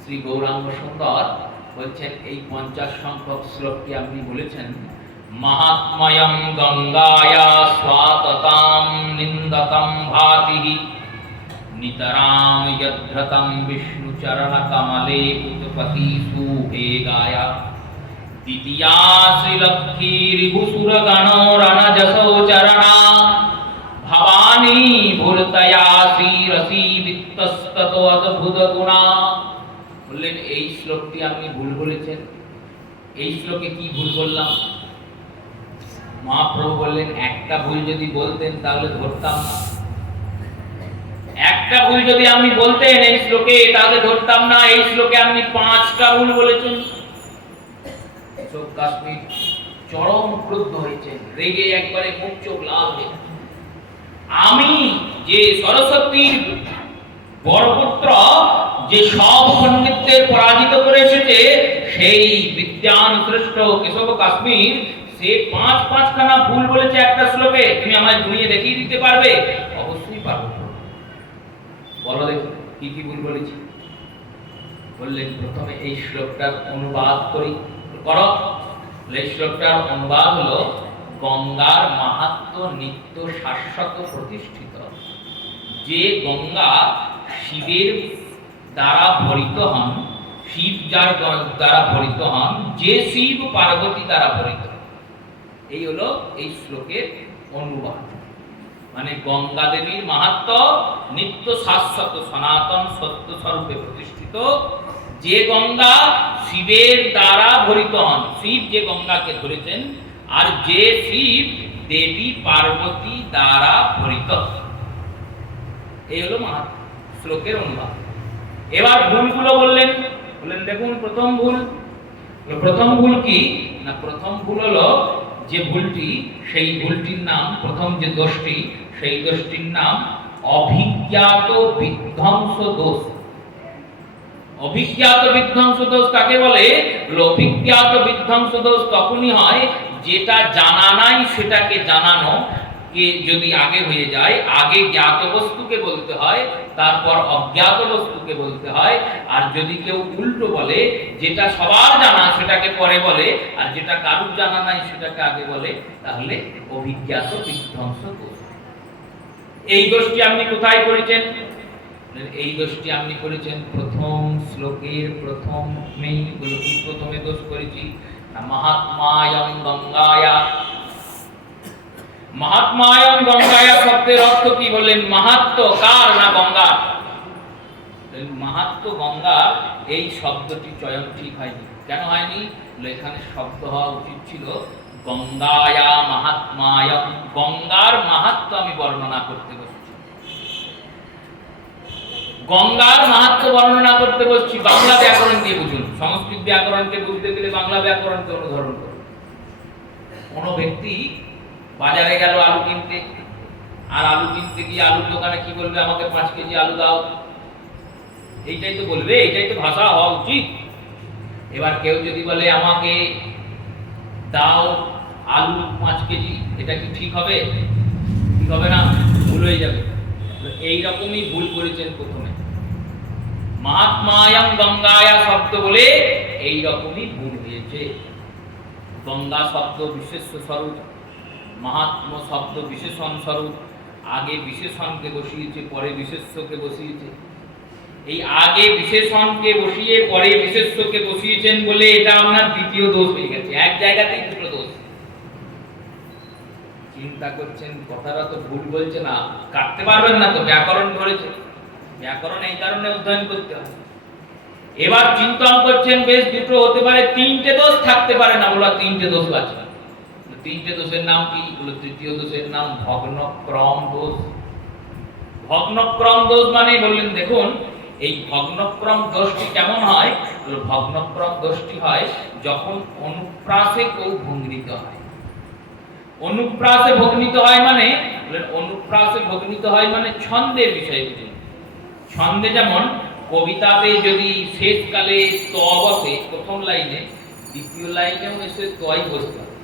শ্রী গৌরাঙ্গ সুন্দর বলছেন এই 50 সংখ্যক শ্লোকটি আপনি বলেছেন মাহাত্ম্যয়ং গঙ্গায়া স্বাততাম নিন্দতম ভাতিহি নিতরাম যদ্ধতম বিষ্ণু চরণ কমলে উৎপতি সুভেগায়া দ্বিতীয়া শ্রীলক্ষ্মী রিপুসুর গণো রণজসো চরণা ভবানী ভূতয়া শ্রীরসি বিত্তস্ততো অদ্ভুত গুণা। বললেন এই শ্লোকটি আপনি ভুল বলেছেন। এই শ্লোকে কি ভুল বললাম? মহাপ্রভু বললেন একটা ভুল যদি বলতেন তাহলে ধরতাম না, একটা ভুল যদি আপনি বলতেন এই শ্লোকে তাহলে ধরতাম না। এই শ্লোকে আপনি 5টা ভুল বলেছেন। কেশব কাশ্মীর চরম ক্রুদ্ধ হয়েছে, রেগে একবারে মুখ চোখ লাল হয়ে। আমি যে সরস্বতীর বরপুত্র যে সব পণ্ডিতদের পরাজিত করে এসেছে সেই বিদ্যান শ্রেষ্ঠ কেশব কাশ্মীর সে 5খানা ভুল বলেছে একটা শ্লোকে। তুমি আমায় গুনিয়ে দেখিয়ে দিতে পারবে? অবশ্যই পারবো। বলো দেখি কি কি ভুল বলেছি। বললেন প্রথমে এই শ্লোকটার অনুবাদ করি, করো। এই শ্লোকটার অনুবাদ হলো গঙ্গার মাহাত্ম্য নিত্য শাশ্বত প্রতিষ্ঠিত। যে গঙ্গা শিবের দ্বারা ভরিত হন, শিব যার দ্বারা ভরিত হন, যে শিব পার্বতী দ্বারা ভরিত। এই হলো এই শ্লোকের অনুবাদ। মানে গঙ্গা দেবীর মাহাত্ম্য নিত্য শাশ্বত সনাতন সত্য স্বরূপে প্রতিষ্ঠিত। যে গঙ্গা শিবের দ্বারা ভরিত হন, শিব যে গঙ্গাকে ধরেছেন, আর যে শিব দেবী পার্বতী দ্বারা ভরিত। এই হলো শ্লোকের অনুবাদ। এবার ভুলগুলো বললেন দেখুন প্রথম ভুল কি না, প্রথম ভুল হলো যে ভুলটি, সেই ভুলটির নাম, প্রথম যে দোষটি সেই দোষটির নাম অভিজ্ঞাত বিধ্বংস দোষ। অভিজ্ঞাত বিধ্বংস দোষ কাকে বলে? অভিজ্ঞাত বিধ্বংস দোষ তখনই হয় যেটা জানা নাই সেটাকে জানানো কে যদি আগে হয়ে যায়। আগে জ্ঞাত বস্তুকে বলতে হয়, তারপর অজ্ঞাত বস্তুকে বলতে হয়। আর যদি কেউ উল্টো বলে, যেটা সবার জানা সেটাকে পরে বলে, আর যেটা কারুর জানা নাই সেটাকে আগে বলে, তাহলে অভিজ্ঞাত বিধ্বংস দোষ। এই দোষটি আপনি কোথায় করেছেন? এই দোষটি আপনি করেছেন প্রথম শ্লোকের প্রথমে দোষ করেছি মাহাত্ম্যয়ং গঙ্গায়া। মাহাত্ম্যয়ং গঙ্গায়া শব্দের অর্থ কি বললেন? মাহাত্ম্য কার? না গঙ্গা। মাহাত্ম্য গঙ্গা, এই শব্দটি চয়ন ঠিক হয়নি। কেন হয়নি? এখানে শব্দ হওয়া উচিত ছিল গঙ্গায়া মাহাত্ম্যয়ং। গঙ্গার মাহাত্ম্য আমি বর্ণনা করতে বসছি, গঙ্গার মাহাত্ম্য বর্ণনা করতে বসছি। বাংলা ব্যাকরণ দিয়ে বুঝুন। সংস্কৃত ব্যাকরণকে বুঝতে গেলে বাংলা ব্যাকরণকে অনুসরণ করুন। কোন ব্যক্তি বাজারে গেল আলু কিনতে, আর আলু কিনতে গিয়ে আলুর দোকানে কি বলবে? আমাকে 5 কেজি আলু দাও। এইটাই তো বলবে, এইটাই তো ভাষা হওয়া উচিত। এবার কেউ যদি বলে আমাকে দাও আলু 5 কেজি, এটা কি ঠিক হবে? ঠিক হবে না, ভুল হয়ে যাবে। এইরকমই ভুল করেছেন প্রথমে। মাহাত্ম্যয়ং গঙ্গায়া শব্দ বলে এইরকমই ভুল হয়েছে। গঙ্গা শব্দ বিশেষ্য স্বরূপ, মাহাত্ম্য শব্দ বিশেষণ স্বরূপ। আগে বিশেষণকে বসিয়েছে, পরে বিশেষ্যকে বসিয়েছে। এই আগে বিশেষণকে বসিয়ে পরে বিশেষ্যকে বসিয়েছেন বলে এটা আপনার দ্বিতীয় দোষ হয়ে গেছে। এক জায়গাতেই দুটো দোষ। চিন্তা করছেন কথাটা তো ভুল বলছে না, কাটতে পারবেন না তো, ব্যাকরণ ধরেছে, ব্যাকরণ এই কারণে অধ্যয়ন করতে হবে। এবার চিন্তন করছেন বেশ দুটো হতে পারে, তিনটে দোষ থাকতে পারে না, বলা তিনটে দোষ আছে। তিনটে দোষের নাম কি? বলে তৃতীয় দোষের নাম ভগ্নক্রম দোষ। ভগ্নক্রম দোষ মানে বললেন দেখুন এই ভগ্নক্রম দোষটি কেমন হয়? ভগ্নক্রম দোষটি হয় যখন অনুপ্রাসে কেউ ভঙ্গিত হয়। অনুপ্রাসে ভগ্নিত হয় মানে অনুপ্রাসে ভগ্নিত হয় মানে ছন্দের বিষয়। ছন্দে যেমন কবিতাতে যদি শেষকালে ত বসে প্রথম লাইনে, দ্বিতীয় লাইনেও এসে তই বসতে হবে।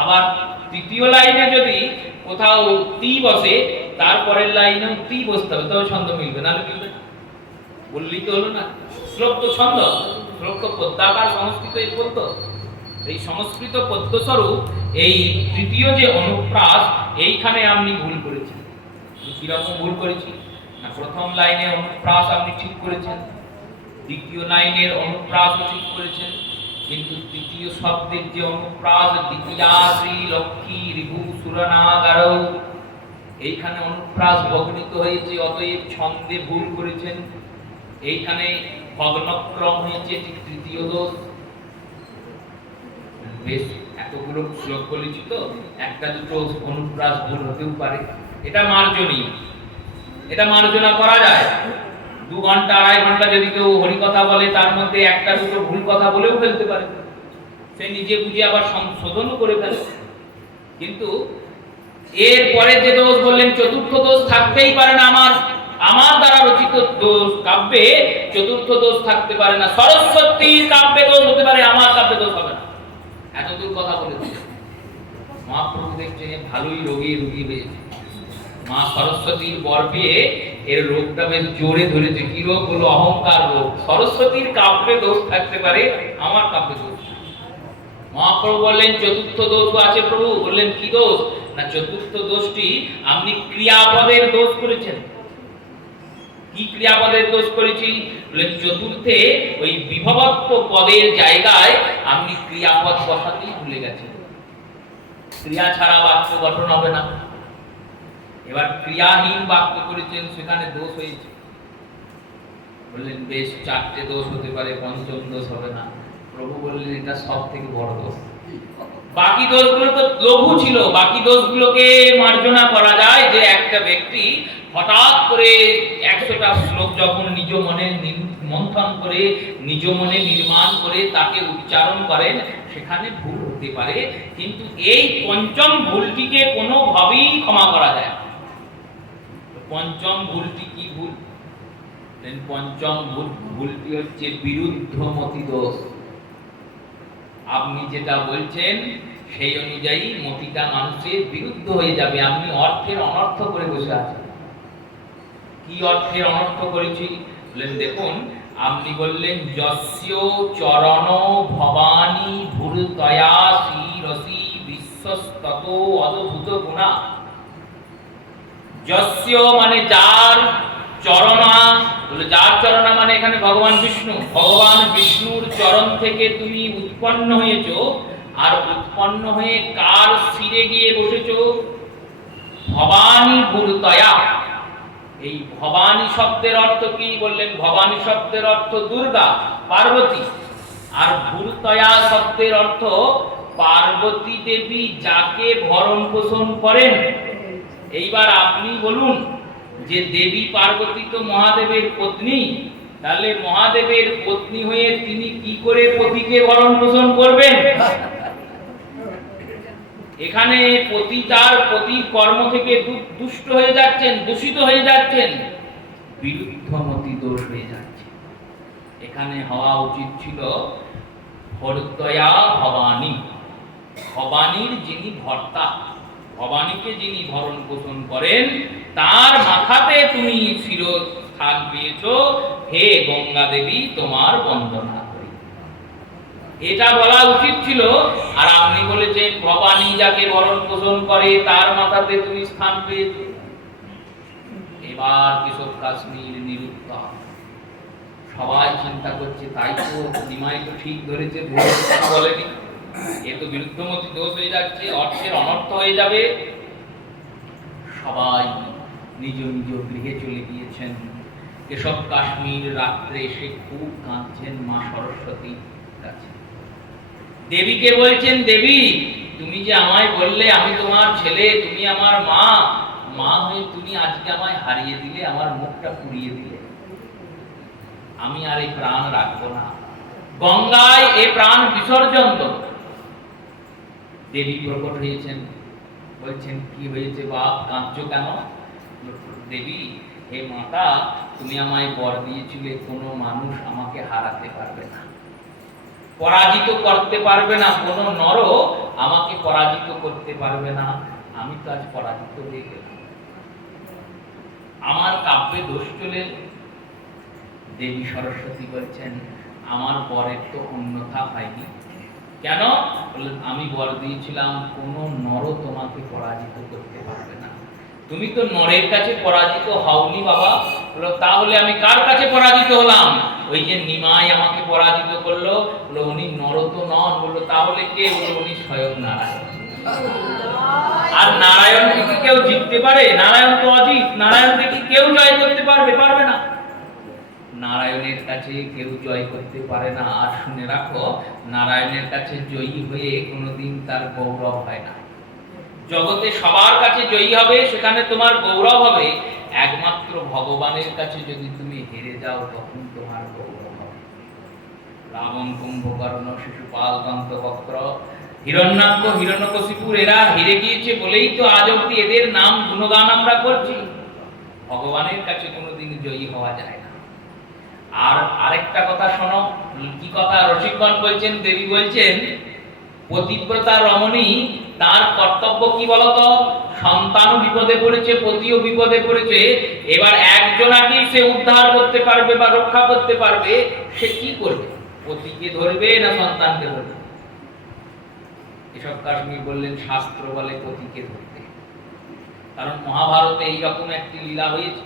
আবার তৃতীয় লাইনে যদি কোথাও তি বসে তারপরের লাইনেও তি বসতে হবে, তবে ছন্দ মিলবে, নাহলে মিলবে না। বললেই তো হলো না, শ্লোক তো ছন্দ, শ্লোক তো পদ্যাকার সংস্কৃত এই পদ্য। এই সংস্কৃত পদ্যস্বরূপ এই তৃতীয় যে অনুপ্রাস, এইখানে আপনি ভুল করেছেন। কিরকম ভুল করেছি না, প্রথম লাইনে অনুপ্রাস আপনি ঠিক করেছেন, দ্বিতীয় লাইনের অনুপ্রাসও ঠিক করেছেন, কিন্তু তৃতীয় শব্দের যে অনুপ্রাস দ্বিতীয়া শ্রী লক্ষ্মী রিভু সুরনাগার, এইখানে অনুপ্রাস ভগ্নিত হয়েছে, অতএব ছন্দে ভুল করেছেন। এইখানে ভগ্নক্রম হয়েছে, ঠিক তৃতীয় দোষ। বেশ এতগুলো শ্লোক বলেছি তো, একটা দুটো অনুপ্রাস ভুল হতেও পারে, এটা মার্জনীয়, এটা মার্জনা করা যায়। 2 ঘন্টা 2.5 ঘন্টা যদি কেউ হরি কথা বলে তার মধ্যে একটা দুটো ভুল কথা বলেও ফেলতে পারে, সে নিজে বুঝে আবার সংশোধনও করে ফেলে। কিন্তু এরপরে যে দোষ বললেন চতুর্থ দোষ থাকতেই পারে না, আমার দ্বারা রচিত দোষ কাব্যে চতুর্থ দোষ থাকতে পারে না। সরস্বতীর কাব্যে দোষ হতে পারে, আমার কাব্যে দোষ হবে না। এতদূর কথা বলেছে মহাপ্রভু, দেখছে ভালোই রোগী হয়েছে। মা সরস্বতীর বর পেয়ে এর রোগটা বেশ জোরে ধরেছে। কি রোগ? হলো অহংকার রোগ। সরস্বতীর কাব্যে দোষ থাকতে পারে, আমার কাব্যে দোষ। মহাপ্রভু বললেন চতুর্থ দোষ আছে প্রভু। বললেন কি দোষ? না চতুর্থ দোষটি আপনি ক্রিয়াপদের দোষ করেছেন। কি ক্রিয়াপদের দোষ করেছি? বললেন চতুর্থে ওই বিভবত্ব পদের জায়গায় আপনি ক্রিয়াপদ বসাতেই ভুলে গেছেন। ক্রিয়া ছাড়া বাক্য গঠন হবে না। এবার ক্রিয়াহীন বাক্য করেছেন, সেখানে দোষ হয়েছে। বললেন বেশ 4টে দোষ হতে পারে, পঞ্চম দোষ হবে না। প্রভু বললেন এটা সব থেকে বড় দোষ। বাকি দোষগুলো তো লঘু ছিল, বাকি দোষগুলোকে মার্জনা করা যায়। যে একটা ব্যক্তি হঠাৎ করে 100টা শ্লোক যখন নিজ মনে মন্থন করে, নিজ মনে নির্মাণ করে তাকে উচ্চারণ করেন, সেখানে ভুল হতে পারে, কিন্তু এই পঞ্চম ভুলটিকে কোনোভাবেই ক্ষমা করা যায় না। পঞ্চম ভুলটি কি ভুল? পঞ্চম ভুলটি হচ্ছে বিরুদ্ধমতি দোষ। আপনি যেটা বলছেন সেই অনুযায়ী মতিটা মানুষের বিরুদ্ধ হয়ে যাবে। আপনি অর্থের অনর্থ করে বসে আছেন। কি অর্থের অনর্থ করেছি? বললেন দেখুন, আপনি বললেন যস্য চরণ ভবানী ভূরতয়া শিরসি বিশ্বস্তত অদ্ভুত গুণা। যস্য মানে যার, চরণা বলে যার চরণা মানে এখানে ভগবান বিষ্ণু। ভগবান বিষ্ণুর চরণ থেকে তুমি উৎপন্ন হয়েছো, আর উৎপন্ন হয়ে কার শিরে গিয়ে বসেছো? ভবানী ভূরতয়া। এই ভবানী শব্দের অর্থ কি? বললেন ভবানী শব্দের অর্থ দুর্গা, পার্বতী। আর ভূরতয়া শব্দের অর্থ পার্বতী দেবী যাকে ভরণ পোষণ করেন। এইবার আপনি বলুন যে দেবী পার্বতী তো মহাদেবের পত্নী, তাহলে মহাদেবের পত্নী হয়ে তিনি কি করে পতিকে ভরণ পোষণ করবেন? এখানে পতি তার পতির কর্ম থেকে দুষ্ট হয়ে যাচ্ছেন, দূষিত হয়ে যাচ্ছেন, বিরুদ্ধমতি দোষ হয়ে যাচ্ছে। এখানে হওয়া উচিত ছিল ভরতয়া ভবানী। ভবানীর যিনি ভর্তা, ভবানীকে যিনি ভরণ পোষণ করেন, তার মাথাতে তুমি শিরস্থান পেয়েছো। হে গঙ্গা দেবী, তোমার বন্দনা করি, এটা বলা উচিত ছিল। আর আপনি বলেছেন ভবানী যাকে ভরণ পোষণ করে তার মাথাতে তুমি স্থান পেয়েছো। এবার কেশব কাশ্মীর নিরুত্তর। সবাই চিন্তা করছে তাই তো নিমাই তো ঠিক ধরেছে, ভুল বলেনি। এ তো বিরুদ্ধমতি দোষ হয়ে যাচ্ছে, অর্থের অনর্থ হয়ে যাবে। সবাই নিজ নিজ গৃহে চলে গিয়েছেন। কেশব কাশ্মীর রাত্রে এসে খুব কাঁদছেন মা সরস্বতীর কাছে। দেবীকে বলছেন, দেবী তুমি যে আমায় বললে আমি তোমার ছেলে, তুমি আমার মা, মা হয়ে তুমি আজকে আমায় হারিয়ে দিলে, আমার মুখটা পুড়িয়ে দিলে, আমি আর এই প্রাণ রাখবো না, গঙ্গায় এ প্রাণ বিসর্জন দেব। দেবী প্রকট হয়েছেন, বলছেন কি হয়েছে বাপ, কাঁদছো কেন? দেবী, হে মাতা, তুমি আমায় বর দিয়েছিলে কোনো মানুষ আমাকে হারাতে পারবে না, পরাজিত করতে পারবে না, কোন নর আমাকে পরাজিত করতে পারবে না। আমি তো আজ পরাজিত হয়ে গেলাম, আমার কাব্যে দোষ চলে এলো। দেবী সরস্বতী বলছেন, আমার বরের তো অন্যথা হয়নি। কেন? আমি বর দিয়েছিলাম কোন নর তোমাকে পরাজিত করতে পারবে না, তুমি তো নরের কাছে পরাজিত হওনি বাবা। বললো তাহলে আমি কার কাছে পরাজিত হলাম? ওই যে নিমাই আমাকে পরাজিত করলো। বললো উনি নর তো নন। বললো তাহলে কে? বললো উনি স্বয়ং নারায়ণ। আর নারায়ণকে কি কেউ জিততে পারে? নারায়ণ তো অজিত, নারায়ণকে কি কেউ জয় করতে পারবে? পারবে না। নারায়ণের কাছে কেউ জয় করতে পারে না। আর শুনে রাখো, নারায়ণের কাছে জয়ী হয়ে কোনোদিন তার গৌরব হয় না। জগতে সবার কাছে জয়ী হবে, সেখানে তোমার গৌরব হবে। একমাত্র ভগবানের কাছে যদি তুমি হেরে যাও, তখন তোমার গৌরব হবে। রাবণ, কুম্ভকর্ণ, শিশুপাল, দন্তবক্র, হিরণ্যাক্ষ, হিরণ্যকশিপুর এরা হেরে গিয়েছে বলেই তো আজ অব্দি এদের নাম গুণগান আমরা করছি। ভগবানের কাছে কোনোদিন জয়ী হওয়া যায় না। আর আরেকটা কথা শোনো, কি কথা রসিকগণ বলছেন, দেবী বলছেন, পতিব্রতা রমণী তার কর্তব্য কি বলতো? সন্তানও বিপদে পড়েছে, পতিও বিপদে পড়েছে, এবার একজনাকে সে উদ্ধার করতে পারবে বা রক্ষা করতে পারবে, সে কি করবে? পতিকে ধরবে না সন্তানকে ধরবে? কেশব কাশ্মীর বললেন, শাস্ত্র বলে পতিকে ধরবে। কারণ মহাভারতে এইরকম একটি লীলা হয়েছে।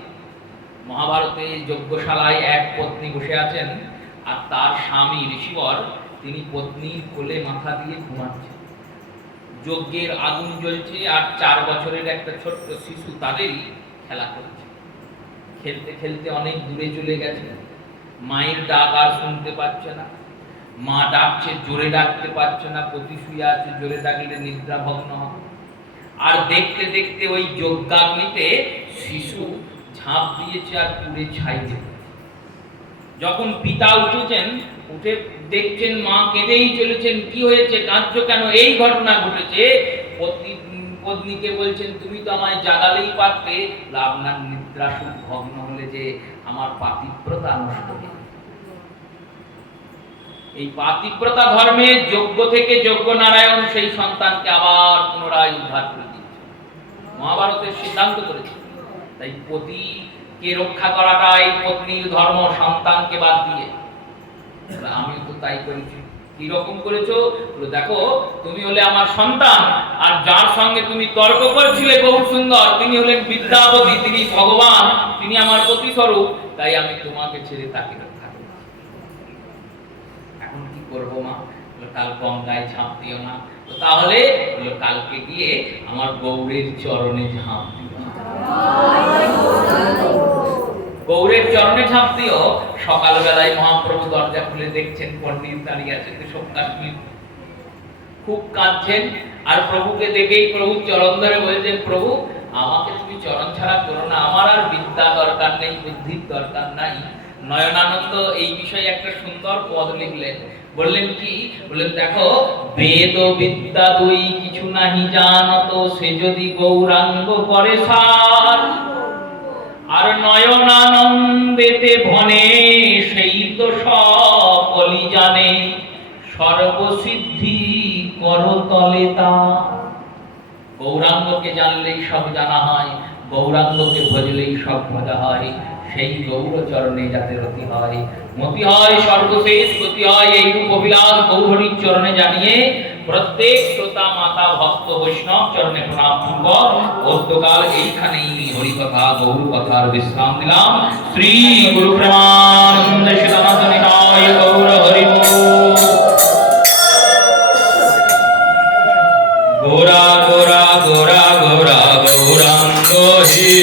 মহাভারতে যজ্ঞশালায় এক পত্নী বসে আছেন, আর তার স্বামী ঋষিবর তিনি পত্নীর কোলে মাথা দিয়ে ঘুমাচ্ছেন। যজ্ঞের আগুন জ্বলছে, আর 4 বছরের একটা ছোট্ট শিশু তাদেরই খেলা করছে। খেলতে খেলতে অনেক দূরে চলে গেছে, মায়ের ডাক আর শুনতে পাচ্ছে না। মা ডাকছে, জোরে ডাকতে পারছে না, পতি শুয়ে আছে, জোরে ডাকলে নিদ্রা ভগ্ন হবে। আর দেখতে দেখতে ওই যজ্ঞাগ্নিতে শিশু ঝাঁপ দিয়েছে আর পুড়ে ছাই দিয়েছে। যখন পিতা উঠেছেন, উঠে দেখছেন মা কেঁদেই চলেছেন। কি হয়েছে, কাঁদছো কেন? এই ঘটনা ঘটেছে। পত্নীকে বলছেন, তুমি তো আমায় জাগালেই পারতে, আপনার নিদ্রা সুখ ভগ্ন হলে যে আমার পাতিব্রতা নষ্ট হয়ে। এই পাতিব্রতা ধর্মে যজ্ঞ থেকে যজ্ঞ নারায়ণ সেই সন্তানকে আবার পুনরায় উদ্ধার করে দিচ্ছে। মহাভারতের সিদ্ধান্ত করেছে। তাই পতিকে রক্ষা করাটাই পত্নীর ধর্ম, সন্তানকে বাদ দিয়ে। আমিও তো তাই করেছি। কি রকম করেছো? দেখো, তুমি হলে আমার সন্তান, আর যার সঙ্গে তুমি তর্ক করছিলে বহু সুন্দর, তিনি হলেন বিদ্যাপতি, তিনি ভগবান, তিনি আমার প্রতিস্বরূপ। তাই আমি তোমাকে ছেড়ে তাকে রক্ষা করব। এখন কি করবো মা? কাল গঙ্গায় ঝাঁপ দিও না। তো তাহলে কালকে গিয়ে আমার গৌরের চরণে ঝাঁপ দিও। গৌরের চরণে ঝাঁপ দিও। সকালবেলায় মহাপ্রভু দরজা খুলে দেখছেন পণ্ডিত দাঁড়িয়ে আছে, কেশব কাশ্মীর খুব কাঁদছেন। আর প্রভুকে দেখেই প্রভু চরণ ধরে বলছেন, প্রভু আমাকে তুমি চরণ ছাড়া করো না, আমার আর বিদ্যা দরকার নেই, বুদ্ধির দরকার নাই। নয়নানন্দ এই বিষয়ে একটা সুন্দর পদ লিখলেন। বললেন কি? বললেন দেখো, বেদ বিদ্যা দুই কিছু নাহি জানত, সে যদি গৌরাঙ্গ করে সার। আর নয়নানন্দেতে ভনে, সেই তো সকলই জানে, সর্বসিদ্ধি করতলে তা। গৌরাঙ্গকে জানলেই সব জানা হয়, গৌরাঙ্গকে ভজলেই সব ভজা হয়। সেই গৌরচরণে যাতে রতি হয়, মতি হয়, সর্বশেষ গতি হয়। এইরূপ অভিলাষ গৌরহরির চরণে জানিয়ে প্রত্যেক শ্রোতা মাতা ভক্ত বৈষ্ণব চরণে প্রণাম পূর্বক অদ্যকাল এইখানেই হরিকথা গৌর কথার বিশ্রাম দিলাম। শ্রী গুরু প্রেমানন্দ সনাতন নিতাই গৌর হরি। গৌরাঙ্গ হে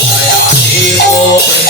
Daya Devo